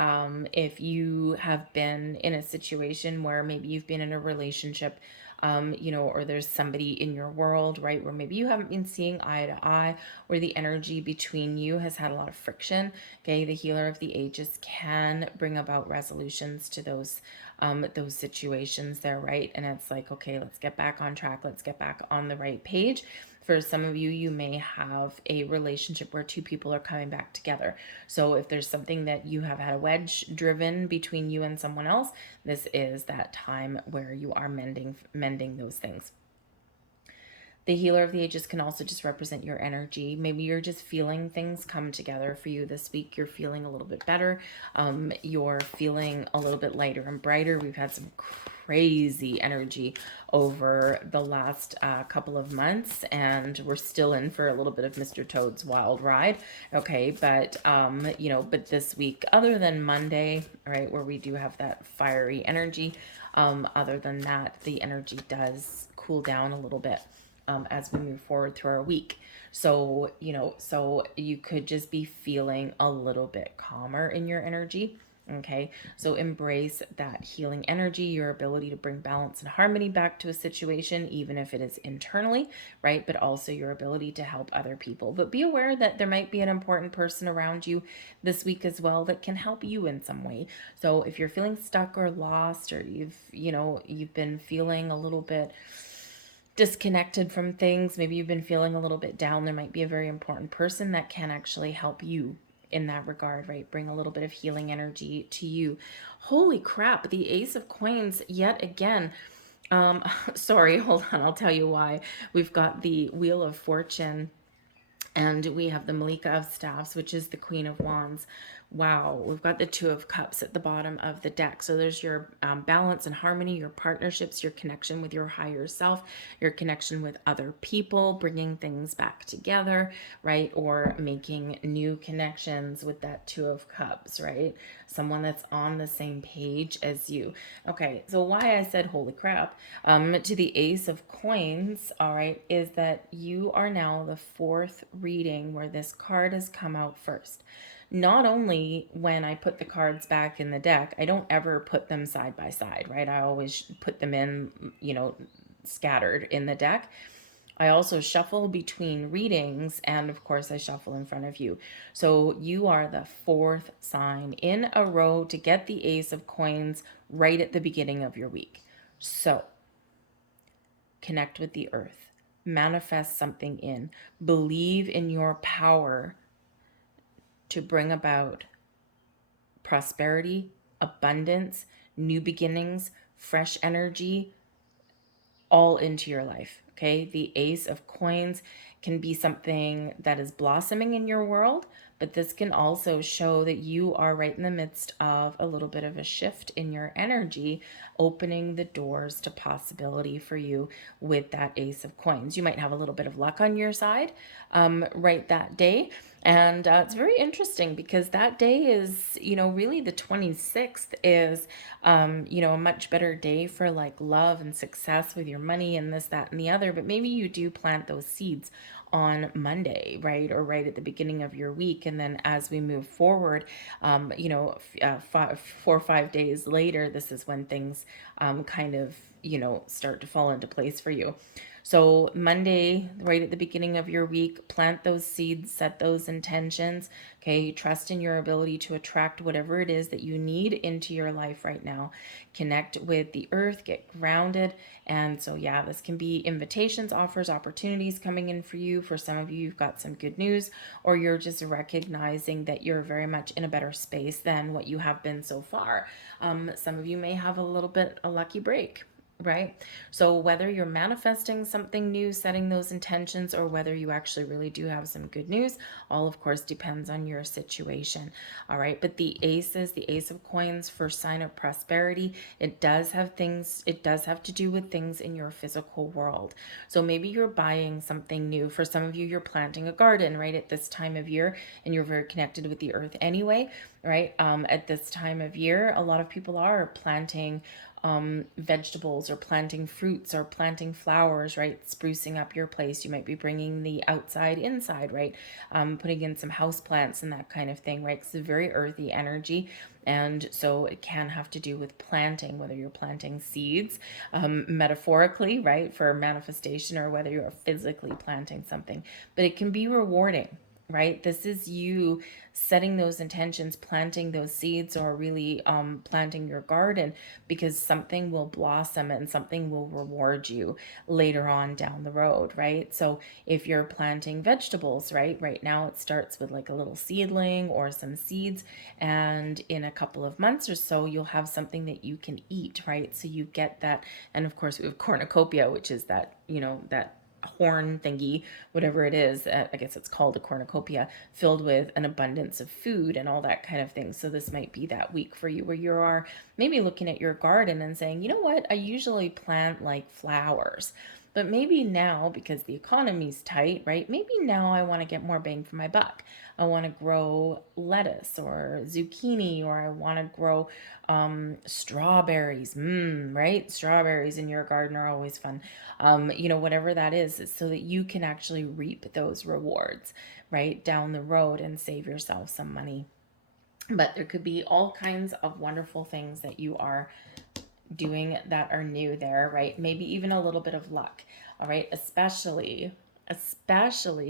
If you have been in a situation where maybe you've been in a relationship, or there's somebody in your world, right, where maybe you haven't been seeing eye to eye, where the energy between you has had a lot of friction. Okay, the healer of the ages can bring about resolutions to those situations there, right? And it's like, okay, let's get back on track. Let's get back on the right page. For some of you, you may have a relationship where two people are coming back together. So if there's something that you have had a wedge driven between you and someone else, this is that time where you are mending those things. The healer of the ages can also just represent your energy. Maybe you're just feeling things come together for you this week. You're feeling a little bit better. You're feeling a little bit lighter and brighter. We've had some crazy energy over the last couple of months, and we're still in for a little bit of Mr. Toad's wild ride. Okay, but but this week, other than Monday, right, where we do have that fiery energy, other than that, the energy does cool down a little bit as we move forward through our week. So, so you could just be feeling a little bit calmer in your energy. Okay, so embrace that healing energy, your ability to bring balance and harmony back to a situation, even if it is internally, right? But also your ability to help other people. But be aware that there might be an important person around you this week as well that can help you in some way. So if you're feeling stuck or lost, or you've been feeling a little bit disconnected from things, maybe you've been feeling a little bit down, there might be a very important person that can actually help you in that regard, right? Bring a little bit of healing energy to you. Holy crap, the Ace of Coins yet again. Sorry, hold on, I'll tell you why. We've got the Wheel of Fortune, and we have the Malika of Staffs, which is the Queen of Wands. Wow, we've got the Two of Cups at the bottom of the deck. So there's your balance and harmony, your partnerships, your connection with your higher self, your connection with other people, bringing things back together, right? Or making new connections with that Two of Cups, right? Someone that's on the same page as you. Okay, so why I said holy crap to the Ace of Coins, all right, is that you are now the fourth reading where this card has come out first. Not only when I put the cards back in the deck, I don't ever put them side by side, right? I always put them in, scattered in the deck. I also shuffle between readings, and of course I shuffle in front of you. So you are the fourth sign in a row to get the Ace of Coins right at the beginning of your week. So connect with the earth, manifest something in, believe in your power to bring about prosperity, abundance, new beginnings, fresh energy, all into your life. Okay, the Ace of Coins can be something that is blossoming in your world, but this can also show that you are right in the midst of a little bit of a shift in your energy, opening the doors to possibility for you with that Ace of Coins. You might have a little bit of luck on your side right that day. And it's very interesting because that day is, really the 26th is, a much better day for like love and success with your money and this, that, and the other. But maybe you do plant those seeds on Monday, right? Or right at the beginning of your week. And then as we move forward, 4 or 5 days later, this is when things kind of, start to fall into place for you. So Monday, right at the beginning of your week, plant those seeds, set those intentions. Okay, trust in your ability to attract whatever it is that you need into your life right now. Connect with the earth, get grounded. And so, yeah, this can be invitations, offers, opportunities coming in for you. For some of you, you've got some good news, or you're just recognizing that you're very much in a better space than what you have been so far. Some of you may have a little bit a lucky break. Right? So whether you're manifesting something new, setting those intentions, or whether you actually really do have some good news, all of course depends on your situation. All right. But the Ace of Coins, first sign of prosperity. It does have to do with things in your physical world. So maybe you're buying something new. For some of you, you're planting a garden right at this time of year, and you're very connected with the earth anyway, right? At this time of year, a lot of people are planting vegetables or planting fruits or planting flowers, right? Sprucing up your place. You might be bringing the outside inside, right? Putting in some house plants and that kind of thing, right? It's a very earthy energy. And so it can have to do with planting, whether you're planting seeds, metaphorically, right, for manifestation, or whether you're physically planting something. But it can be rewarding, right? This is you setting those intentions, planting those seeds, or really planting your garden, because something will blossom and something will reward you later on down the road, right? So if you're planting vegetables, right now it starts with like a little seedling or some seeds, and in a couple of months or so you'll have something that you can eat, right? So you get that. And of course we have cornucopia, which is that, that horn thingy, whatever it is, I guess it's called a cornucopia, filled with an abundance of food and all that kind of thing. So this might be that week for you where you are maybe looking at your garden and saying, you know what, I usually plant like flowers, but maybe now, because the economy's tight, right? Maybe now I want to get more bang for my buck. I want to grow lettuce or zucchini, or I want to grow strawberries. Right? Strawberries in your garden are always fun. Whatever that is so that you can actually reap those rewards, right, down the road and save yourself some money. But there could be all kinds of wonderful things that you are doing that are new there, right? Maybe even a little bit of luck, all right? Especially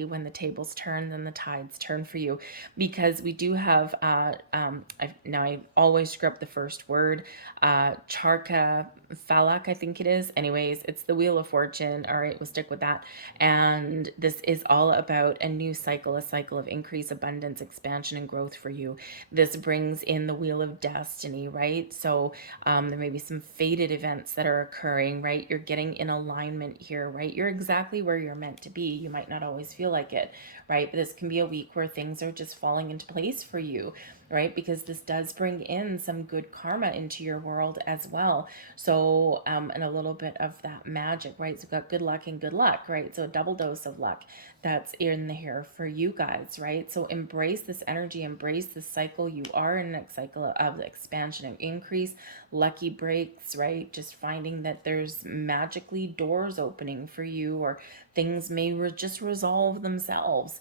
when the tables turn and the tides turn for you, because we do have I always screw up the first word, charka falak, I think it is. Anyways, it's the Wheel of Fortune. All right, we'll stick with that. And this is all about a new cycle, a cycle of increase, abundance, expansion, and growth for you. This brings in the Wheel of Destiny, right? So there may be some fated events that are occurring, right? You're getting in alignment here, right? You're exactly where you're meant to be. You might not always feel like it, right? But this can be a week where things are just falling into place for you, right? Because this does bring in some good karma into your world as well. So, and a little bit of that magic, right? So we've got good luck and good luck, right? So a double dose of luck that's in here for you guys, right? So embrace this energy, embrace this cycle. You are in a cycle of expansion and increase, lucky breaks, right? Just finding that there's magically doors opening for you, or things may just resolve themselves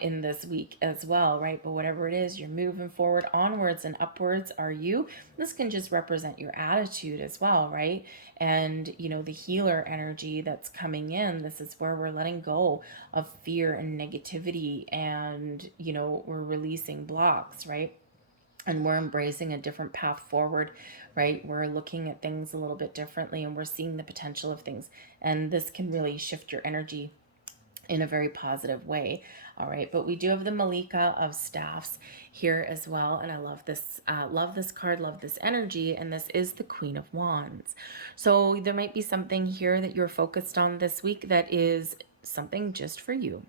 in this week as well, right? But whatever it is, you're moving forward, onwards and upwards are you. This can just represent your attitude as well, right? And the healer energy that's coming in, this is where we're letting go of fear and negativity, and we're releasing blocks, right? And we're embracing a different path forward, right? We're looking at things a little bit differently, and we're seeing the potential of things, and this can really shift your energy in a very positive way. All right, but we do have the Malika of Staffs here as well, and I love this card, love this energy, and this is the Queen of Wands. So there might be something here that you're focused on this week that is something just for you.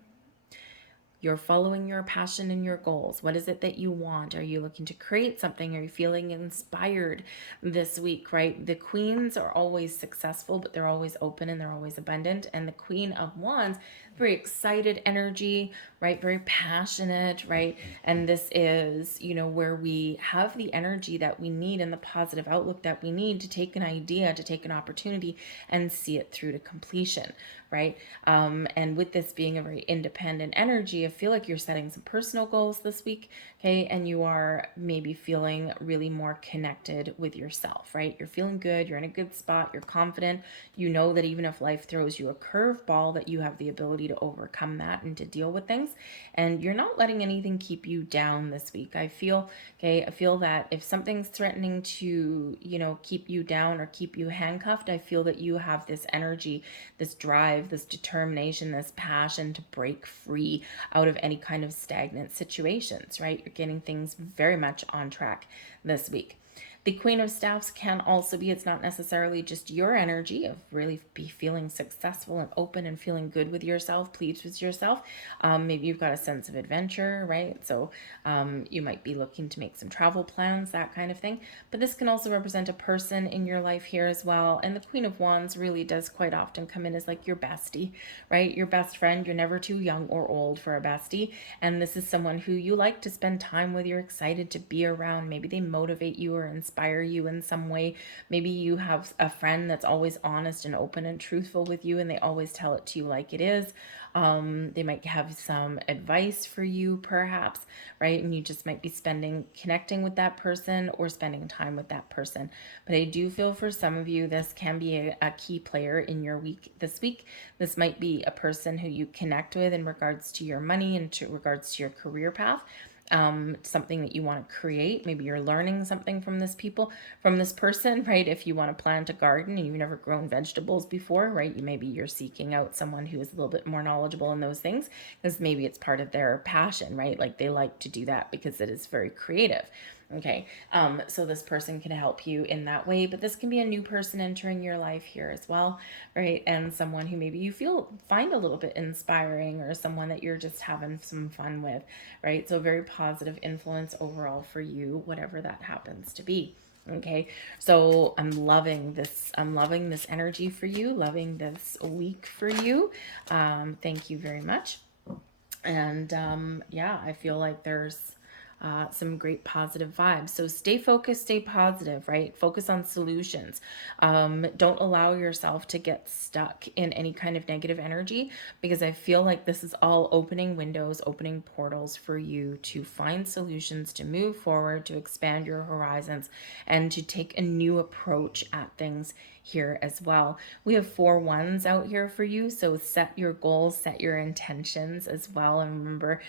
You're following your passion and your goals. What is it that you want? Are you looking to create something? Are you feeling inspired this week, right? The queens are always successful, but they're always open and they're always abundant. And the Queen of Wands, very excited energy, right? Very passionate, right? And this is, where we have the energy that we need and the positive outlook that we need to take an idea, to take an opportunity and see it through to completion, right? And with this being a very independent energy, I feel like you're setting some personal goals this week, okay? And you are maybe feeling really more connected with yourself, right? You're feeling good, you're in a good spot, you're confident, you know that even if life throws you a curveball, that you have the ability to overcome that and to deal with things, and you're not letting anything keep you down this week. I feel that if something's threatening to, keep you down or keep you handcuffed, I feel that you have this energy, this drive, this determination, this passion to break free out of any kind of stagnant situations, right? You're getting things very much on track this week. The Queen of Staffs can also be, it's not necessarily just your energy of really be feeling successful and open and feeling good with yourself, pleased with yourself. Maybe you've got a sense of adventure, right? So you might be looking to make some travel plans, that kind of thing. But this can also represent a person in your life here as well. And the Queen of Wands really does quite often come in as like your bestie, right? Your best friend. You're never too young or old for a bestie. And this is someone who you like to spend time with. You're excited to be around. Maybe they motivate you or inspire inspire you in some way. Maybe you have a friend that's always honest and open and truthful with you, and they always tell it to you like it is. They might have some advice for you, perhaps, right? And you just might be connecting with that person or spending time with that person. But I do feel for some of you, this can be a key player in your week this week. This might be a person who you connect with in regards to your money and to regards to your career path. Something that you want to create. Maybe you're learning something from this person, right? If you want to plant a garden and you've never grown vegetables before, right? Maybe you're seeking out someone who is a little bit more knowledgeable in those things, because maybe it's part of their passion, right? Like they like to do that because it is very creative. Okay, so this person can help you in that way, but this can be a new person entering your life here as well, right? And someone who maybe you find a little bit inspiring, or someone that you're just having some fun with, right? So very positive influence overall for you, whatever that happens to be. Okay, so I'm loving this energy for you, loving this week for you. Thank you very much. And yeah, I feel like there's some great positive vibes. So stay focused, stay positive, right? Focus on solutions. Don't allow yourself to get stuck in any kind of negative energy, because I feel like this is all opening windows, opening portals for you to find solutions, to move forward, to expand your horizons, and to take a new approach at things here as well. We have 4 ones out here for you, so set your goals, set your intentions as well, and remember,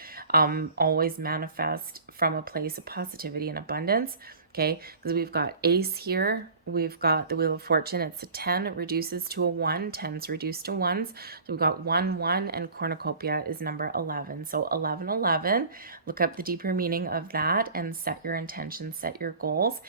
always manifest from a place of positivity and abundance. Okay, because we've got Ace here, we've got the Wheel of Fortune, it's a 10, it reduces to a 1, 10's reduced to 1s, so we've got 1, 1, and cornucopia is number 11, so 11, 11, look up the deeper meaning of that and set your intentions, set your goals,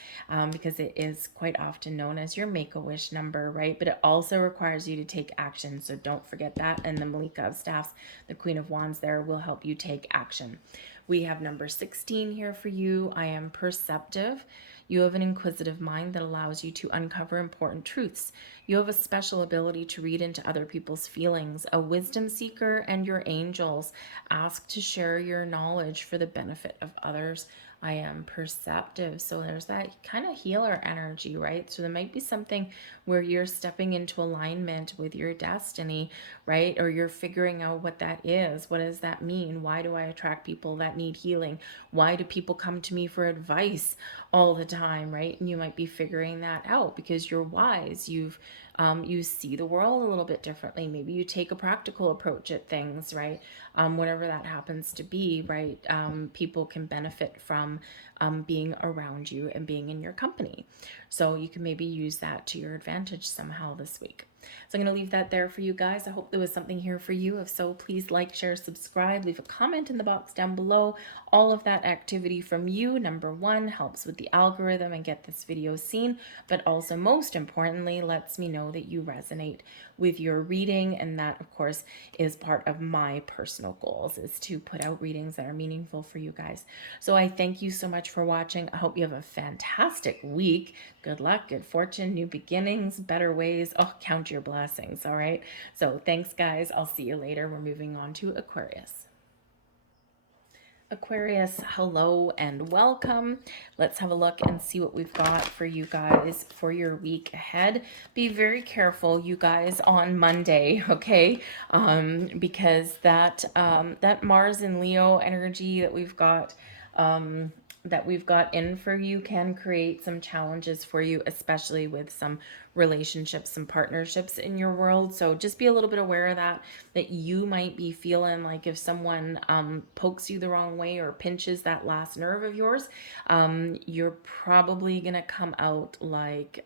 because it is quite often known as your Make-A-Wish number, right? But it also requires you to take action, so don't forget that, and the Malika of Staffs, the Queen of Wands there, will help you take action. We have number 16 here for you. I am perceptive. You have an inquisitive mind that allows you to uncover important truths. You have a special ability to read into other people's feelings, a wisdom seeker, and your angels ask to share your knowledge for the benefit of others. I am perceptive. So there's that kind of healer energy, right? So there might be something where you're stepping into alignment with your destiny, right? Or you're figuring out what that is. What does that mean? Why do I attract people that need healing? Why do people come to me for advice all the time, right? And you might be figuring that out because you're wise. You see the world a little bit differently. Maybe you take a practical approach at things, right? Whatever that happens to be, right? People can benefit from being around you and being in your company. So you can maybe use that to your advantage somehow this week. So I'm going to leave that there for you guys. I hope there was something here for you. If so, please like, share, subscribe, leave a comment in the box down below. All of that activity from you, number 1, helps with the algorithm and get this video seen, but also most importantly, lets me know that you resonate with your reading. And that, of course, is part of my personal goals, is to put out readings that are meaningful for you guys. So I thank you so much for watching. I hope you have a fantastic week. Good luck, good fortune, new beginnings, better ways. Oh, count your blessings. All right. So thanks, guys. I'll see you later. We're moving on to Aquarius. Aquarius, hello and welcome. Let's have a look and see what we've got for you guys for your week ahead. Be very careful, you guys, on Monday, okay? Because that Mars and Leo energy that we've got in for you can create some challenges for you, especially with some relationships, some partnerships in your world. So just be a little bit aware of that you might be feeling like if someone pokes you the wrong way or pinches that last nerve of yours, you're probably gonna come out like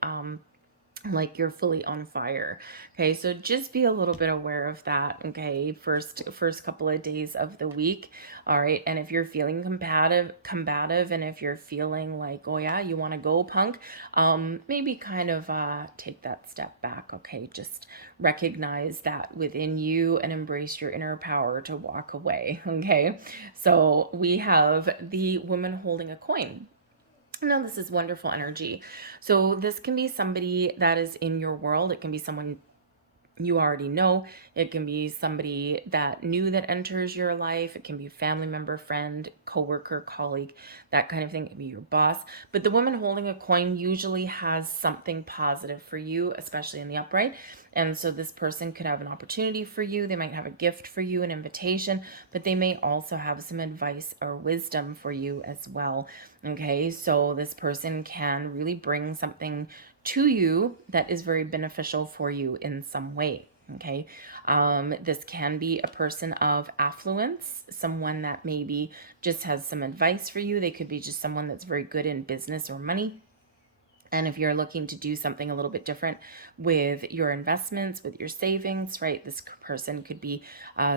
you're fully on fire. Okay, so just be a little bit aware of that. Okay, first couple of days of the week. All right, and if you're feeling combative, and if you're feeling like, oh yeah, you want to go punk, maybe kind of take that step back. Okay, just recognize that within you and embrace your inner power to walk away. Okay, so we have the woman holding a coin. Now, this is wonderful energy. So this can be somebody that is in your world. It can be someone you already know. It can be somebody that new that enters your life. It can be a family member, friend, coworker, colleague, that kind of thing. It can be your boss. But the woman holding a coin usually has something positive for you, especially in the upright. And so this person could have an opportunity for you. They might have a gift for you, an invitation, but they may also have some advice or wisdom for you as well. Okay, so this person can really bring something to you that is very beneficial for you in some way. Okay, this can be a person of affluence, someone that maybe just has some advice for you. They could be just someone that's very good in business or money. And if you're looking to do something a little bit different with your investments, with your savings, right, this person could be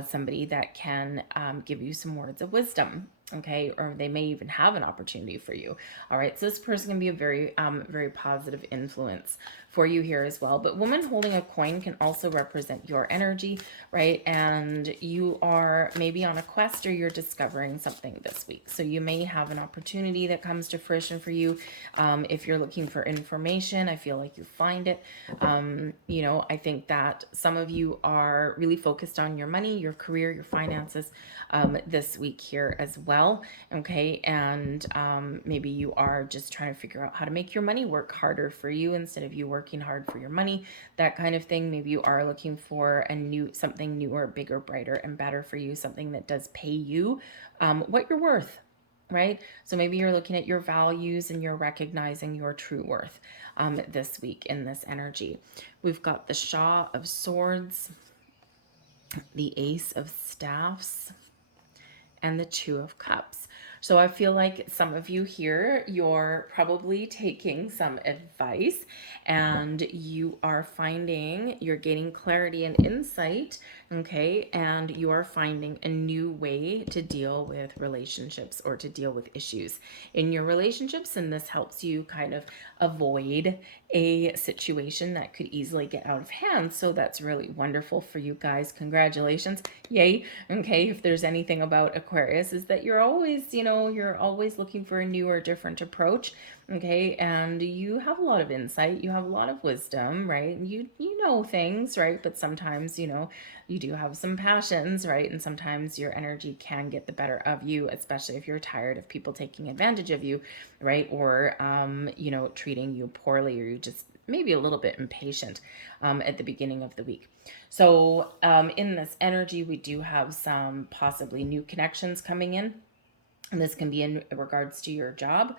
somebody that can give you some words of wisdom. Okay, or they may even have an opportunity for you. All right, so this person can be a very positive influence for you here as well. But woman holding a coin can also represent your energy, right? And you are maybe on a quest or you're discovering something this week. So you may have an opportunity that comes to fruition for you. If you're looking for information, I feel like you find it. I think that some of you are really focused on your money, your career, your finances this week here as well. Okay, and maybe you are just trying to figure out how to make your money work harder for you instead of you working hard for your money, that kind of thing. Maybe you are looking for something newer, bigger, brighter, and better for you, something that does pay you what you're worth, right? So maybe you're looking at your values and you're recognizing your true worth this week in this energy. We've got the Shaw of Swords, the Ace of Staffs, and the Two of Cups. So I feel like some of you here, you're probably taking some advice and you're gaining clarity and insight, okay? And you are finding a new way to deal with relationships or to deal with issues in your relationships. And this helps you kind of avoid a situation that could easily get out of hand. So that's really wonderful for you guys. Congratulations. Yay. Okay. If there's anything about Aquarius is that you're always looking for a new or different approach. Okay. And you have a lot of insight. You have a lot of wisdom, right? You know things, right? But sometimes, you do have some passions, right? And sometimes your energy can get the better of you, especially if you're tired of people taking advantage of you, right? Or, treating you poorly, or you just maybe a little bit impatient at the beginning of the week. So in this energy, we do have some possibly new connections coming in. And this can be in regards to your job.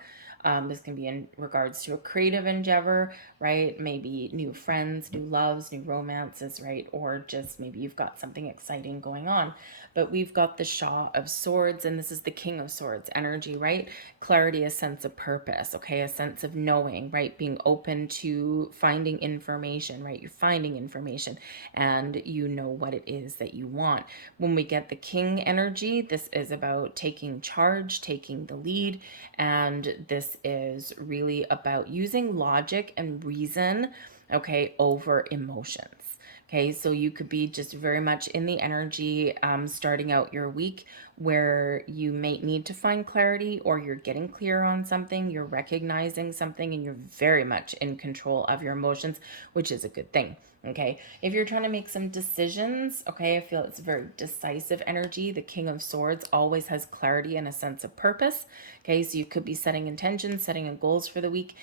This can be in regards to a creative endeavor, right? Maybe new friends, new loves, new romances, right? Or just maybe you've got something exciting going on. But we've got the Shaw of Swords, and this is the King of Swords energy, right? Clarity, a sense of purpose, okay? A sense of knowing, right? Being open to finding information, right? You're finding information and you know what it is that you want. When we get the King energy, this is about taking charge, taking the lead, and this is really about using logic and reason, okay, over emotions. Okay, so you could be just very much in the energy starting out your week where you may need to find clarity, or you're getting clear on something, you're recognizing something, and you're very much in control of your emotions, which is a good thing. Okay, if you're trying to make some decisions, okay, I feel it's a very decisive energy. The King of Swords always has clarity and a sense of purpose. Okay, so you could be setting intentions, setting goals for the week.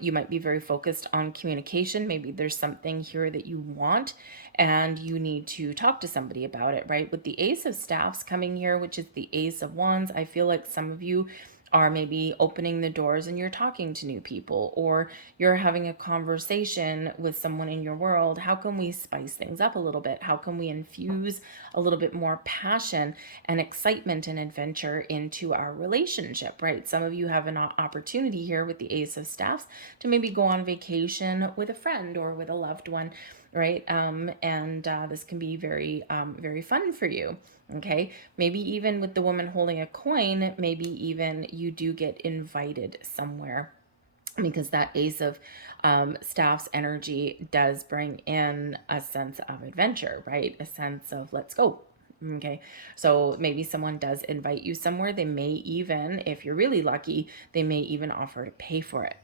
You might be very focused on communication. Maybe there's something here that you want and you need to talk to somebody about it, right? With the Ace of Staffs coming here, which is the Ace of Wands, I feel like some of you are maybe opening the doors and you're talking to new people, or you're having a conversation with someone in your world. How can we spice things up a little bit? How can we infuse a little bit more passion and excitement and adventure into our relationship, right? Some of you have an opportunity here with the Ace of Staffs to maybe go on vacation with a friend or with a loved one, right? This can be very fun for you. Okay, maybe even with the woman holding a coin, maybe even you do get invited somewhere, because that Ace of Staffs energy does bring in a sense of adventure, right? A sense of let's go. Okay, so maybe someone does invite you somewhere. They may even, if you're really lucky, they may even offer to pay for it.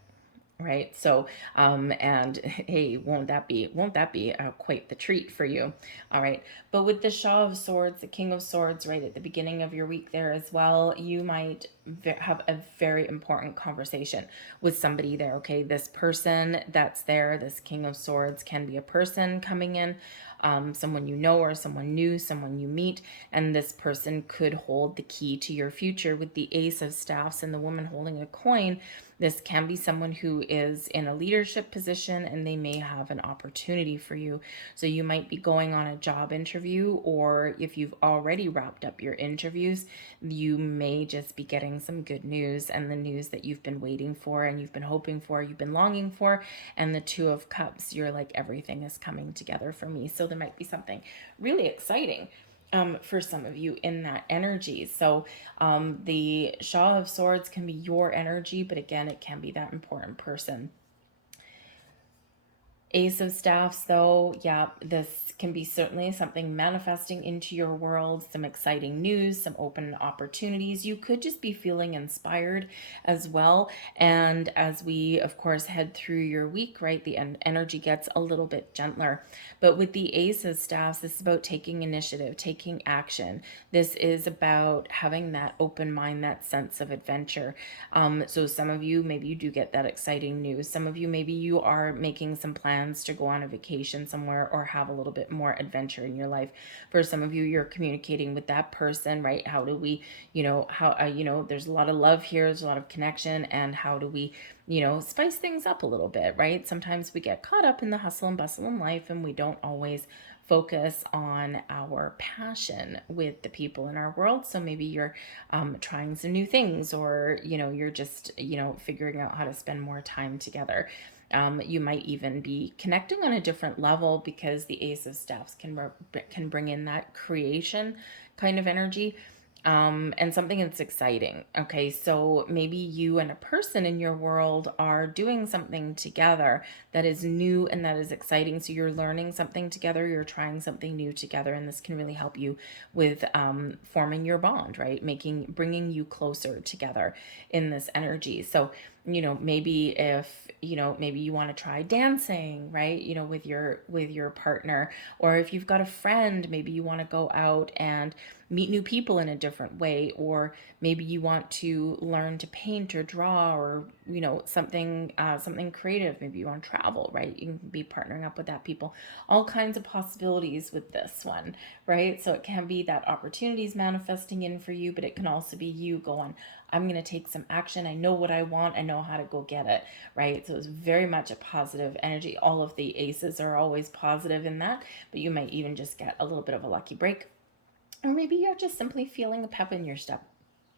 right? So and hey, won't that be quite the treat for you? All right. But with the Shaw of Swords, the King of Swords, right at the beginning of your week there as well, you might have a very important conversation with somebody there. Okay, this person that's there, this King of Swords, can be a person coming in, someone you know or someone new, someone you meet, and this person could hold the key to your future. With the Ace of Staffs and the woman holding a coin, this can be someone who is in a leadership position and they may have an opportunity for you. So you might be going on a job interview, or if you've already wrapped up your interviews, you may just be getting some good news, and the news that you've been waiting for and you've been hoping for, you've been longing for. And the Two of Cups, you're like, everything is coming together for me. So there might be something really exciting for some of you in that energy. So the Shaw of Swords can be your energy, but again, it can be that important person. Ace of Staffs, though, yeah, this can be certainly something manifesting into your world, some exciting news, some open opportunities. You could just be feeling inspired as well. And as we, of course, head through your week, right, the energy gets a little bit gentler. But with the Ace of Staffs, this is about taking initiative, taking action. This is about having that open mind, that sense of adventure. So some of you, maybe you do get that exciting news. Some of you, maybe you are making some plans to go on a vacation somewhere or have a little bit more adventure in your life. For some of you, you're communicating with that person, right? How do we, there's a lot of love here, there's a lot of connection, and how do we, spice things up a little bit, right? Sometimes we get caught up in the hustle and bustle in life and we don't always focus on our passion with the people in our world. So maybe you're trying some new things, or you're just figuring out how to spend more time together. You might even be connecting on a different level, because the Ace of Staffs can bring in that creation kind of energy, and something that's exciting. Okay, so maybe you and a person in your world are doing something together that is new and that is exciting. So you're learning something together, you're trying something new together, and this can really help you with forming your bond, right? Bringing you closer together in this energy. So maybe if maybe you want to try dancing, right, with your partner, or if you've got a friend, maybe you want to go out and meet new people in a different way, or maybe you want to learn to paint or draw, or something creative. Maybe you want to travel, right? You can be partnering up with that people. All kinds of possibilities with this one, right? So it can be that opportunities manifesting in for you, but it can also be you going, I'm going to take some action. I know what I want. I know how to go get it, right? So it's very much a positive energy. All of the aces are always positive in that, but you might even just get a little bit of a lucky break. Or maybe you're just simply feeling a pep in your step,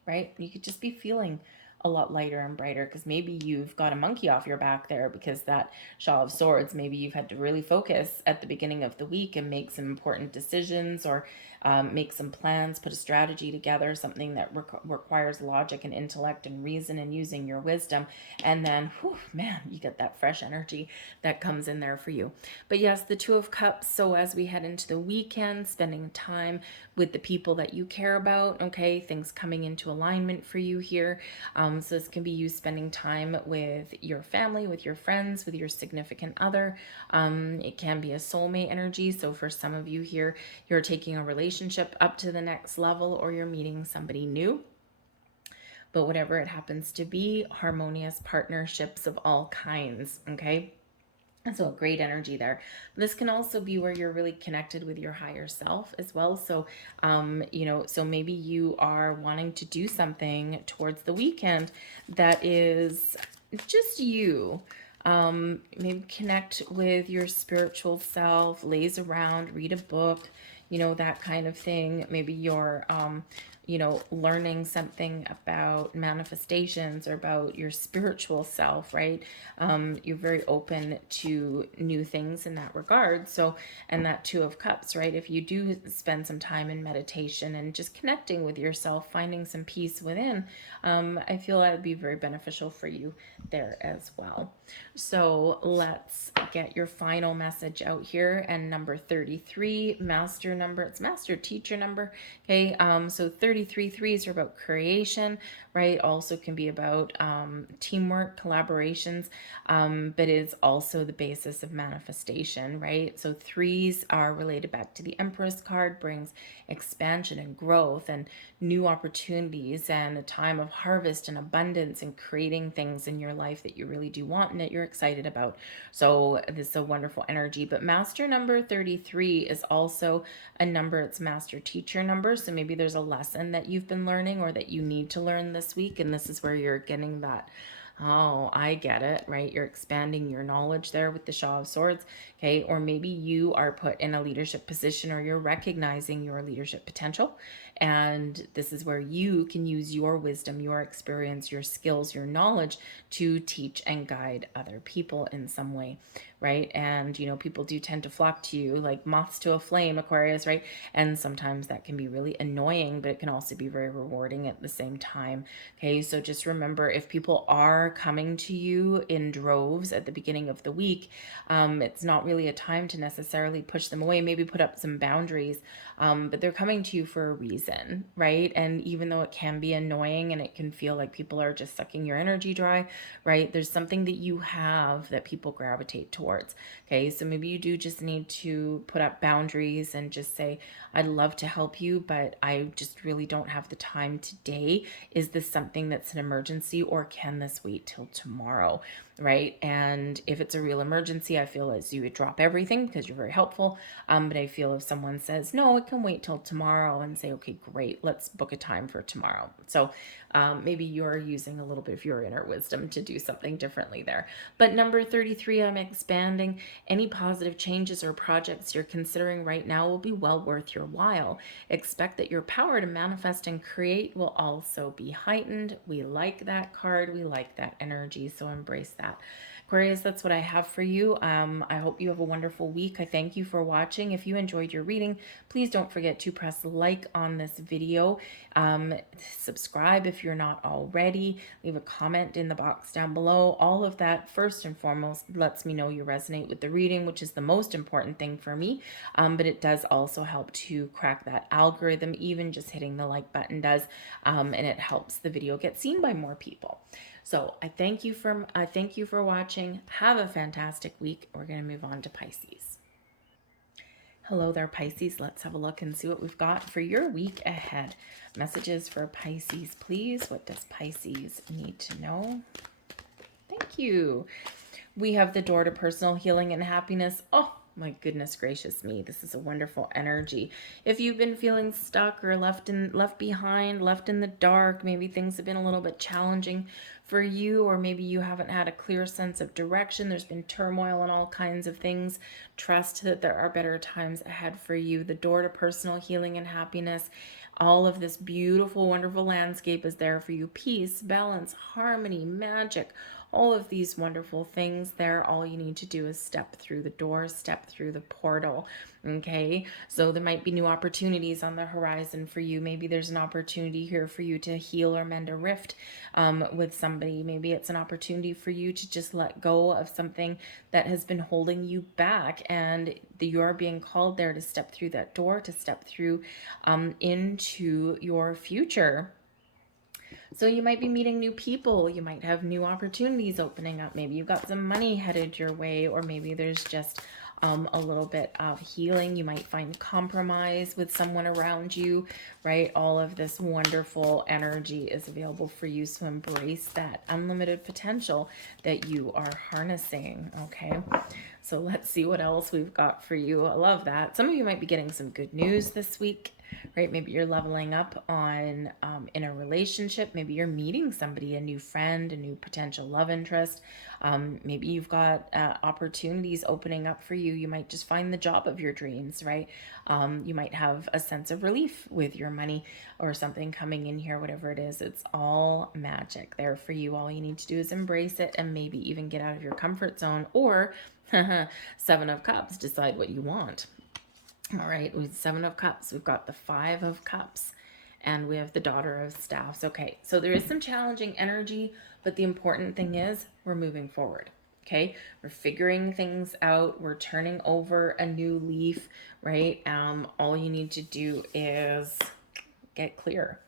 right? You could just be feeling a lot lighter and brighter, because maybe you've got a monkey off your back there, because that Shaw of Swords, maybe you've had to really focus at the beginning of the week and make some important decisions, or make some plans, put a strategy together, something that requires logic and intellect and reason and using your wisdom. And then, whew, man, you get that fresh energy that comes in there for you. But yes, the Two of Cups. So as we head into the weekend, spending time with the people that you care about, okay, things coming into alignment for you here. So this can be you spending time with your family, with your friends, with your significant other. It can be a soulmate energy. So for some of you here, you're taking a relationship up to the next level, or you're meeting somebody new. But whatever it happens to be, harmonious partnerships of all kinds, okay? And so a great energy there. This can also be where you're really connected with your higher self as well. So, so maybe you are wanting to do something towards the weekend that is just you. Maybe connect with your spiritual self, laze around, read a book, that kind of thing. Maybe you're, learning something about manifestations or about your spiritual self, right? You're very open to new things in that regard. So, and that Two of Cups, right? If you do spend some time in meditation and just connecting with yourself, finding some peace within, I feel that would be very beneficial for you there as well. So let's get your final message out here. And number 33, master number. It's master teacher number. Okay. So 33 threes are about creation, right? Also can be about teamwork, collaborations, but it's also the basis of manifestation, right? So threes are related back to the Empress card, brings expansion and growth and new opportunities and a time of harvest and abundance and creating things in your life that you really do want and that you're excited about. So this is a wonderful energy. But master number 33 is also a number. It's master teacher number. So maybe there's a lesson that you've been learning or that you need to learn this week. And this is where you're getting that, oh, I get it, right? You're expanding your knowledge there with the Shaw of Swords, okay? Or maybe you are put in a leadership position or you're recognizing your leadership potential. And this is where you can use your wisdom, your experience, your skills, your knowledge to teach and guide other people in some way, right? And, you know, people do tend to flock to you like moths to a flame, Aquarius, right? And sometimes that can be really annoying, but it can also be very rewarding at the same time. Okay, so just remember, if people are coming to you in droves at the beginning of the week, it's not really a time to necessarily push them away, maybe put up some boundaries, but they're coming to you for a reason, right? And even though it can be annoying and it can feel like people are just sucking your energy dry, right? There's something that you have that people gravitate towards. Okay, so maybe you do just need to put up boundaries and just say, I'd love to help you, but I just really don't have the time today. Is this something that's an emergency, or can this wait till tomorrow, right? And if it's a real emergency, I feel as you would drop everything because you're very helpful. But I feel if someone says, no, it can wait till tomorrow, and say, okay, great, let's book a time for tomorrow. So maybe you're using a little bit of your inner wisdom to do something differently there. But number 33, I'm expanding. Any positive changes or projects you're considering right now will be well worth your while. Expect that your power to manifest and create will also be heightened. We like that card. We like that energy. So embrace that. Aquarius, that's what I have for you. I hope you have a wonderful week. I thank you for watching. If you enjoyed your reading, please don't forget to press like on this video. Subscribe if you're not already. Leave a comment in the box down below. All of that, first and foremost, lets me know you resonate with the reading, which is the most important thing for me. But it does also help to crack that algorithm. Even just hitting the like button does, and it helps the video get seen by more people. So I thank you for watching. Have a fantastic week. We're going to move on to Pisces. Hello there, Pisces. Let's have a look and see what we've got for your week ahead. Messages for Pisces, please. What does Pisces need to know? Thank you. We have the door to personal healing and happiness. Oh, my goodness gracious me. This is a wonderful energy. If you've been feeling stuck or left behind, left in the dark, maybe things have been a little bit challenging for you, or maybe you haven't had a clear sense of direction. There's been turmoil and all kinds of things. Trust that there are better times ahead for you. The door to personal healing and happiness. All of this beautiful, wonderful landscape is there for you. Peace, balance, harmony, magic, all of these wonderful things there. All you need to do is step through the door, step through the portal. Okay, so there might be new opportunities on the horizon for you. Maybe there's an opportunity here for you to heal or mend a rift with somebody. Maybe it's an opportunity for you to just let go of something that has been holding you back, and you're being called there to step through that door, to step through into your future. So you might be meeting new people. You might have new opportunities opening up. Maybe you've got some money headed your way, or maybe there's just a little bit of healing. You might find compromise with someone around you, right? All of this wonderful energy is available for you. So embrace that unlimited potential that you are harnessing, okay? So let's see what else we've got for you. I love that. Some of you might be getting some good news this week, right? Maybe you're leveling up on in a relationship. Maybe you're meeting somebody, a new friend, a new potential love interest. Maybe you've got opportunities opening up for you. You might just find the job of your dreams, right? You might have a sense of relief with your money or something coming in here, whatever it is. It's all magic there for you. All you need to do is embrace it and maybe even get out of your comfort zone, or Seven of Cups, decide what you want. All right, with Seven of Cups, we've got the Five of Cups, and we have the Daughter of Staffs. Okay, so there is some challenging energy, but the important thing is we're moving forward. Okay, we're figuring things out. We're turning over a new leaf, right? All you need to do is get clear.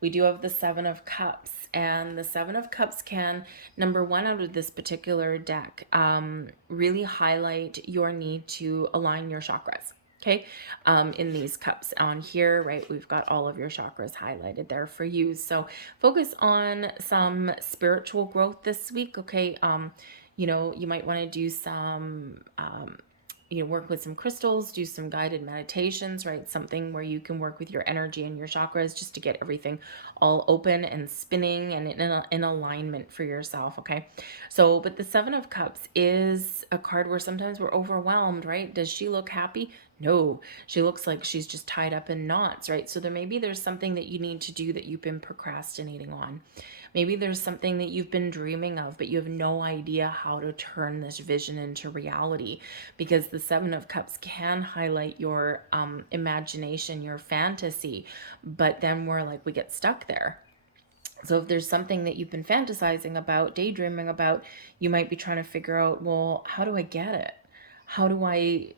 We do have the Seven of Cups, and the Seven of Cups can, number one, out of this particular deck, really highlight your need to align your chakras. Okay, in these cups on here, right, we've got all of your chakras highlighted there for you. So focus on some spiritual growth this week. Okay, you might want to do some work with some crystals, do some guided meditations, right? Something where you can work with your energy and your chakras just to get everything all open and spinning and in alignment for yourself, okay? So, but the Seven of Cups is a card where sometimes we're overwhelmed, right? Does she look happy? No, she looks like she's just tied up in knots, right? So there's something that you need to do that you've been procrastinating on. Maybe there's something that you've been dreaming of, but you have no idea how to turn this vision into reality, because the Seven of Cups can highlight your imagination, your fantasy, but then we get stuck there. So if there's something that you've been fantasizing about, daydreaming about, you might be trying to figure out, well, how do I get it? How do I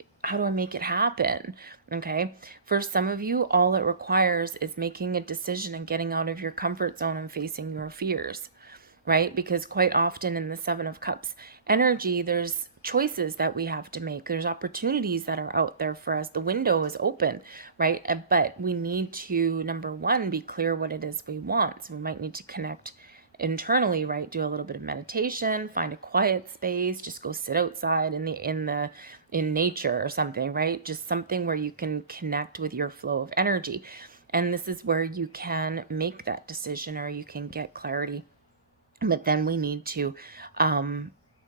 make it happen? Okay. For some of you, all it requires is making a decision and getting out of your comfort zone and facing your fears, right? Because quite often in the Seven of Cups energy, there's choices that we have to make. There's opportunities that are out there for us. The window is open, right? But we need to, number one, be clear what it is we want. So we might need to connect internally, right? Do a little bit of meditation, find a quiet space, just go sit outside in nature or something, right? Just something where you can connect with your flow of energy. And this is where you can make that decision or you can get clarity. But then we need to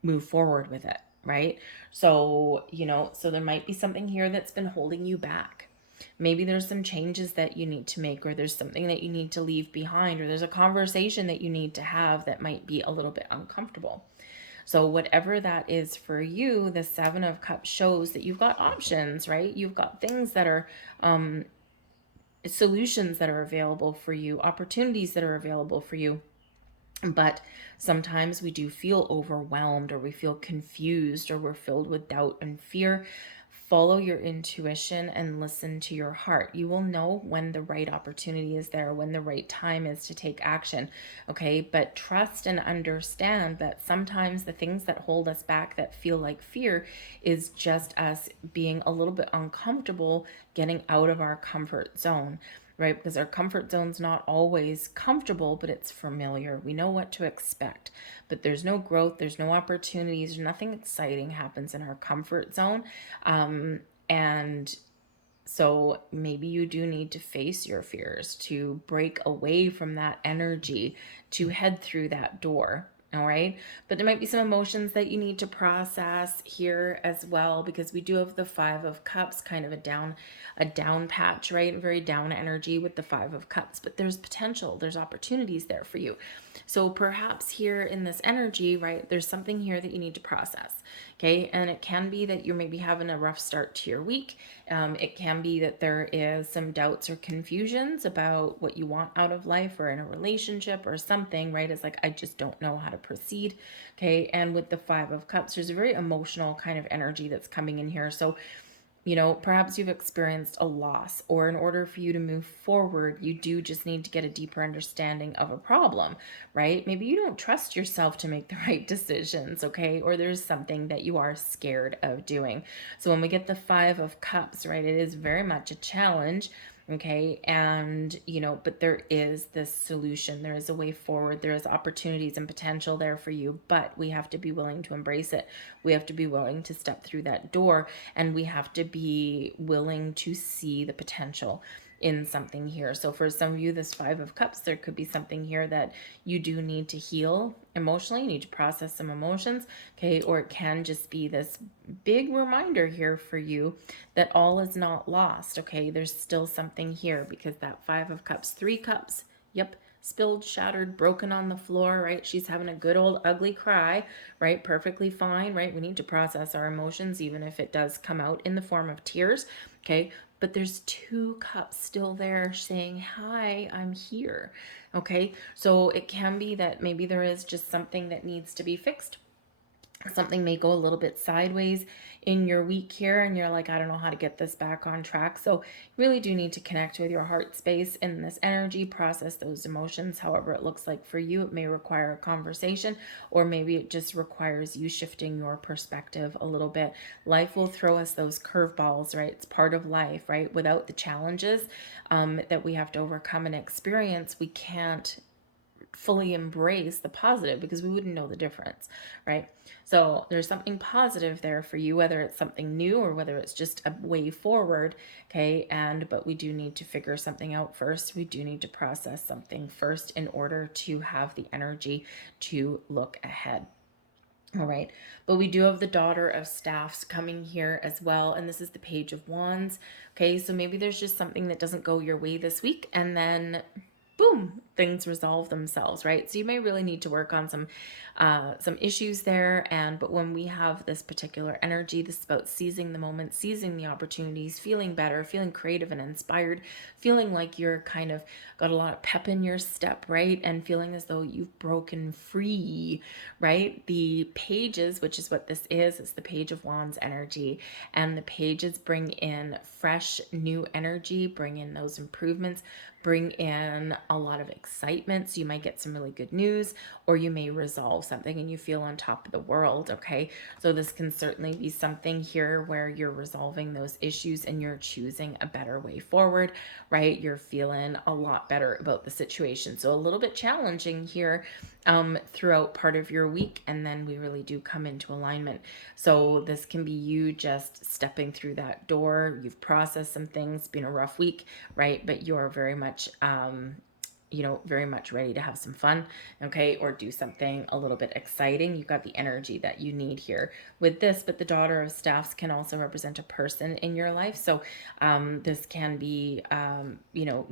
move forward with it, right? So, so there might be something here that's been holding you back. Maybe there's some changes that you need to make, or there's something that you need to leave behind, or there's a conversation that you need to have that might be a little bit uncomfortable. So whatever that is for you, the Seven of Cups shows that you've got options, right? You've got things that are solutions that are available for you, opportunities that are available for you. But sometimes we do feel overwhelmed, or we feel confused, or we're filled with doubt and fear. Follow your intuition and listen to your heart. You will know when the right opportunity is there, when the right time is to take action. Okay, but trust and understand that sometimes the things that hold us back, that feel like fear, is just us being a little bit uncomfortable, getting out of our comfort zone, right? Because our comfort zone's not always comfortable, but it's familiar. We know what to expect, but there's no growth, there's no opportunities, nothing exciting happens in our comfort zone. And so maybe you do need to face your fears, to break away from that energy, to head through that door. All right. But there might be some emotions that you need to process here as well, because we do have the Five of Cups, kind of a down patch, right? Very down energy with the Five of Cups, but there's potential, there's opportunities there for you. So perhaps here in this energy, right, there's something here that you need to process. Okay. And it can be that you're maybe having a rough start to your week. It can be that there is some doubts or confusions about what you want out of life or in a relationship or something, right? It's like, I just don't know how to proceed. Okay. And with the Five of Cups, there's a very emotional kind of energy that's coming in here. So, perhaps you've experienced a loss, or in order for you to move forward, you do just need to get a deeper understanding of a problem, right? Maybe you don't trust yourself to make the right decisions, okay? Or there's something that you are scared of doing. So when we get the Five of Cups, right, it is very much a challenge. Okay. And, but there is this solution. There is a way forward. There is opportunities and potential there for you, but we have to be willing to embrace it. We have to be willing to step through that door, and we have to be willing to see the potential in something here. So for some of you, this Five of Cups, there could be something here that you do need to heal emotionally. You need to process some emotions, okay? Or it can just be this big reminder here for you that all is not lost, okay? There's still something here, because that Five of Cups, 3 cups, yep, spilled, shattered, broken on the floor, right? She's having a good old ugly cry, right? Perfectly fine, right? We need to process our emotions, even if it does come out in the form of tears, okay? But there's 2 cups still there saying, hi, I'm here, okay? So it can be that maybe there is just something that needs to be fixed. Something may go a little bit sideways in your week here, and you're like, I don't know how to get this back on track. So you really do need to connect with your heart space in this energy, process those emotions, however it looks like for you. It may require a conversation, or maybe it just requires you shifting your perspective a little bit. Life will throw us those curveballs, right? It's part of life, right? Without the challenges that we have to overcome and experience, we can't fully embrace the positive, because we wouldn't know the difference, right? So there's something positive there for you, whether it's something new or whether it's just a way forward, okay? But we do need to figure something out first. We do need to process something first in order to have the energy to look ahead. All right, but we do have the Daughter of Staffs coming here as well, and this is the Page of Wands. Okay, so maybe there's just something that doesn't go your way this week, and then boom, things resolve themselves, right? So you may really need to work on some issues there. But when we have this particular energy, this is about seizing the moment, seizing the opportunities, feeling better, feeling creative and inspired, feeling like you're kind of got a lot of pep in your step, right? And feeling as though you've broken free, right? The pages, which is what this is the Page of Wands energy. And the pages bring in fresh, new energy, bring in those improvements, bring in a lot of excitement. So you might get some really good news, or you may resolve something and you feel on top of the world. Okay, so this can certainly be something here where you're resolving those issues and you're choosing a better way forward, right? You're feeling a lot better about the situation. So a little bit challenging here throughout part of your week, and then we really do come into alignment. So this can be you just stepping through that door. You've processed some things, been a rough week, right? But you're very much very much ready to have some fun, okay, or do something a little bit exciting. You've got the energy that you need here with this. But the Daughter of Staffs can also represent a person in your life. So this can be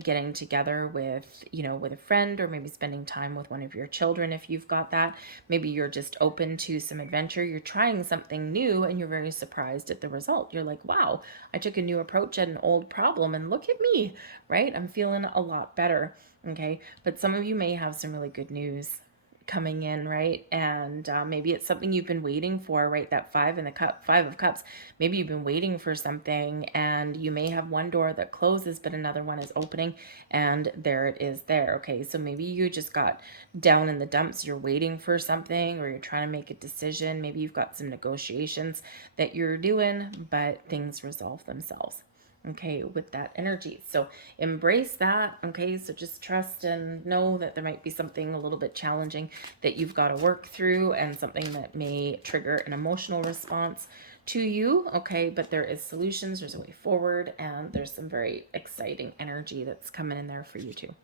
getting together with with a friend, or maybe spending time with one of your children if you've got that. Maybe you're just open to some adventure, you're trying something new, and you're very surprised at the result. You're like, wow, I took a new approach at an old problem, and look at me, right? I'm feeling a lot better. Okay, but some of you may have some really good news coming in, right? And maybe it's something you've been waiting for, right? That Five of Cups. Maybe you've been waiting for something, and you may have one door that closes, but another one is opening, and there it is there. Okay, so maybe you just got down in the dumps. You're waiting for something, or you're trying to make a decision. Maybe you've got some negotiations that you're doing, but things resolve themselves, okay, with that energy. So embrace that. Okay, so just trust and know that there might be something a little bit challenging that you've got to work through, and something that may trigger an emotional response to you. Okay, but there is solutions, there's a way forward, and there's some very exciting energy that's coming in there for you too.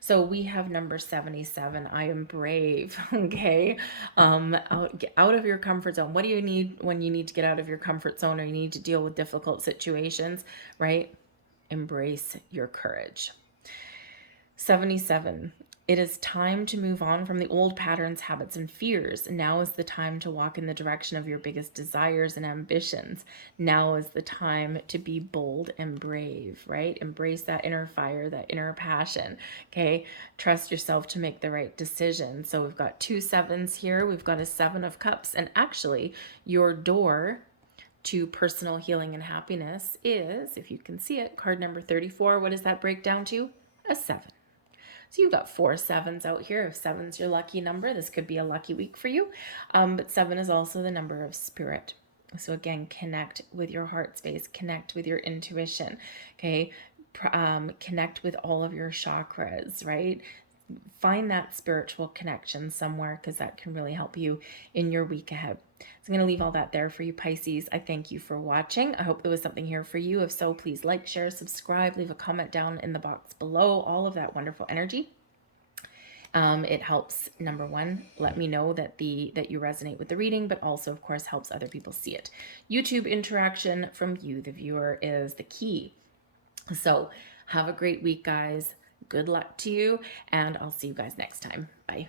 So we have number 77. I am brave. Okay. Out of your comfort zone. What do you need when you need to get out of your comfort zone, or you need to deal with difficult situations, right? Embrace your courage. 77. It is time to move on from the old patterns, habits, and fears. Now is the time to walk in the direction of your biggest desires and ambitions. Now is the time to be bold and brave, right? Embrace that inner fire, that inner passion, okay? Trust yourself to make the right decision. So we've got 2 sevens here. We've got a 7 of Cups. And actually, your door to personal healing and happiness is, if you can see it, card number 34. What does that break down to? A 7. So you've got 4 sevens out here. If 7's your lucky number, this could be a lucky week for you. But 7 is also the number of spirit. So again, connect with your heart space, connect with your intuition, okay? Connect with all of your chakras, right? Find that spiritual connection somewhere, because that can really help you in your week ahead. So I'm going to leave all that there for you, Pisces. I thank you for watching. I hope there was something here for you. If so, please like, share, subscribe, leave a comment down in the box below. All of that wonderful energy. It helps, number one, let me know that you resonate with the reading, but also, of course, helps other people see it. YouTube interaction from you, the viewer, is the key. So have a great week, guys. Good luck to you, and I'll see you guys next time. Bye.